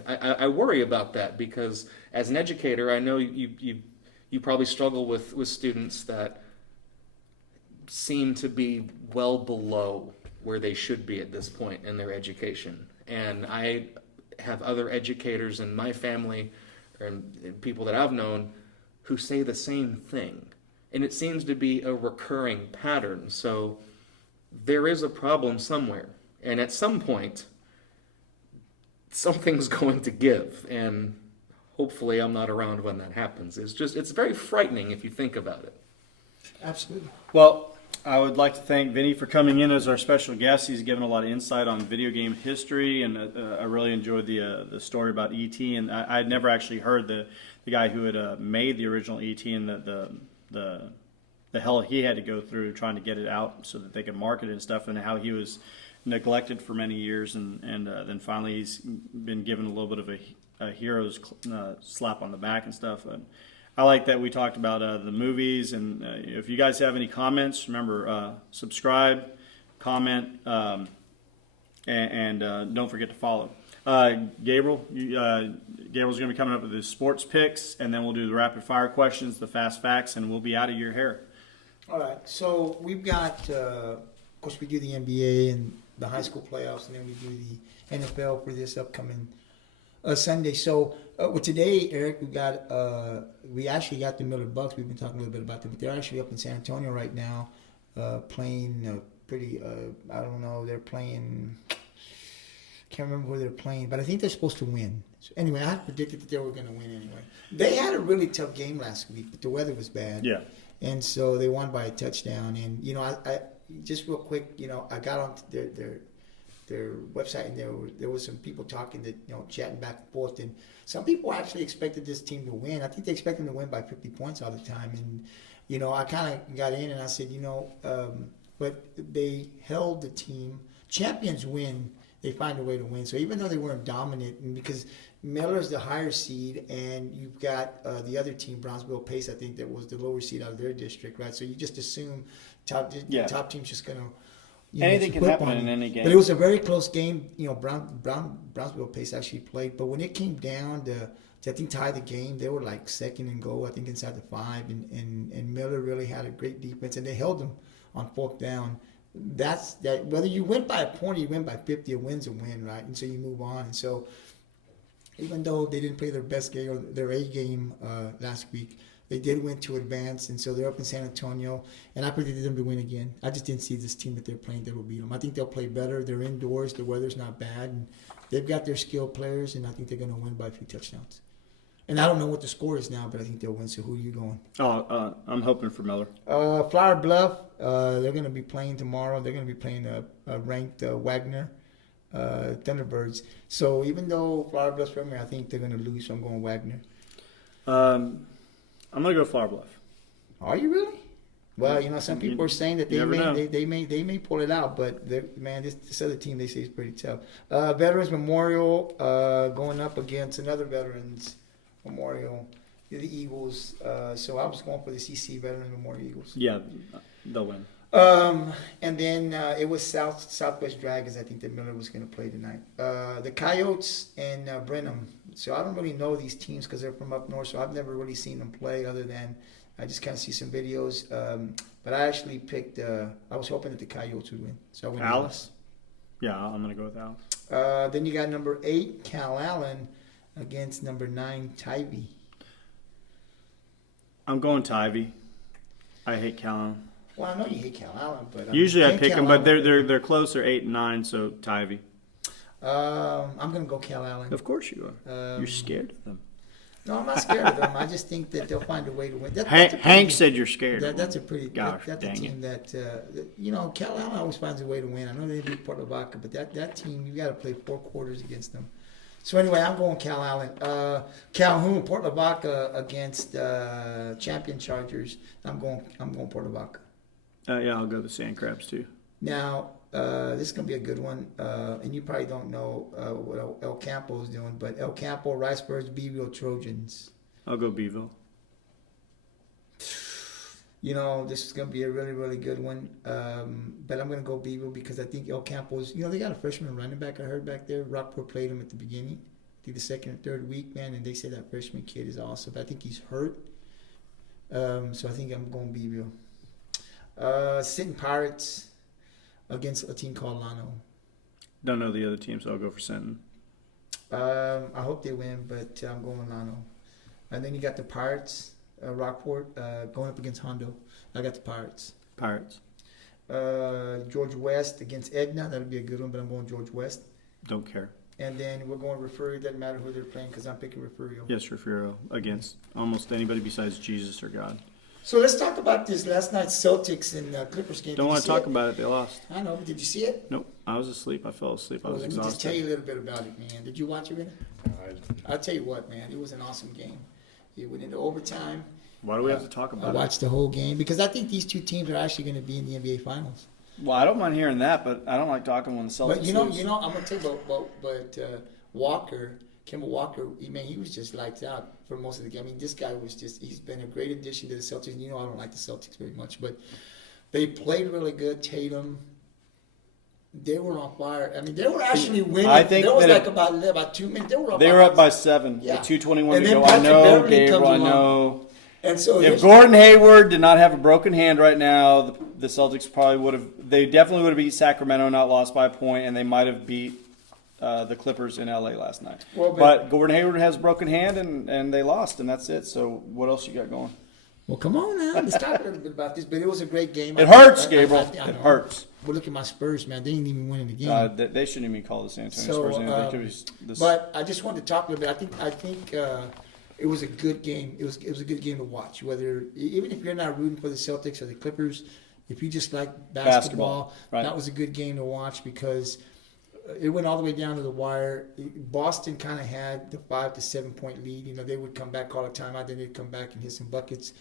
I worry about that because as an educator, I know you probably struggle with students that seem to be well below where they should be at this point in their education. And I have other educators in my family and people that I've known who say the same thing. And it seems to be a recurring pattern. So there is a problem somewhere. And at some point, something's going to give. And hopefully I'm not around when that happens. It's very frightening if you think about it. Absolutely. Well, I would like to thank Vinny for coming in as our special guest. He's given a lot of insight on video game history, and I really enjoyed the story about E.T. And I had never actually heard the guy who had made the original E.T. and the hell he had to go through trying to get it out so that they could market it and stuff, and how he was neglected for many years, and then finally he's been given a little bit of a hero's slap on the back and stuff. I like that we talked about the movies, and if you guys have any comments, remember, subscribe, comment, and don't forget to follow. Gabriel's going to be coming up with his sports picks, and then we'll do the rapid fire questions, the fast facts, and we'll be out of your hair. All right. So we've got, of course, we do the NBA and the high school playoffs, and then we do the NFL for this upcoming Sunday. So with today, Eric, we actually got the Miller Bucks. We've been talking a little bit about them, but they're actually up in San Antonio right now, playing I don't know. They're playing. Can't remember who they're playing, but I think they're supposed to win. So anyway, I predicted that they were going to win anyway. They had a really tough game last week, but the weather was bad. Yeah. And so they won by a touchdown. And I just real quick, I got on their website, and there was some people talking that chatting back and forth, and some people actually expected this team to win. I think they expect them to win by 50 points all the time, and I kind of got in and I said, but they held the team. Champions win. They find a way to win. So even though they weren't dominant, and because Miller's the higher seed, and you've got the other team, Brownsville Pace, I think that was the lower seed out of their district, right? So you just assume the top team's just going to anything can happen in any game. But it was a very close game. Brownsville Pace actually played. But when it came down to I think tie the game, they were like second and goal, I think inside the 5. And Miller really had a great defense, and they held them on fourth down. that's that. Whether you win by a point or you win by 50, a win's a win, right? And so you move on. And so even though they didn't play their best game or their A game last week, they did win to advance, and so they're up in San Antonio. And I predicted them to win again. I just didn't see this team that they're playing that will beat them. I think they'll play better. They're indoors. The weather's not bad, and they've got their skilled players, and I think they're going to win by a few touchdowns. And I don't know what the score is now, but I think they'll win. So who are you going? I'm hoping for Miller. Flower Bluff, they're going to be playing tomorrow. They're going to be playing a ranked Wagner Thunderbirds. So even though Flower Bluff's from here, I think they're going to lose. So I'm going Wagner. I'm going to go Flower Bluff. Are you really? Well, some people are saying that they may pull it out, but man, this other team they say is pretty tough. Veterans Memorial going up against another Veterans Memorial, the Eagles. So I was going for the CC Veterans Memorial Eagles. Yeah, they'll win. And then it was Southwest Dragons. I think that Miller was going to play tonight. The Coyotes and Brenham. So I don't really know these teams because they're from up north. So I've never really seen them play other than I just kind of see some videos. But I actually picked. I was hoping that the Coyotes would win. So I went Alice. Yeah, I'm going to go with Alice. Then you got number 8 Cal Allen against number 9 Tybee. I'm going Tybee. I hate Callan. Well, I know you hate Cal Allen, but usually I pick them, but they're close. They're 8 and 9, so Tybee. I'm gonna go Cal Allen. Of course you are. You're scared of them. No, I'm not scared of them. I just think that they'll find a way to win. Hank said you're scared. That's a pretty. Gosh, that's a team that Cal Allen always finds a way to win. I know they beat Port Lavaca, but that team you got to play 4 quarters against them. So anyway, I'm going Cal Allen. Calhoun, Port Lavaca against Champion Chargers. I'm going Port Lavaca. Yeah, I'll go the Sand Crabs too. Now, this is going to be a good one, and you probably don't know what El Campo is doing, but El Campo, Ricebirds, Beeville Trojans. I'll go Beeville. This is going to be a really, really good one, but I'm going to go Beeville because I think El Campo's, they got a freshman running back I heard back there. Rockport played him at the beginning, I think the second or third week, man, and they say that freshman kid is awesome. I think he's hurt, so I think I'm going Beeville. Sinton Pirates against a team called Llano. Don't know the other team, so I'll go for Sinton. I hope they win, but I'm going Llano. And then you got the Pirates, Rockport, going up against Hondo. I got the Pirates. Pirates. George West against Edna. That'll be a good one, but I'm going George West. Don't care. And then we're going Refugio. Doesn't matter who they're playing because I'm picking Refugio. Yes, Refugio against almost anybody besides Jesus or God. So let's talk about this last night's Celtics and Clippers game. Don't want to talk about it. They lost. I know, but did you see it? Nope. I was asleep. I fell asleep. I was Let exhausted. me just tell you a little bit about it, man. Did you watch it, Vinny? I'll tell you what, man. It was an awesome game. It went into overtime. Why do we have to talk about it? I watched the whole game because I think these two teams are actually going to be in the NBA Finals. Well, I don't mind hearing that, but I don't like talking when the Celtics But lose. I'm going to tell you about Walker. Kemba Walker, he was just lights out for most of the game. I mean, this guy he's been a great addition to the Celtics. I don't like the Celtics very much, but they played really good. Tatum, they were on fire. I mean, they were actually winning. I think there was about 2 minutes. They were up by 7 Yeah. with 2:21 And to then go. I Patrick know, Beverley Gabriel, comes I along. know. And so If Gordon Hayward did not have a broken hand right now, the Celtics probably would have. They definitely would have beat Sacramento, not lost by a point, and they might have beat the Clippers in LA last night. Well, but Gordon Hayward has a broken hand, and they lost, and that's it. So what else you got going? Well, come on now. Let's talk a little bit about this. But it was a great game. It hurts, Gabriel. It hurts. But look at my Spurs, man. They didn't even win in the game. They shouldn't even call the San Antonio Spurs. But I just wanted to talk a little bit. I think it was a good game. It was a good game to watch. Even if you're not rooting for the Celtics or the Clippers, if you just like basketball. Right. That was a good game to watch because it went all the way down to the wire. Boston kind of had the 5 to 7 point lead. They would come back, call a timeout, then they'd come back and hit some buckets.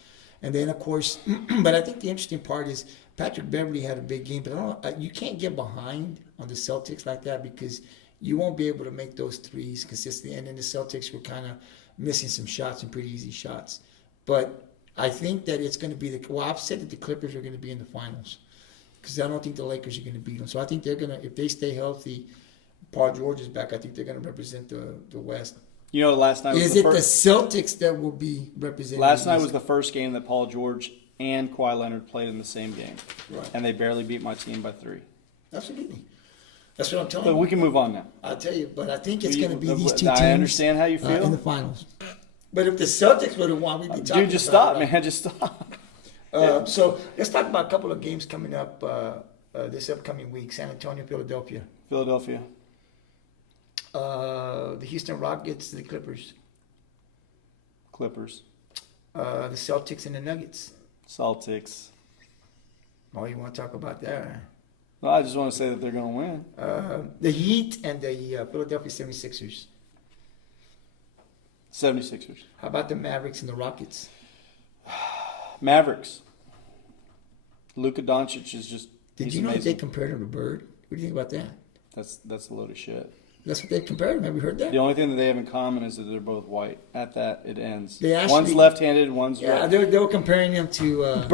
And then, of course, but I think the interesting part is Patrick Beverley had a big game. But you can't get behind on the Celtics like that because you won't be able to make those threes consistently. And then the Celtics were kind of missing some shots, some pretty easy shots. But I think that it's going to be I've said that the Clippers are going to be in the finals because I don't think the Lakers are going to beat them. So I think they're going to, if they stay healthy, Paul George is back, I think they're going to represent the West. Last night was the Celtics that will be representing? Last night was the first game that Paul George and Kawhi Leonard played in the same game, Right. and they barely beat my team by 3. Absolutely. That's what I'm telling But you. we can move on now. I'll tell you, but I think it's going to be these two teams. I understand how you feel. In the finals. But if the Celtics would have won, we'd be talking Dude, just about stop, it. man. Just stop. So let's talk about a couple of games coming up this upcoming week. San Antonio, Philadelphia. Philadelphia. The Houston Rockets, the Clippers. Clippers. The Celtics and the Nuggets. Celtics. Oh, you want to talk about that? No, I just want to say that they're going to win. The Heat and the Philadelphia 76ers. 76ers. How about the Mavericks and the Rockets? Mavericks. Luka Doncic is just. Did he's you know that amazing. they compared him to Bird? What do you think about that? That's a load of shit. That's what they compared him. Have you heard that? The only thing that they have in common is that they're both white. At that, it ends. They actually- one's left-handed, one's Yeah, right. they were comparing him to.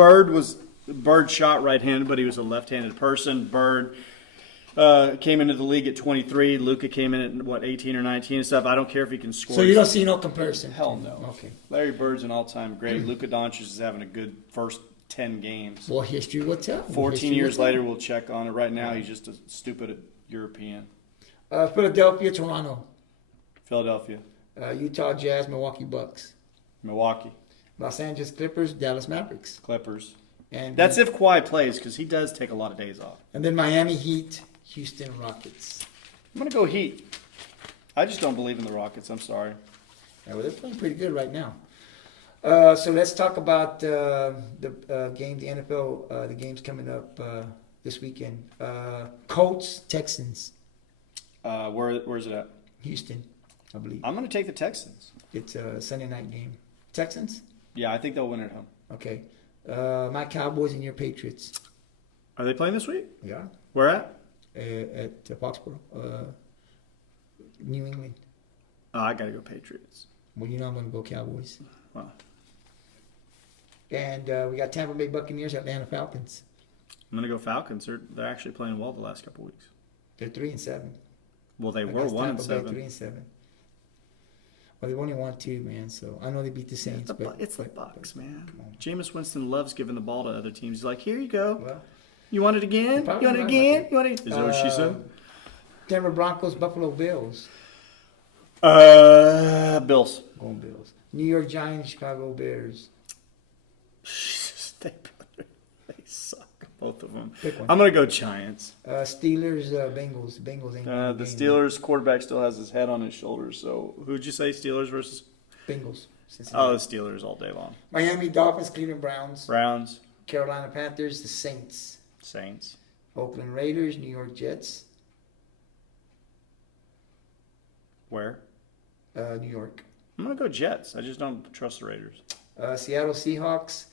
Bird shot right-handed, but he was a left-handed person. Bird came into the league at 23. Luka came in at 18 or 19 and stuff. I don't care if he can score. So you don't see no comparison? Hell no. Okay. Larry Bird's an all-time great. Luka Doncic is having a good first 10 games. Well, history will tell. 14 years later, we'll check on it. Right now, he's just a stupid European. Philadelphia, Toronto, Philadelphia, Utah Jazz, Milwaukee Bucks, Milwaukee, Los Angeles Clippers, Dallas Mavericks, Clippers. and That's if Kawhi plays, because he does take a lot of days off. and then Miami Heat, Houston Rockets. I'm going to go Heat. I just don't believe in the Rockets. I'm sorry. Yeah, well, they're playing pretty good right now. So let's talk about the game, the NFL, the games coming up this weekend. Colts, Texans, Where's it at? Houston, I believe. I'm going to take the Texans. It's a Sunday night game. Texans? Yeah, I think they'll win at home. Okay. My Cowboys and your Patriots. Are they playing this week? Yeah. Where at? At Foxborough, New England. Oh, I got to go Patriots. Well, you know I'm going to go Cowboys. Wow. And we got Tampa Bay Buccaneers, Atlanta Falcons. I'm going to go Falcons. They're actually playing well the last couple weeks. They're 3-7. Well, they were Against 1 and Tampa Bay, 7. 3-7. Well, they've only won 2, man. So I know they beat the Saints, It's the but Bucks, man. come on. Jameis Winston loves giving the ball to other teams. He's like, here you go. Well, You want it again? Probably You want it right again? about You want it? Is that what she said? Denver Broncos, Buffalo Bills. Bills. Going Bills. New York Giants, Chicago Bears. they suck, both of them. Pick one. I'm gonna go Giants. Steelers, Bengals. Bengals ain't The game. Steelers quarterback still has his head on his shoulders. So who'd you say Steelers versus? Bengals. Oh, Cincinnati. the Steelers all day long. Miami Dolphins, Cleveland Browns. Browns, Carolina Panthers, the Saints. Saints. Oakland Raiders, New York Jets. Where? New York. I'm gonna go Jets. I just don't trust the Raiders. Seattle Seahawks,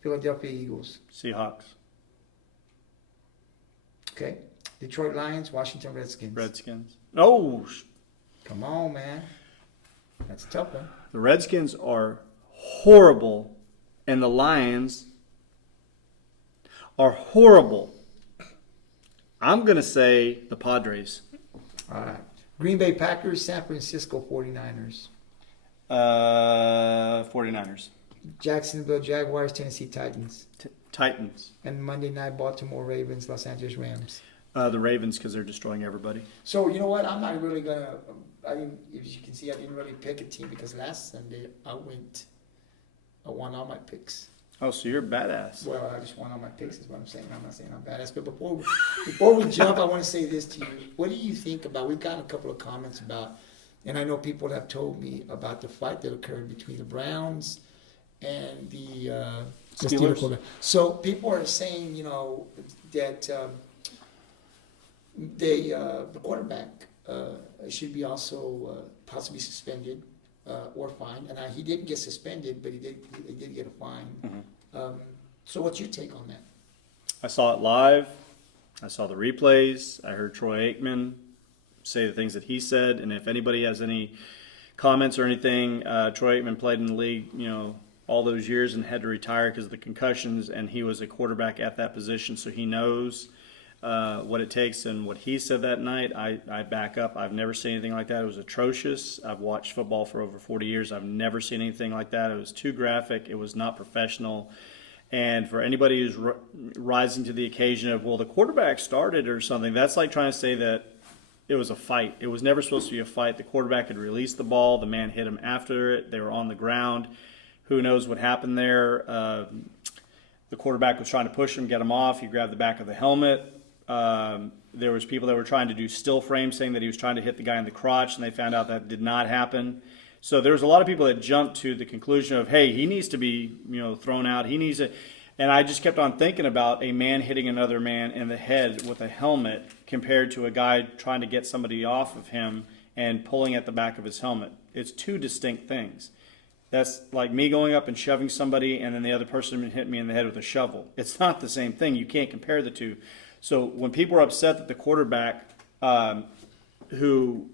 Philadelphia Eagles. Seahawks, Okay. Detroit Lions, Washington Redskins. Redskins. Oh, Come on, man. That's a tough one. the Redskins are horrible, and the Lions are horrible. I'm gonna say the Padres. All right. Green Bay Packers, San Francisco 49ers. 49ers. Jacksonville Jaguars, Tennessee Titans. Titans. And Monday night, Baltimore Ravens, Los Angeles Rams. The Ravens, because they're destroying everybody. So, you know what? I'm not really going to, as you can see, I didn't really pick a team because last Sunday I won all my picks. Oh, so you're a badass. Well, I just won all my picks is what I'm saying. I'm not saying I'm badass. But before we jump, I want to say this to you. What do you think about, we've gotten a couple of comments about, and I know people have told me about the fight that occurred between the Browns and the Steelers. Steelers. So people are saying, that the quarterback should be also possibly suspended or fined. And he didn't get suspended, but he did get a fine. Mm-hmm. So what's your take on that? I saw it live. I saw the replays. I heard Troy Aikman say the things that he said. And if anybody has any comments or anything, Troy Aikman played in the league, all those years and had to retire because of the concussions. And he was a quarterback at that position, so he knows what it takes. And what he said that night, I back up. I've never seen anything like that. It was atrocious. I've watched football for over 40 years. I've never seen anything like that. It was too graphic. It was not professional. And for anybody who's rising to the occasion of, well, the quarterback started or something, that's like trying to say that it was a fight. It was never supposed to be a fight. The quarterback had released the ball. The man hit him after it. They were on the ground. Who knows what happened there? The quarterback was trying to push him, get him off. He grabbed the back of the helmet. There was people that were trying to do still frames saying that he was trying to hit the guy in the crotch, and they found out that did not happen. So there's a lot of people that jumped to the conclusion of, hey, he needs to be, thrown out. He needs to. And I just kept on thinking about a man hitting another man in the head with a helmet compared to a guy trying to get somebody off of him and pulling at the back of his helmet. It's two distinct things. That's like me going up and shoving somebody and then the other person hit me in the head with a shovel. It's not the same thing. You can't compare the two. So when people are upset that the quarterback who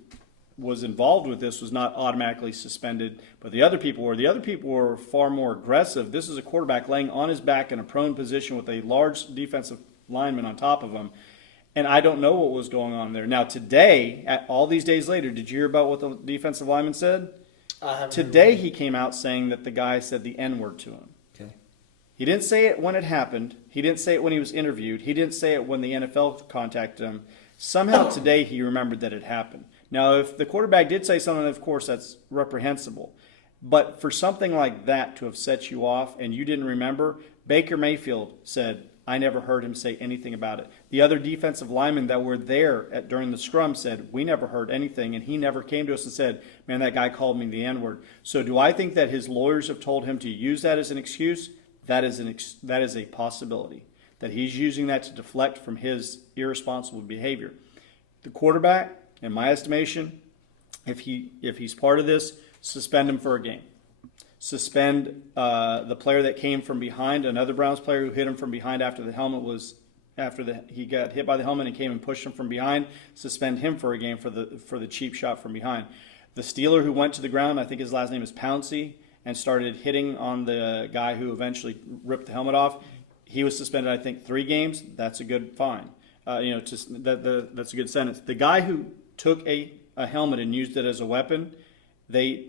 was involved with this was not automatically suspended, but the other people were far more aggressive. This is a quarterback laying on his back in a prone position with a large defensive lineman on top of him. And I don't know what was going on there. Now today, all these days later, did you hear about what the defensive lineman said? Today he came out saying that the guy said the N-word to him. Okay. He didn't say it when it happened. He didn't say it when he was interviewed. He didn't say it when the NFL contacted him. Somehow today he remembered that it happened. Now, if the quarterback did say something, of course, that's reprehensible. But for something like that to have set you off and you didn't remember, Baker Mayfield said, I never heard him say anything about it. The other defensive linemen that were there during the scrum said, we never heard anything, and he never came to us and said, man, that guy called me the N-word. So do I think that his lawyers have told him to use that as an excuse? That is a possibility, that he's using that to deflect from his irresponsible behavior. The quarterback, in my estimation, if he's part of this, suspend him for a game. Suspend the player that came from behind, another Browns player who hit him from behind after he got hit by the helmet and came and pushed him from behind. Suspend him for a game for the cheap shot from behind. The Steeler who went to the ground, I think his last name is Pouncey, and started hitting on the guy who eventually ripped the helmet off. He was suspended, I think, 3 games. That's a good fine. That's a good sentence. The guy who took a helmet and used it as a weapon, they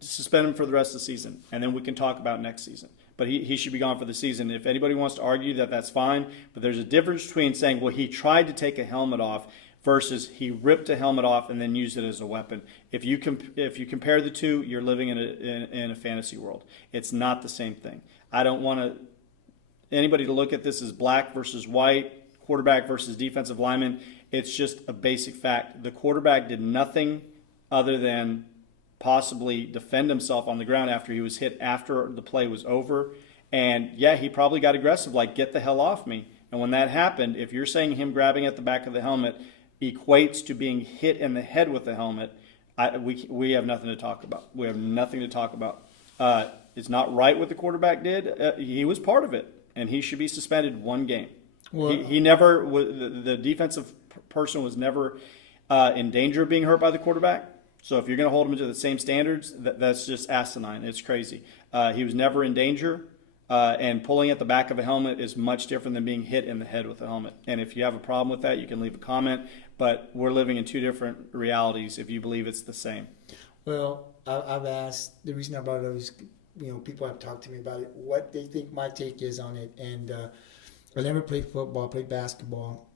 suspend him for the rest of the season, and then we can talk about next season. But he should be gone for the season. If anybody wants to argue that, that's fine. But there's a difference between saying, well, he tried to take a helmet off versus he ripped a helmet off and then used it as a weapon. If you compare the two, you're living in a fantasy world. It's not the same thing. I don't want anybody to look at this as black versus white, quarterback versus defensive lineman. It's just a basic fact. The quarterback did nothing other than possibly defend himself on the ground after he was hit after the play was over. And yeah, he probably got aggressive, like, get the hell off me. And when that happened, if you're saying him grabbing at the back of the helmet equates to being hit in the head with the helmet, we have nothing to talk about. We have nothing to talk about. It's not right what the quarterback did. He was part of it, and he should be suspended 1 game. Well, he never, the defensive person was never in danger of being hurt by the quarterback. So if you're going to hold him to the same standards, that's just asinine. It's crazy. He was never in danger, and pulling at the back of a helmet is much different than being hit in the head with a helmet. And if you have a problem with that, you can leave a comment. But we're living in 2 different realities if you believe it's the same. Well, I've asked, the reason I brought it up is, people have talked to me about it, what they think my take is on it. And I never played football, played basketball,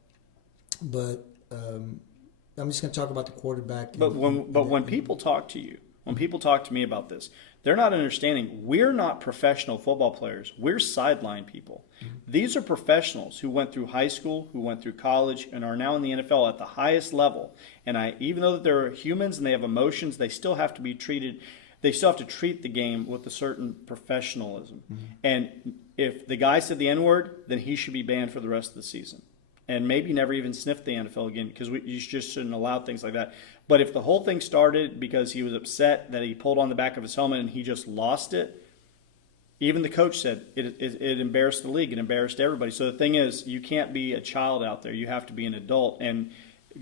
but I'm just going to talk about the quarterback. But when people talk to you, when people talk to me about this, they're not understanding. We're not professional football players. We're sideline people. Mm-hmm. These are professionals who went through high school, who went through college, and are now in the NFL at the highest level. And even though they're humans and they have emotions, they still have to be treated. They still have to treat the game with a certain professionalism. Mm-hmm. And if the guy said the N-word, then he should be banned for the rest of the season. And maybe never even sniff the NFL again, because you just shouldn't allow things like that. But if the whole thing started because he was upset that he pulled on the back of his helmet and he just lost it, even the coach said it embarrassed the league. It embarrassed everybody. So the thing is, you can't be a child out there. You have to be an adult. And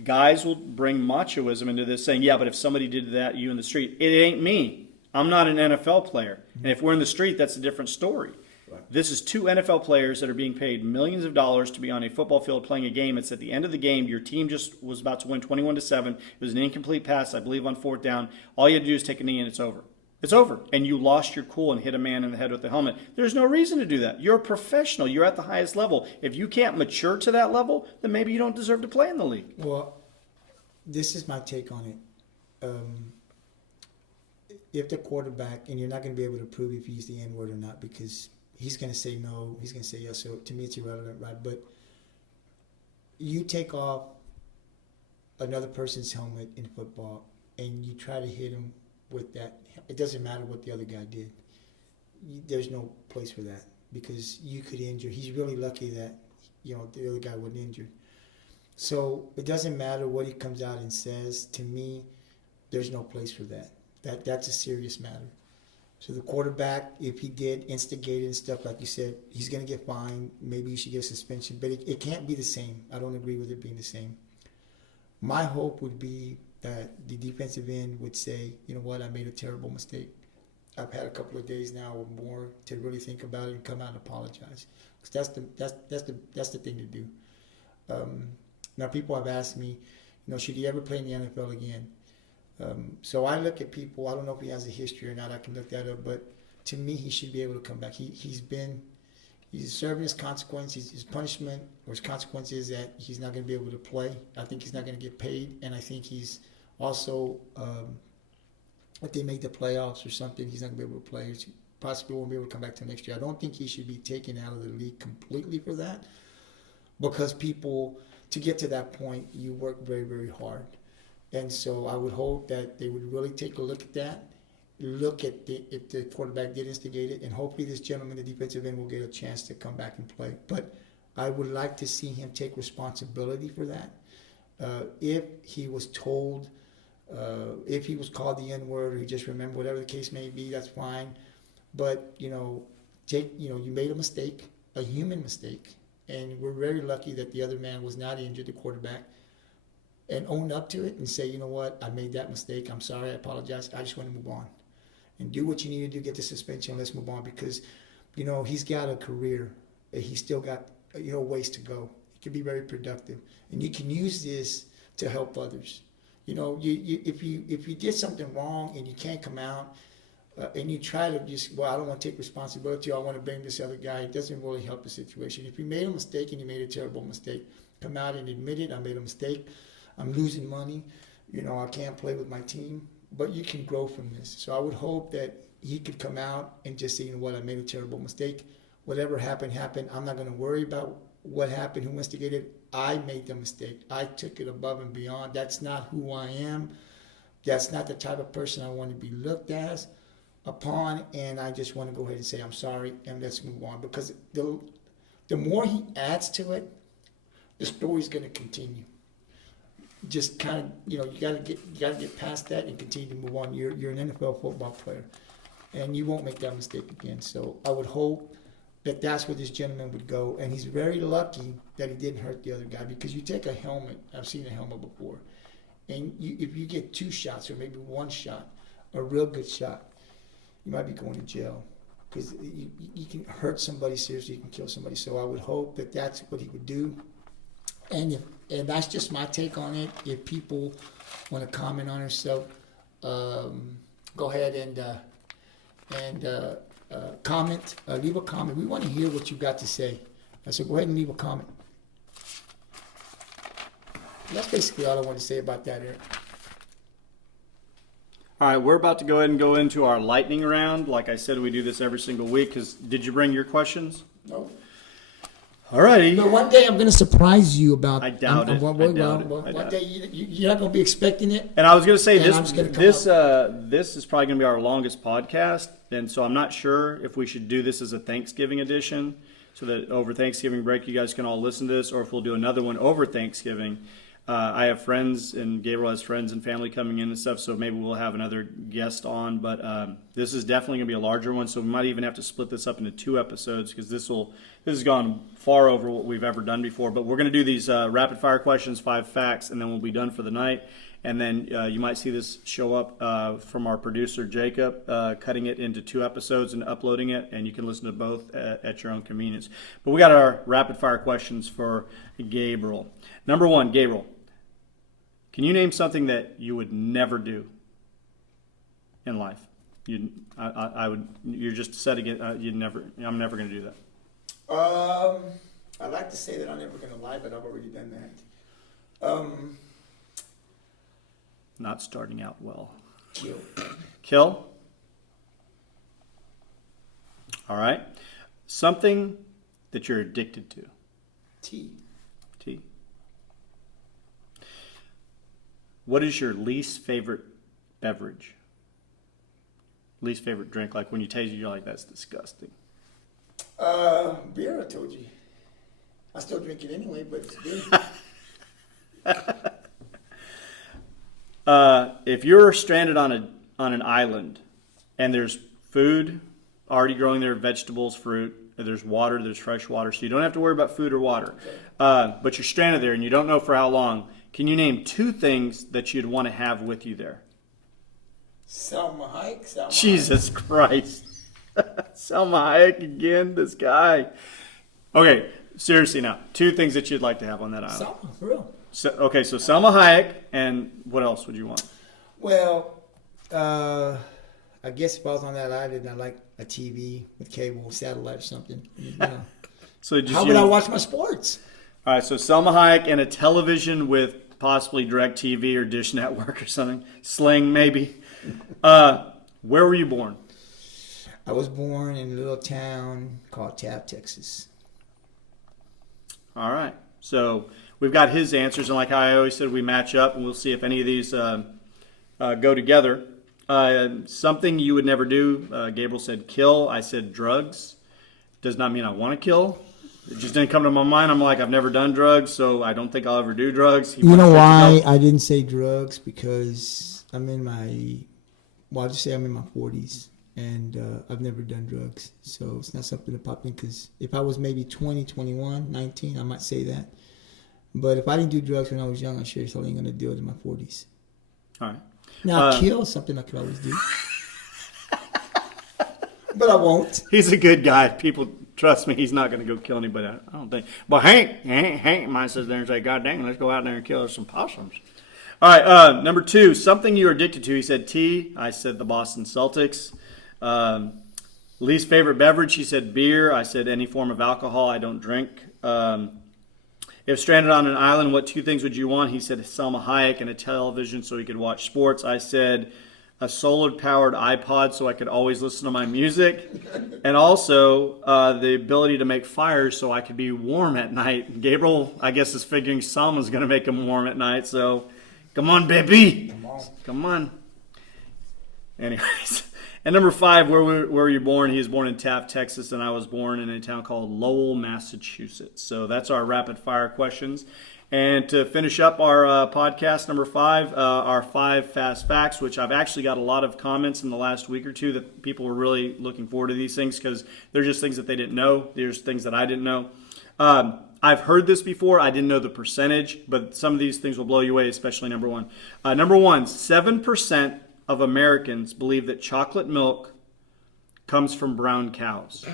guys will bring machoism into this, saying, yeah, but if somebody did that to you in the street, it ain't me. I'm not an NFL player. And if we're in the street, that's a different story. Right. This is 2 NFL players that are being paid millions of dollars to be on a football field playing a game. It's at the end of the game. Your team just was about to win 21-7. It was an incomplete pass, I believe, on 4th down. All you had to do is take a knee and it's over. It's over. And you lost your cool and hit a man in the head with the helmet. There's no reason to do that. You're a professional. You're at the highest level. If you can't mature to that level, then maybe you don't deserve to play in the league. Well, this is my take on it. If the quarterback, and you're not going to be able to prove if he used the N-word or not, because he's going to say no, he's going to say yes. So to me, it's irrelevant, right? But you take off another person's helmet in football and you try to hit him with that. It doesn't matter what the other guy did. There's no place for that because you could injure. He's really lucky that, the other guy wasn't injured. So it doesn't matter what he comes out and says. To me, there's no place for that. That's a serious matter. So the quarterback, if he did instigate it and stuff, like you said, he's going to get fined. Maybe you should get suspension. But it can't be the same. I don't agree with it being the same. My hope would be that the defensive end would say, you know what, I made a terrible mistake. I've had a couple of days now or more to really think about it and come out and apologize. Because that's the thing to do. Now people have asked me, should he ever play in the NFL again? So I look at people. I don't know if he has a history or not. I can look that up. But to me, he should be able to come back. He's serving his consequences. His punishment or his consequence is that he's not going to be able to play. I think he's not going to get paid, and I think he's also if they make the playoffs or something, he's not going to be able to play. He possibly won't be able to come back till next year. I don't think he should be taken out of the league completely for that, because people, to get to that point, you work very, very hard. And so I would hope that they would really take a look at that, look at if the quarterback did instigate it, and hopefully this gentleman, the defensive end, will get a chance to come back and play. But I would like to see him take responsibility for that. If he was told, if he was called the N-word, or he just remembered, whatever the case may be, that's fine. But, you made a mistake, a human mistake, and we're very lucky that the other man was not injured, the quarterback, and own up to it and say, you know what, I made that mistake. I'm sorry. I apologize. I just want to move on. And do what you need to do, get the suspension. Let's move on because, he's got a career. He's still got, ways to go. He can be very productive. And you can use this to help others. If you did something wrong and you can't come out and you try to just, I don't want to take responsibility. I want to blame this other guy. It doesn't really help the situation. If you made a mistake and you made a terrible mistake, come out and admit it. I made a mistake. I'm losing money. I can't play with my team. But you can grow from this. So I would hope that he could come out and just say, you know what, I made a terrible mistake. Whatever happened, happened. I'm not going to worry about what happened, who instigated. I made the mistake. I took it above and beyond. That's not who I am. That's not the type of person I want to be looked upon. And I just want to go ahead and say, I'm sorry, and let's move on. Because the more he adds to it, the story's going to continue. Just kind of, you gotta get past that and continue to move on. You're an NFL football player, and you won't make that mistake again. So I would hope that that's where this gentleman would go, and he's very lucky that he didn't hurt the other guy, because you take a helmet. I've seen a helmet before, and if you get 2 shots or maybe 1 shot, a real good shot, you might be going to jail, because you can hurt somebody seriously, you can kill somebody. So I would hope that that's what he would do. And that's just my take on it. If people want to comment on it, so go ahead and comment. Leave a comment. We want to hear what you got to say. So go ahead and leave a comment. That's basically all I want to say about that, Eric. All right, we're about to go ahead and go into our lightning round. Like I said, we do this every single week. Did you bring your questions? No. All righty. But one day I'm going to surprise you about. I doubt it. One day you're not going to be expecting it. And I was going to say this is probably going to be our longest podcast, and so I'm not sure if we should do this as a Thanksgiving edition, so that over Thanksgiving break you guys can all listen to this, or if we'll do another one over Thanksgiving. I have friends, and Gabriel has friends and family coming in and stuff, so maybe we'll have another guest on. But this is definitely going to be a larger one, so we might even have to split this up into 2 episodes, because this has gone far over what we've ever done before. But we're going to do these rapid-fire questions, 5 facts, and then we'll be done for the night. And then you might see this show up from our producer, Jacob, cutting it into 2 episodes and uploading it, and you can listen to both at your own convenience. But we got our rapid-fire questions for Gabriel. Number 1, Gabriel. Can you name something that you would never do in life? I would. You're just set against. You'd never. I'm never going to do that. I'd like to say that I'm never gonna lie, but I've already done that. Not starting out well. Kill. Kill. All right. Something that you're addicted to. Tea. Tea. What is your least favorite beverage? Least favorite drink? Like when you taste it, you're like, that's disgusting. Beer, I told you. I still drink it anyway, but it's beer. If you're stranded on an island and there's food already growing there, vegetables, fruit, there's water, there's fresh water, so you don't have to worry about food or water. But you're stranded there and you don't know for how long. Can you name 2 things that you'd want to have with you there? Selma Hayek. Jesus Christ. Selma Hayek again, this guy. Okay, seriously now. 2 things that you'd like to have on that island. Selma, for real. So Selma Hayek, and what else would you want? Well, I guess if I was on that island, I'd like a TV with cable, satellite or something. You know. So just How would I watch my sports? All right, so Selma Hayek and a television with possibly DirecTV or Dish Network or something. Sling, maybe. Where were you born? I was born in a little town called Taft, Texas. All right. So we've got his answers, and like I always said, we match up, and we'll see if any of these go together. Something you would never do. Gabriel said kill. I said drugs. Does not mean I want to kill. It just didn't come to my mind. I'm like, I've never done drugs, so I don't think I'll ever do drugs. You know why I didn't say drugs? Because I'm in my, I'll just say I'm in my 40s, and I've never done drugs. So it's not something to pop in, because if I was maybe 20, 21, 19, I might say that. But if I didn't do drugs when I was young, I sure as hell ain't going to do it in my 40s. All right. Now, kill something I could always do. But I won't. He's a good guy. People trust me. He's not going to go kill anybody. I don't think. But Hank might sit there and say, "God dang, let's go out there and kill some possums." All right. Number 2, something you're addicted to. He said tea. I said the Boston Celtics. Least favorite beverage. He said beer. I said any form of alcohol. I don't drink. If stranded on an island, what 2 things would you want? He said Selma Hayek and a television so he could watch sports. I said a solar-powered iPod so I could always listen to my music. And also the ability to make fires so I could be warm at night. Gabriel, I guess, is figuring Selma's going to make him warm at night. So come on, baby. Come on. Anyways. And number 5, where were you born? He was born in Taft, Texas, and I was born in a town called Lowell, Massachusetts. So that's our rapid fire questions. And to finish up our podcast, number 5, our 5 fast facts, which I've actually got a lot of comments in the last week or 2 that people were really looking forward to these things because they're just things that they didn't know. There's things that I didn't know. I've heard this before. I didn't know the percentage, but some of these things will blow you away, especially number 1. Number 1, 7% of Americans believe that chocolate milk comes from brown cows.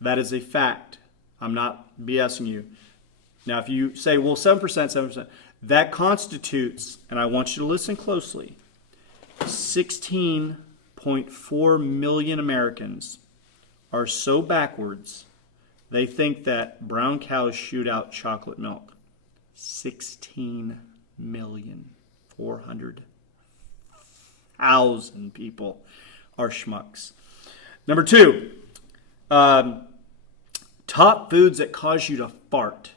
That is a fact. I'm not BSing you. Now, if you say, well, 7%, that constitutes, and I want you to listen closely, 16.4 million Americans are so backwards, they think that brown cows shoot out chocolate milk. 16,400,000 people are schmucks. Number 2, top foods that cause you to fart.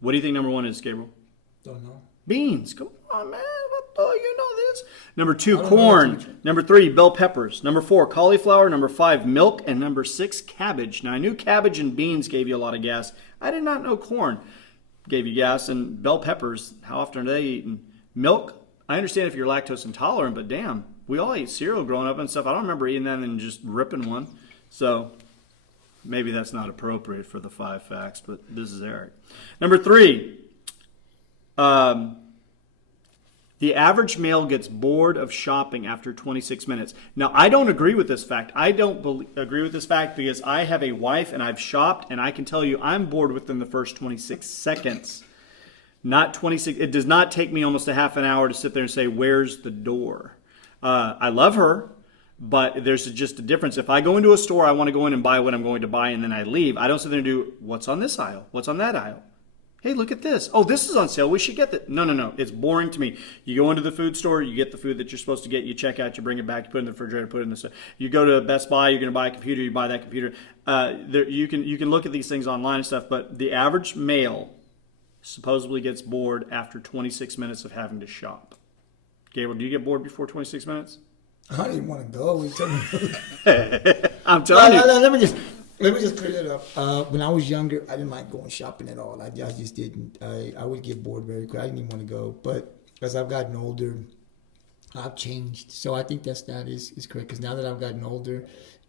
What do you think number 1 is, Gabriel? Don't know. Beans. Come on, man. You know this. Number 2, corn. Number 3, bell peppers. Number 4, cauliflower. Number 5, milk. And number 6, cabbage. Now, I knew cabbage and beans gave you a lot of gas. I did not know corn gave you gas. And bell peppers, how often are they eaten? Milk, I understand if you're lactose intolerant, but damn, we all ate cereal growing up and stuff. I don't remember eating that and just ripping one. So maybe that's not appropriate for the 5 facts, but this is Eric. Number 3, the average male gets bored of shopping after 26 minutes. Now, I don't agree with this fact. I don't agree with this fact because I have a wife and I've shopped, and I can tell you I'm bored within the first 26 seconds. Not 26. It does not take me almost a half an hour to sit there and say, where's the door? I love her, but there's just a difference. If I go into a store, I want to go in and buy what I'm going to buy, and then I leave. I don't sit there and do, what's on this aisle? What's on that aisle? Hey, look at this. Oh, this is on sale. We should get that. No. It's boring to me. You go into the food store, you get the food that you're supposed to get, you check out, you bring it back, you put it in the refrigerator, put it in the... You go to Best Buy, you're going to buy a computer, you buy that computer. You can look at these things online and stuff, but the average male supposedly gets bored after 26 minutes of having to shop. Gabriel, do you get bored before 26 minutes? I didn't want to go. I'm telling you. Let me just clear that up. When I was younger, I didn't like going shopping at all. I just didn't. I would get bored very quick. I didn't even want to go. But as I've gotten older, I've changed. So I think that is correct. Because now that I've gotten older,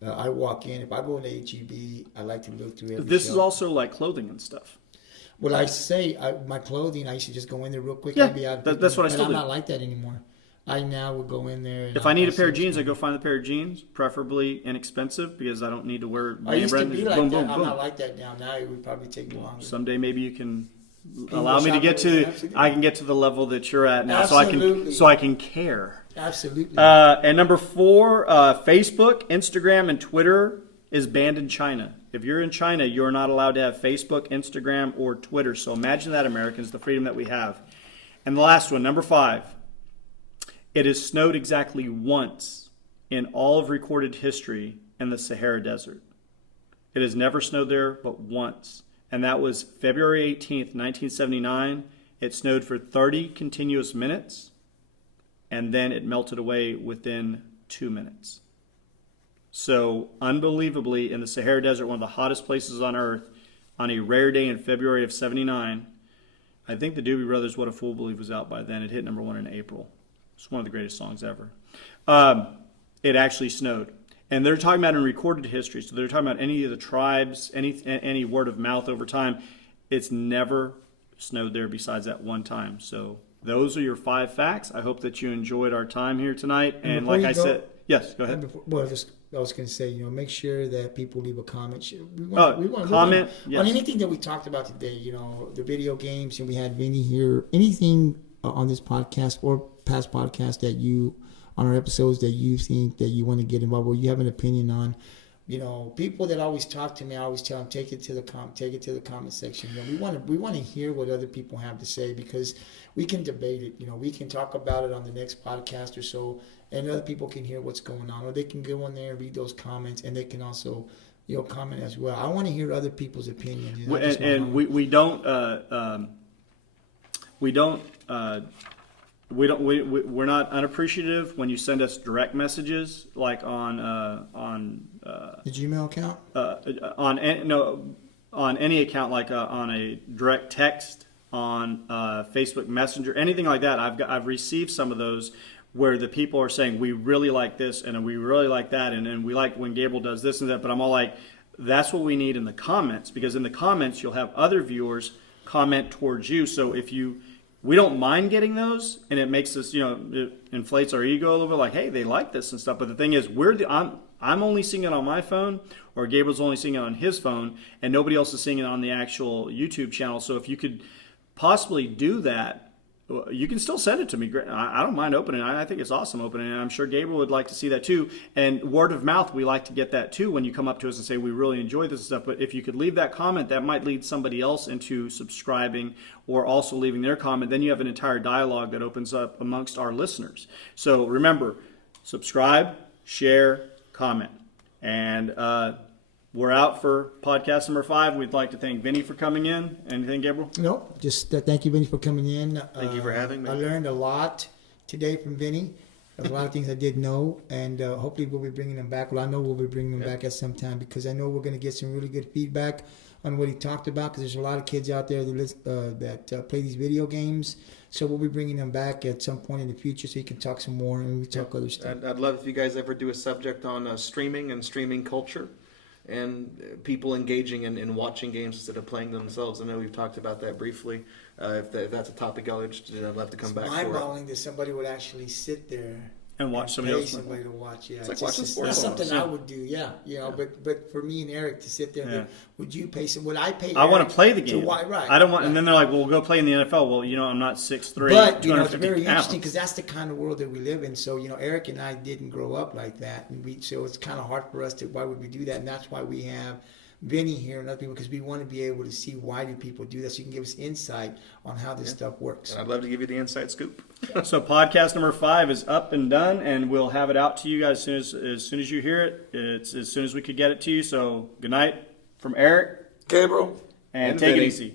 I walk in. If I go into HEB, I like to look through every This shelf. is also like clothing and stuff. Well, I say my clothing, I used to just go in there real quick. Yeah, I'd be out that's what I still I'm do. not like that anymore. I now would go in there. And If I need a pair of jeans, I go find the pair of jeans, preferably inexpensive, because I don't need to wear I used to brand. be like Boom, that. boom, I'm boom. not like that now. Now it would probably take me longer. Someday maybe you can go allow me to get shopping. to. Absolutely. I can get to the level that you're at now, Absolutely. so I can care. Absolutely. And number 4, Facebook, Instagram, and Twitter is banned in China. If you're in China, you're not allowed to have Facebook, Instagram, or Twitter. So imagine that, Americans, the freedom that we have. And the last one, number 5. It has snowed exactly once in all of recorded history in the Sahara Desert. It has never snowed there but once. And that was February 18th, 1979. It snowed for 30 continuous minutes, and then it melted away within 2 minutes. So, unbelievably, in the Sahara Desert, one of the hottest places on Earth, on a rare day in February of 79, I think the Doobie Brothers' What a Fool Believes was out by then. It hit number 1 in April. It's one of the greatest songs ever. It actually snowed. And they're talking about in recorded history. So they're talking about any of the tribes, any word of mouth over time. It's never snowed there besides that one time. So those are your 5 facts. I hope that you enjoyed our time here tonight. And like I said, yes, go ahead. I was going to say, make sure that people leave a comment. Comment, yes. On anything that we talked about today, the video games, and we had Vinny here. Anything on this podcast or past podcasts that on our episodes that you think that you want to get involved with, you have an opinion on. People that always talk to me, I always tell them take it to the comment section. We want to hear what other people have to say, because we can debate it. We can talk about it on the next podcast or so, and other people can hear what's going on, or they can go in there and read those comments, and they can also comment as well. I want to hear other people's opinions. We're not unappreciative when you send us direct messages, like on the Gmail account. On any account, like on a direct text, on Facebook Messenger, anything like that. I've received some of those where the people are saying, we really like this and we really like that, and we like when Gabriel does this and that. But I'm all like, that's what we need in the comments, because in the comments you'll have other viewers comment towards you. So we don't mind getting those, and it makes us, it inflates our ego a little bit, like, hey, they like this and stuff. But the thing is, I'm only seeing it on my phone, or Gabriel's only seeing it on his phone, and nobody else is seeing it on the actual YouTube channel. So if you could possibly do that, you can still send it to me. I don't mind opening it. I think it's awesome opening it. I'm sure Gabriel would like to see that too. And word of mouth, we like to get that too when you come up to us and say, we really enjoy this stuff. But if you could leave that comment, that might lead somebody else into subscribing or also leaving their comment. Then you have an entire dialogue that opens up amongst our listeners. So remember, subscribe, share, comment. And we're out for podcast number 5. We'd like to thank Vinny for coming in. Anything, Gabriel? No, just thank you, Vinny, for coming in. Thank you for having me. I learned a lot today from Vinny. There's a lot of things I didn't know, and hopefully we'll be bringing them back. Well, I know we'll be bringing them back at some time, because I know we're going to get some really good feedback on what he talked about, because there's a lot of kids out there that play these video games. So we'll be bringing them back at some point in the future, so he can talk some more and we talk other stuff. I'd love if you guys ever do a subject on streaming and streaming culture, and people engaging in watching games instead of playing themselves. I know we've talked about that briefly. If that's a topic y'all are interested in, I'd love to come back for it. It's mind-boggling that somebody would actually sit there And watch somebody pay else. somebody to watch. Yeah, It's like watching sports That's almost, something I would do. Yeah, but for me and Eric to sit there, and Yeah. would you pay some? Would I pay? I want Eric to play the game. Right. I don't want, right. and then they're like, "Well, we'll go play in the NFL." Well, I'm not 6'3", But it's 250 very pounds. interesting because that's the kind of world that we live in. So Eric and I didn't grow up like that, and so it's kind of hard for us to. Why would we do that? And that's why we have Vinny here and other people, because we want to be able to see why do people do this. So you can give us insight on how this stuff works. And I'd love to give you the inside scoop. So podcast number 5 is up and done, and we'll have it out to you guys as soon as you hear it. It's as soon as we could get it to you. So good night from Eric, Okay, bro. and And take Vinny. it easy.